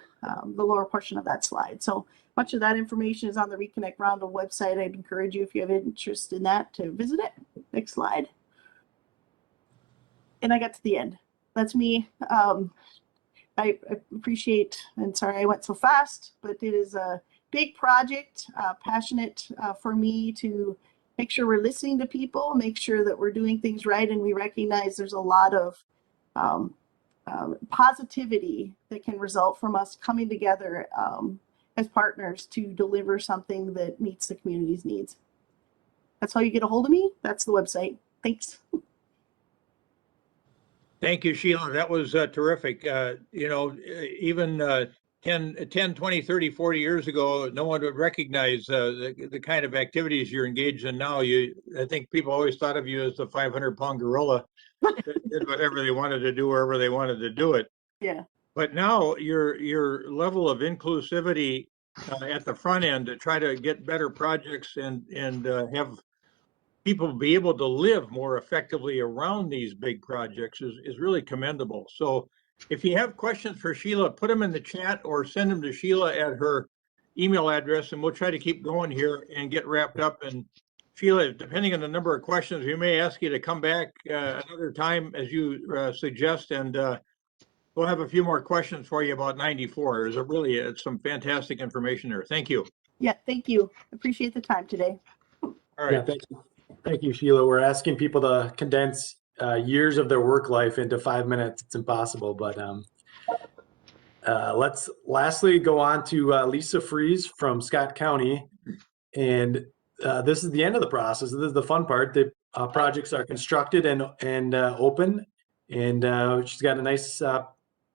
portion of that slide. So much of that information is on the Reconnect Rondo website. I'd encourage you, if you have interest in that, to visit it. Next slide. And I got to the end. That's me. I appreciate, and sorry I went so fast, but it is a big project, passionate for me to make sure we're listening to people, make sure that we're doing things right, and we recognize there's a lot of positivity that can result from us coming together as partners to deliver something that meets the community's needs. That's how you get a hold of me. That's the website. Thanks. Thank you, Sheila. That was terrific. Even 10, 20, 30, 40 years ago, no one would recognize the kind of activities you're engaged in now. I think people always thought of you as the 500-pound gorilla that did whatever they wanted to do wherever they wanted to do it. Yeah. But now your level of inclusivity at the front end to try to get better projects and have people be able to live more effectively around these big projects is really commendable. So if you have questions for Sheila, put them in the chat or send them to Sheila at her email address, and we'll try to keep going here and get wrapped up. And Sheila, depending on the number of questions, we may ask you to come back another time as you suggest, and we'll have a few more questions for you about 94. It's some fantastic information there. Thank you. Yeah, thank you. Appreciate the time today. All right. Yeah, thank you. Thank you, Sheila. We're asking people to condense years of their work life into 5 minutes. It's impossible, but let's lastly go on to Lisa Fries from Scott County. And this is the end of the process. This is the fun part. The projects are constructed and open. And she's got a nice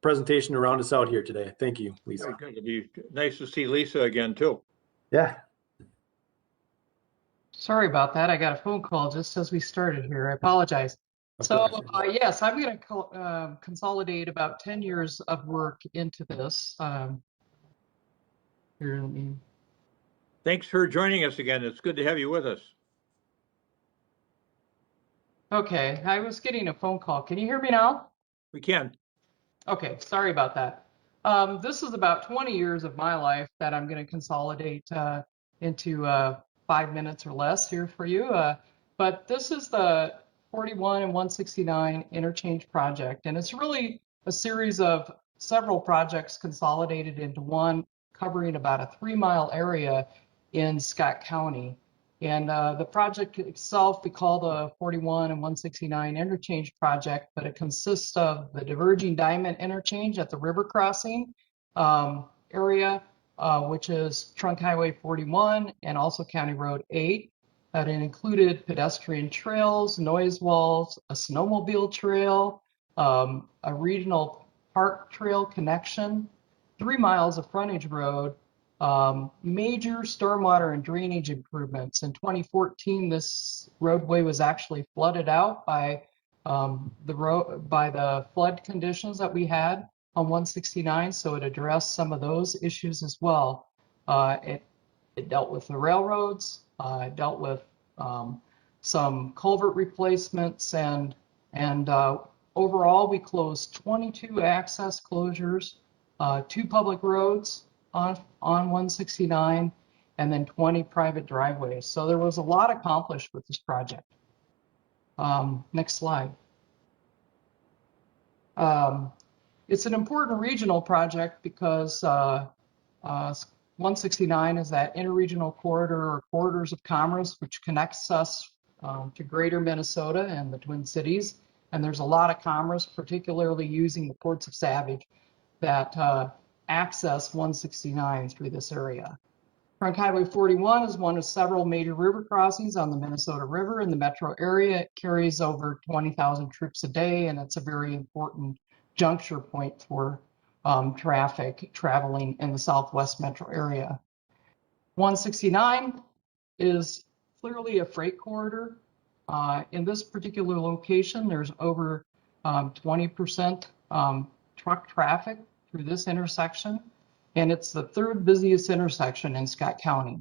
presentation to round us out here today. Thank you, Lisa. Very good. It'd be nice to see Lisa again, too. Yeah. Sorry about that. I got a phone call just as we started here. I apologize. So yes, I'm going to consolidate about 10 years of work into this. Here, let me. Thanks for joining us again. It's good to have you with us. Okay, I was getting a phone call. Can you hear me now? We can. Okay, sorry about that. This is about 20 years of my life that I'm going to consolidate into 5 minutes or less here for you. But this is the 41 and 169 interchange project, and it's really a series of several projects consolidated into one, covering about a 3-mile area in Scott County. And the project itself, we call the 41 and 169 interchange project, but it consists of the diverging diamond interchange at the river crossing area, which is Trunk Highway 41 and also County Road 8. That included pedestrian trails, noise walls, a snowmobile trail, a regional park trail connection, 3 miles of frontage road, major stormwater and drainage improvements. In 2014, this roadway was actually flooded out by the flood conditions that we had on 169, so it addressed some of those issues as well. It dealt with the railroads, it dealt with some culvert replacements, and overall we closed 22 access closures, 2 public roads on 169, and then 20 private driveways. So there was a lot accomplished with this project. Next slide. It's an important regional project because 169 is that interregional corridor or corridors of commerce, which connects us to greater Minnesota and the Twin Cities. And there's a lot of commerce, particularly using the ports of Savage, that access 169 through this area. Trunk Highway 41 is one of several major river crossings on the Minnesota River in the metro area. It carries over 20,000 trips a day, and it's a very important juncture point for traffic traveling in the southwest metro area. 169 is clearly a freight corridor. In this particular location, there's over 20% truck traffic through this intersection, and it's the third busiest intersection in Scott County.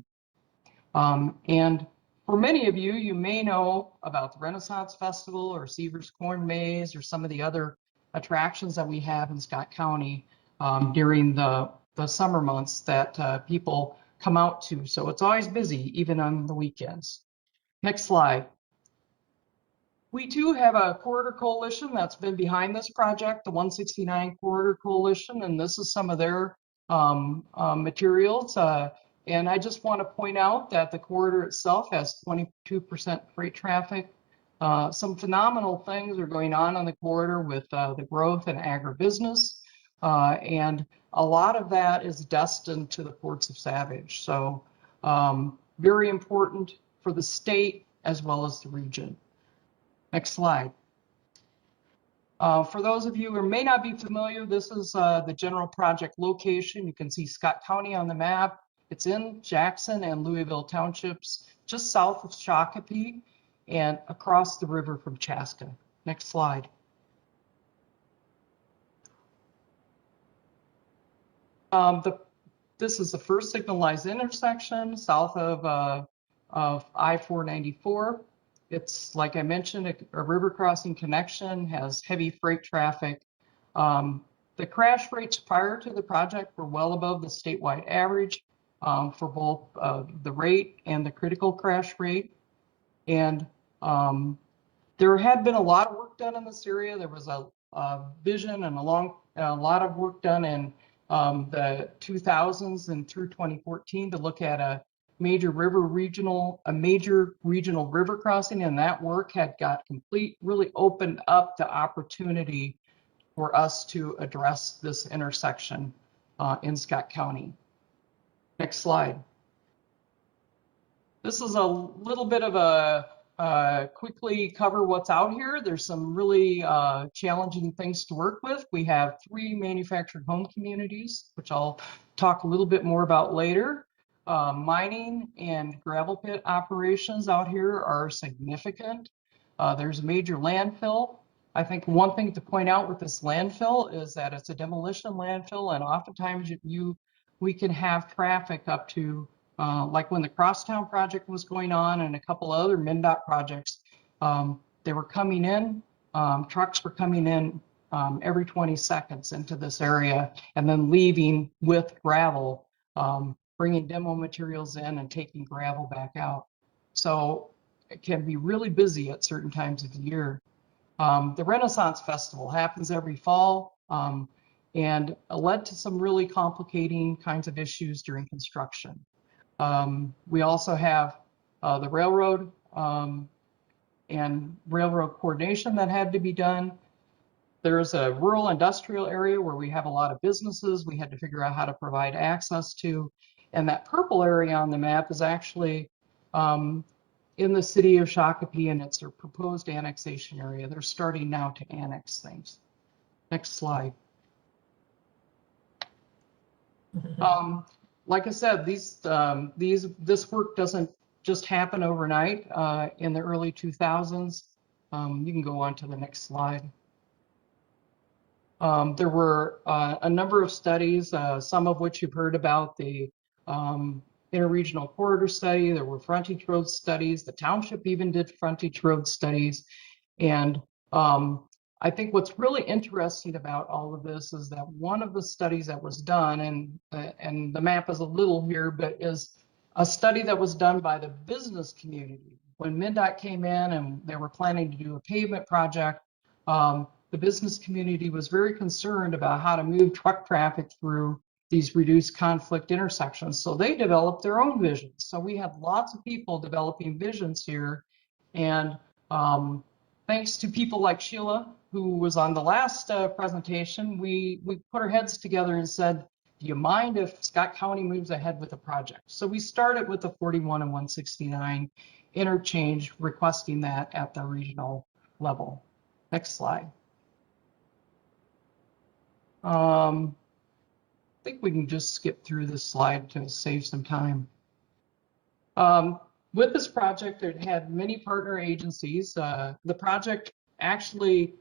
And for many of you, you may know about the Renaissance Festival or Seaver's Corn Maze or some of the other attractions that we have in Scott County during the summer months that people come out to. So it's always busy, even on the weekends. Next slide. We too have a corridor coalition that's been behind this project, the 169 Corridor Coalition, and this is some of their materials. And I just want to point out that the corridor itself has 22% freight traffic. Some phenomenal things are going on the corridor with the growth in agribusiness, and a lot of that is destined to the ports of Savage. So very important for the state as well as the region. Next slide. For those of you who may not be familiar, this is the general project location. You can see Scott County on the map. It's in Jackson and Louisville Townships, just south of Shakopee and across the river from Chaska. Next slide. This is the first signalized intersection south of I-494. It's, like I mentioned, a river crossing connection, has heavy freight traffic. The crash rates prior to the project were well above the statewide average for both the rate and the critical crash rate. And there had been a lot of work done in this area. There was a vision and a lot of work done in the 2000s and through 2014 to look at a major regional river crossing, and that work had got complete, really opened up the opportunity for us to address this intersection in Scott County. Next slide. This is a little bit of a quickly cover what's out here. There's some really challenging things to work with. We have 3 manufactured home communities, which I'll talk a little bit more about later. Mining and gravel pit operations out here are significant. There's a major landfill. I think one thing to point out with this landfill is that it's a demolition landfill, and oftentimes we can have traffic up to like when the Crosstown project was going on and a couple other MnDOT projects, they were coming in, trucks were coming in every 20 seconds into this area and then leaving with gravel, bringing demo materials in and taking gravel back out. So it can be really busy at certain times of the year. The Renaissance Festival happens every fall and led to some really complicating kinds of issues during construction. We also have the railroad and railroad coordination that had to be done. There's a rural industrial area where we have a lot of businesses we had to figure out how to provide access to. And that purple area on the map is actually in the city of Shakopee, and it's a proposed annexation area. They're starting now to annex things. Next slide. Like I said, this work doesn't just happen overnight. In the early 2000s, you can go on to the next slide. There were a number of studies, some of which you've heard about, the interregional corridor study. There were frontage road studies. The township even did frontage road studies. And I think what's really interesting about all of this is that one of the studies that was done, and the map is a little here, but is a study that was done by the business community. When MnDOT came in and they were planning to do a pavement project, the business community was very concerned about how to move truck traffic through these reduced conflict intersections. So they developed their own visions. So we had lots of people developing visions here. And thanks to people like Sheila, who was on the last presentation, we put our heads together and said, do you mind if Scott County moves ahead with the project? So we started with the 41 and 169 interchange, requesting that at the regional level. Next slide. I think we can just skip through this slide to save some time. With this project, it had many partner agencies. The project actually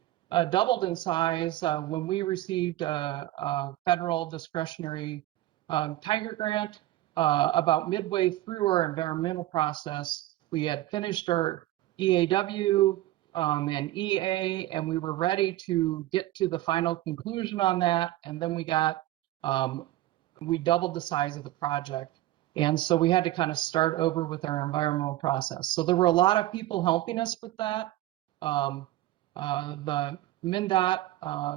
doubled in size when we received a federal discretionary Tiger grant. About midway through our environmental process, we had finished our EAW and EA, and we were ready to get to the final conclusion on that. And then we doubled the size of the project. And so we had to kind of start over with our environmental process. So there were a lot of people helping us with that. The MnDOT,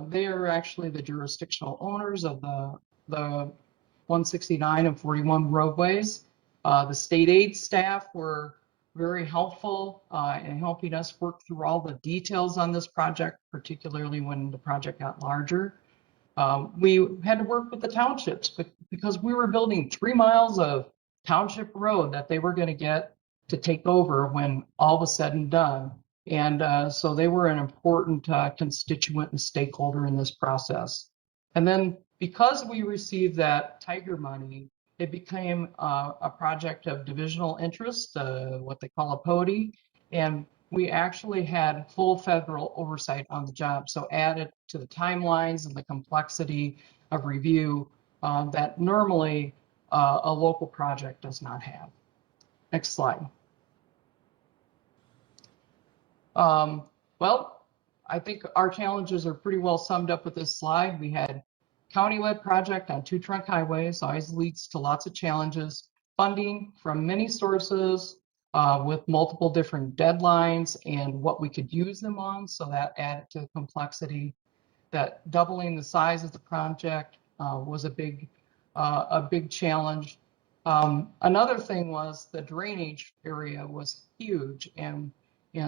they are actually the jurisdictional owners of the 169 and 41 roadways. The state aid staff were very helpful in helping us work through all the details on this project, particularly when the project got larger. We had to work with the townships because we were building 3 miles of township road that they were going to get to take over when all was said and done. And so they were an important constituent and stakeholder in this process. And then because we received that Tiger money, it became a project of divisional interest, what they call a PODI. And we actually had full federal oversight on the job. So added to the timelines and the complexity of review that normally a local project does not have. Next slide. Well, I think our challenges are pretty well summed up with this slide. We had county-led project on 2 trunk highways, always leads to lots of challenges. Funding from many sources with multiple different deadlines and what we could use them on, so that added to the complexity. That doubling the size of the project was a big challenge. Another thing was the drainage area was huge, and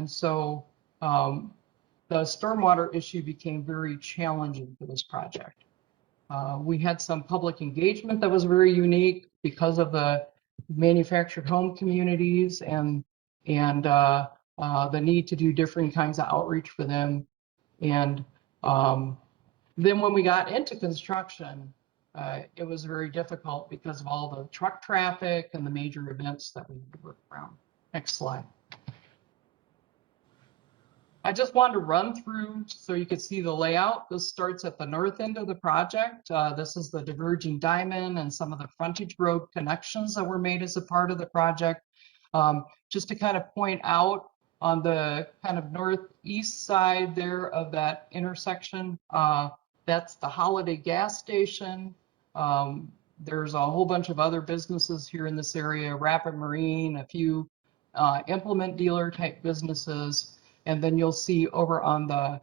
so the stormwater issue became very challenging for this project. We had some public engagement that was very unique because of the manufactured home communities and the need to do different kinds of outreach for them. And then when we got into construction, it was very difficult because of all the truck traffic and the major events that we had to work around. Next slide. I just wanted to run through so you could see the layout. This starts at the north end of the project. This is the diverging diamond and some of the frontage road connections that were made as a part of the project. Just to kind of point out on the kind of northeast side there of that intersection, that's the Holiday gas station. There's a whole bunch of other businesses here in this area, Rapid Marine, a few implement dealer type businesses. And then you'll see over on the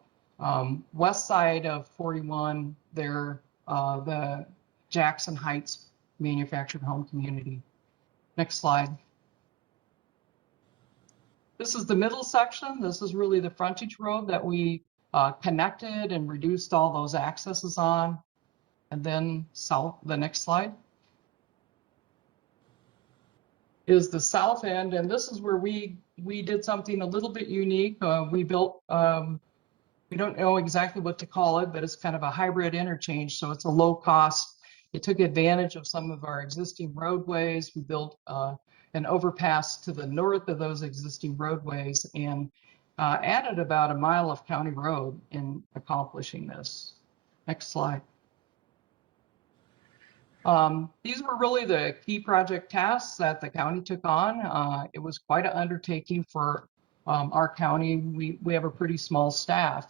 west side of 41 there, the Jackson Heights manufactured home community. Next slide. This is the middle section. This is really the frontage road that we connected and reduced all those accesses on. And then south, the next slide, is the south end. And this is where we did something a little bit unique. We built, we don't know exactly what to call it, but it's kind of a hybrid interchange. So it's a low cost. It took advantage of some of our existing roadways. We built an overpass to the north of those existing roadways and added about a mile of county road in accomplishing this. Next slide. These were really the key project tasks that the county took on. It was quite an undertaking for our county. We have a pretty small staff.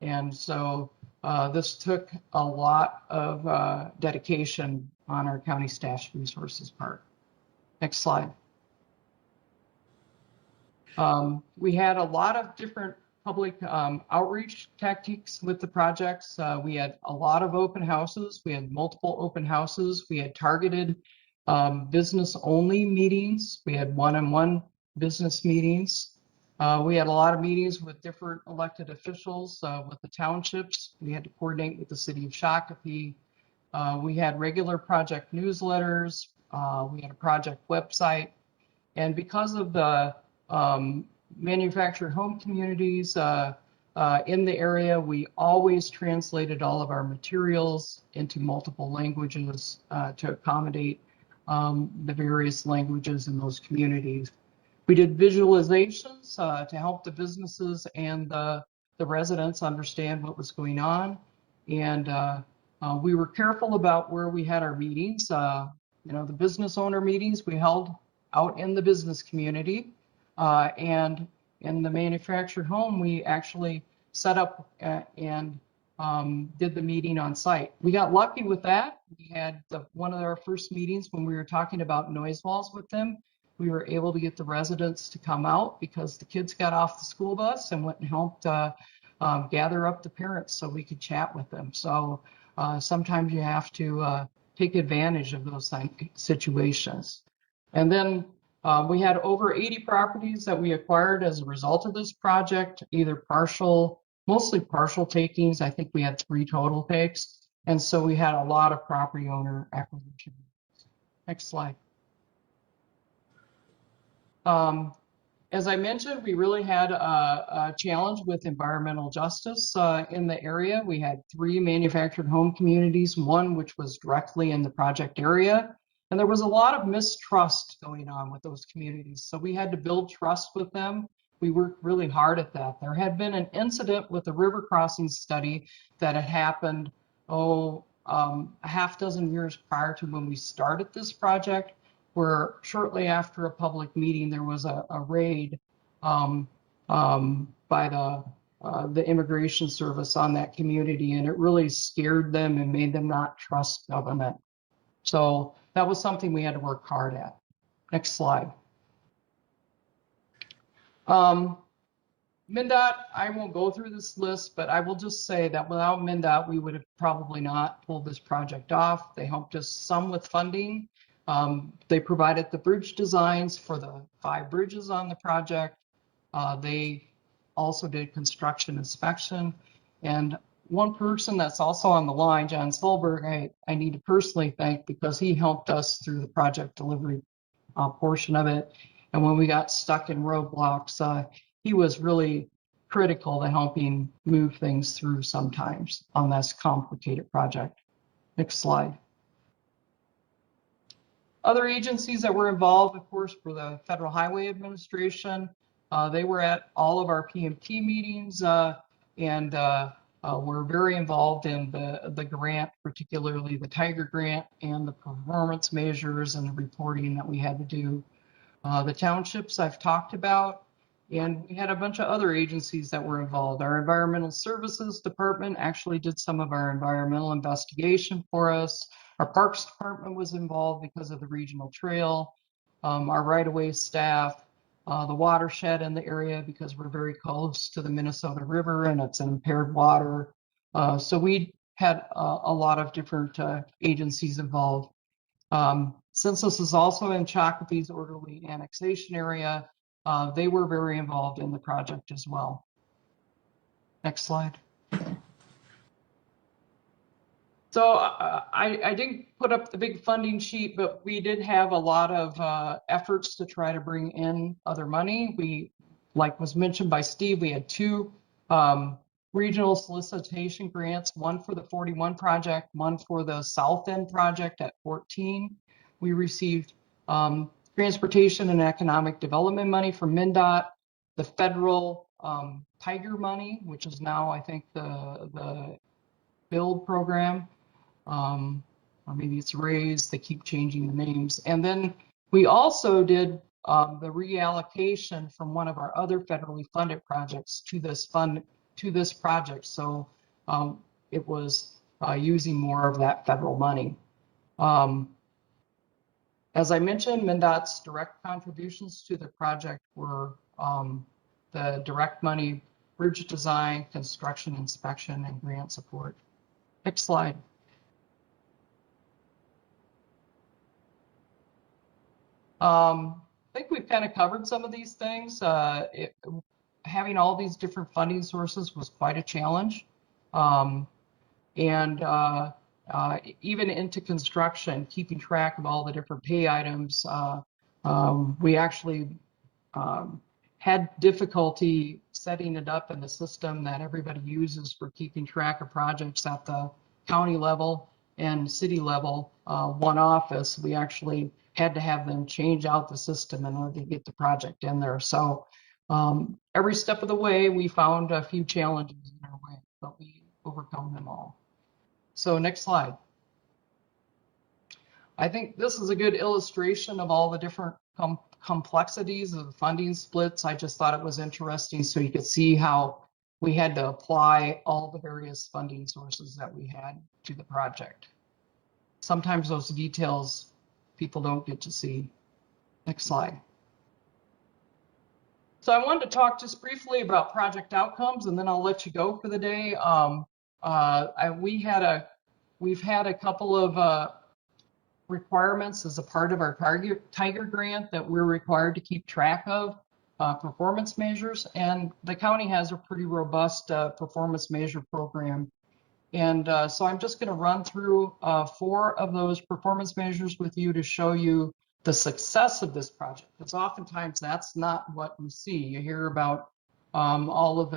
And so this took a lot of dedication on our county staff resources part. Next slide. We had a lot of different public outreach tactics with the projects. We had a lot of open houses. We had multiple open houses. We had targeted business only meetings. We had one-on-one business meetings. We had a lot of meetings with different elected officials, with the townships. We had to coordinate with the city of Shakopee. We had regular project newsletters. We had a project website. And because of the manufactured home communities in the area, we always translated all of our materials into multiple languages to accommodate the various languages in those communities. We did visualizations to help the businesses and the residents understand what was going on. And we were careful about where we had our meetings. You know, the business owner meetings we held out in the business community. And in the manufactured home, we actually set up and did the meeting on site. We got lucky with that. We had one of our first meetings when we were talking about noise walls with them. We were able to get the residents to come out because the kids got off the school bus and went and helped gather up the parents so we could chat with them. So sometimes you have to take advantage of those situations. And then we had over 80 properties that we acquired as a result of this project, either partial, mostly partial takings. I think we had 3 total takes. And so we had a lot of property owner acquisition. Next slide. As I mentioned, we really had a challenge with environmental justice in the area. We had 3 manufactured home communities, one which was directly in the project area. And there was a lot of mistrust going on with those communities. So we had to build trust with them. We worked really hard at that. There had been an incident with the river crossing study that had happened, a half dozen years prior to when we started this project, where shortly after a public meeting, there was a raid by the immigration service on that community, and it really scared them and made them not trust government. So that was something we had to work hard at. Next slide. MnDOT, I won't go through this list, but I will just say that without MnDOT, we would have probably not pulled this project off. They helped us some with funding. They provided the bridge designs for the 5 bridges on the project. They also did construction inspection. And one person that's also on the line, John Solberg, I need to personally thank because he helped us through the project delivery portion of it. And when we got stuck in roadblocks, he was really critical to helping move things through sometimes on this complicated project. Next slide. Other agencies that were involved, of course, were the Federal Highway Administration. They were at all of our PMT meetings and were very involved in the grant, particularly the Tiger Grant and the performance measures and the reporting that we had to do. The townships I've talked about, and we had a bunch of other agencies that were involved. Our Environmental Services Department actually did some of our environmental investigation for us. Our Parks Department was involved because of the regional trail. Our right-of-way staff, the watershed in the area because we're very close to the Minnesota River and it's impaired water. So we had a lot of different agencies involved. Since this is also in Shakopee's orderly annexation area, they were very involved in the project as well. Next slide. So I didn't put up the big funding sheet, but we did have a lot of efforts to try to bring in other money. We, like was mentioned by Steve, we had 2 regional solicitation grants, one for the 41 project, one for the South End project at 14. We received transportation and economic development money from MnDOT, the federal Tiger money, which is now, I think, the build program. Or maybe it's raised, they keep changing the names. And then we also did the reallocation from one of our other federally funded projects to this project. So it was using more of that federal money. As I mentioned, MnDOT's direct contributions to the project were the direct money bridge design, construction inspection, and grant support. Next slide. I think we've kind of covered some of these things. Having all these different funding sources was quite a challenge. And even into construction, keeping track of all the different pay items, we actually had difficulty setting it up in the system that everybody uses for keeping track of projects at the county level and city level. One office, we actually had to have them change out the system in order to get the project in there. So every step of the way, we found a few challenges in our way, but we overcome them all. So next slide. I think this is a good illustration of all the different complexities of the funding splits. I just thought it was interesting so you could see how we had to apply all the various funding sources that we had to the project. Sometimes those details people don't get to see. Next slide. So I wanted to talk just briefly about project outcomes, and then I'll let you go for the day. We've had a couple of requirements as a part of our Tiger grant that we're required to keep track of performance measures, and the county has a pretty robust performance measure program. And so I'm just going to run through 4 of those performance measures with you to show you the success of this project, because oftentimes that's not what you see. You hear about all of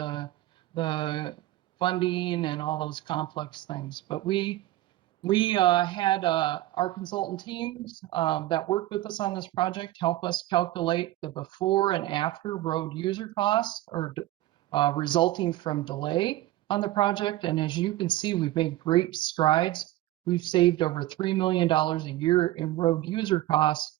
the funding and all those complex things, but we had our consultant teams that worked with us on this project help us calculate the before and after road user costs or resulting from delay on the project. And as you can see, we've made great strides. We've saved over $3 million a year in road user costs,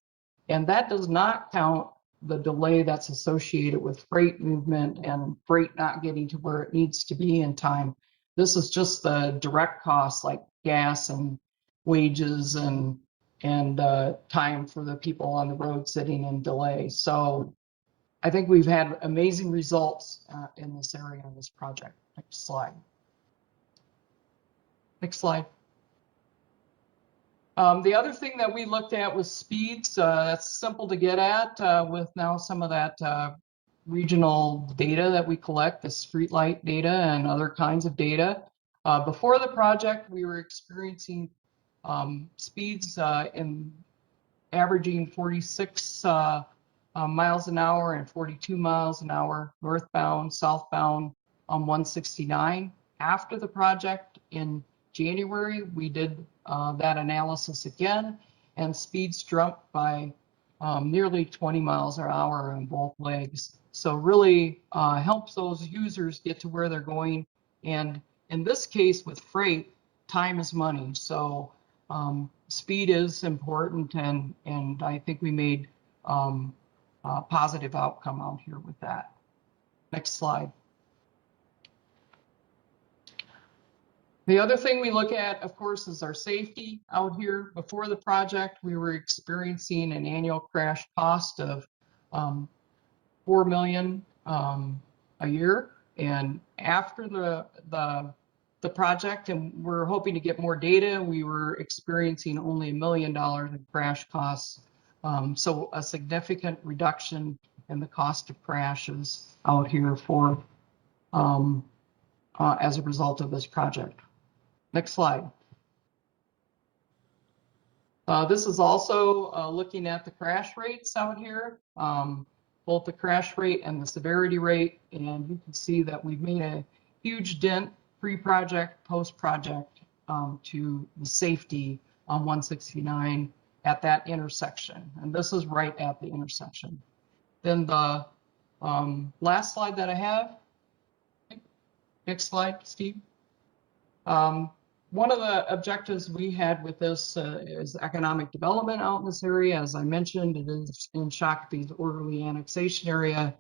and that does not count the delay that's associated with freight movement and freight not getting to where it needs to be in time. This is just the direct costs like gas and wages and time for the people on the road sitting in delay. So I think we've had amazing results in this area on this project. Next slide. Next slide. The other thing that we looked at was speeds. That's simple to get at with now some of that regional data that we collect, the streetlight data and other kinds of data. Before the project, we were experiencing speeds in averaging 46 miles an hour and 42 miles an hour northbound, southbound on 169. After the project in January, we did that analysis again, and speeds jumped by nearly 20 miles an hour on both legs. So really helps those users get to where they're going. And in this case with freight, time is money. So speed is important, and I think we made a positive outcome out here with that. Next slide. The other thing we look at, of course, is our safety out here. Before the project, we were experiencing an annual crash cost of $4 million a year. And after the project, and we're hoping to get more data, we were experiencing only $1 million in crash costs. So a significant reduction in the cost of crashes out here for as a result of this project. Next slide. This is also looking at the crash rates out here, both the crash rate and the severity rate, and you can see that we've made a huge dent pre-project, post-project to the safety on 169 at that intersection, and this is right at the intersection. Then the last slide that I have, next slide, Steve. One of the objectives we had with this is economic development out in this area. As I mentioned, it is in Shakopee's orderly annexation area.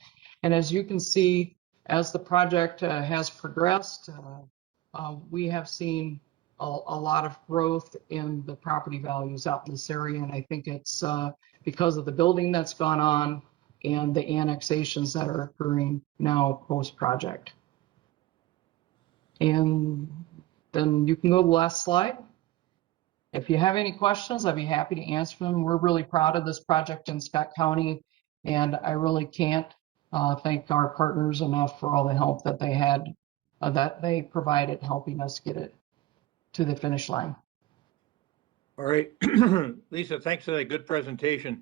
And as you can see, as the project has progressed, we have seen a lot of growth in the property values out in this area. And I think it's because of the building that's gone on and the annexations that are occurring now post-project. And then you can go to the last slide. If you have any questions, I'd be happy to answer them. We're really proud of this project in Scott County, and I really can't thank our partners enough for all the help that they had, that they provided helping us get it to the finish line. All right, Lisa, thanks for that good presentation.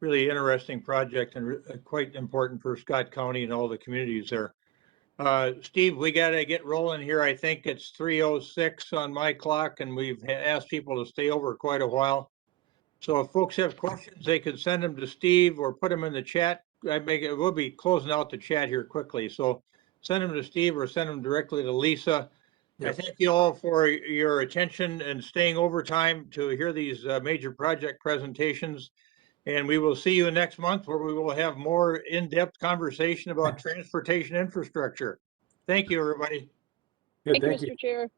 Really interesting project and quite important for Scott County and all the communities there. Steve, we got to get rolling here. I think it's 3:06 on my clock, and we've asked people to stay over quite a while. So if folks have questions, they could send them to Steve or put them in the chat. We'll be closing out the chat here quickly. So send them to Steve or send them directly to Lisa. I thank you all for your attention and staying overtime to hear these major project presentations. And we will see you next month where we will have more in-depth conversation about transportation infrastructure. Thank you, everybody. Good, Thank you, Mr. Chair.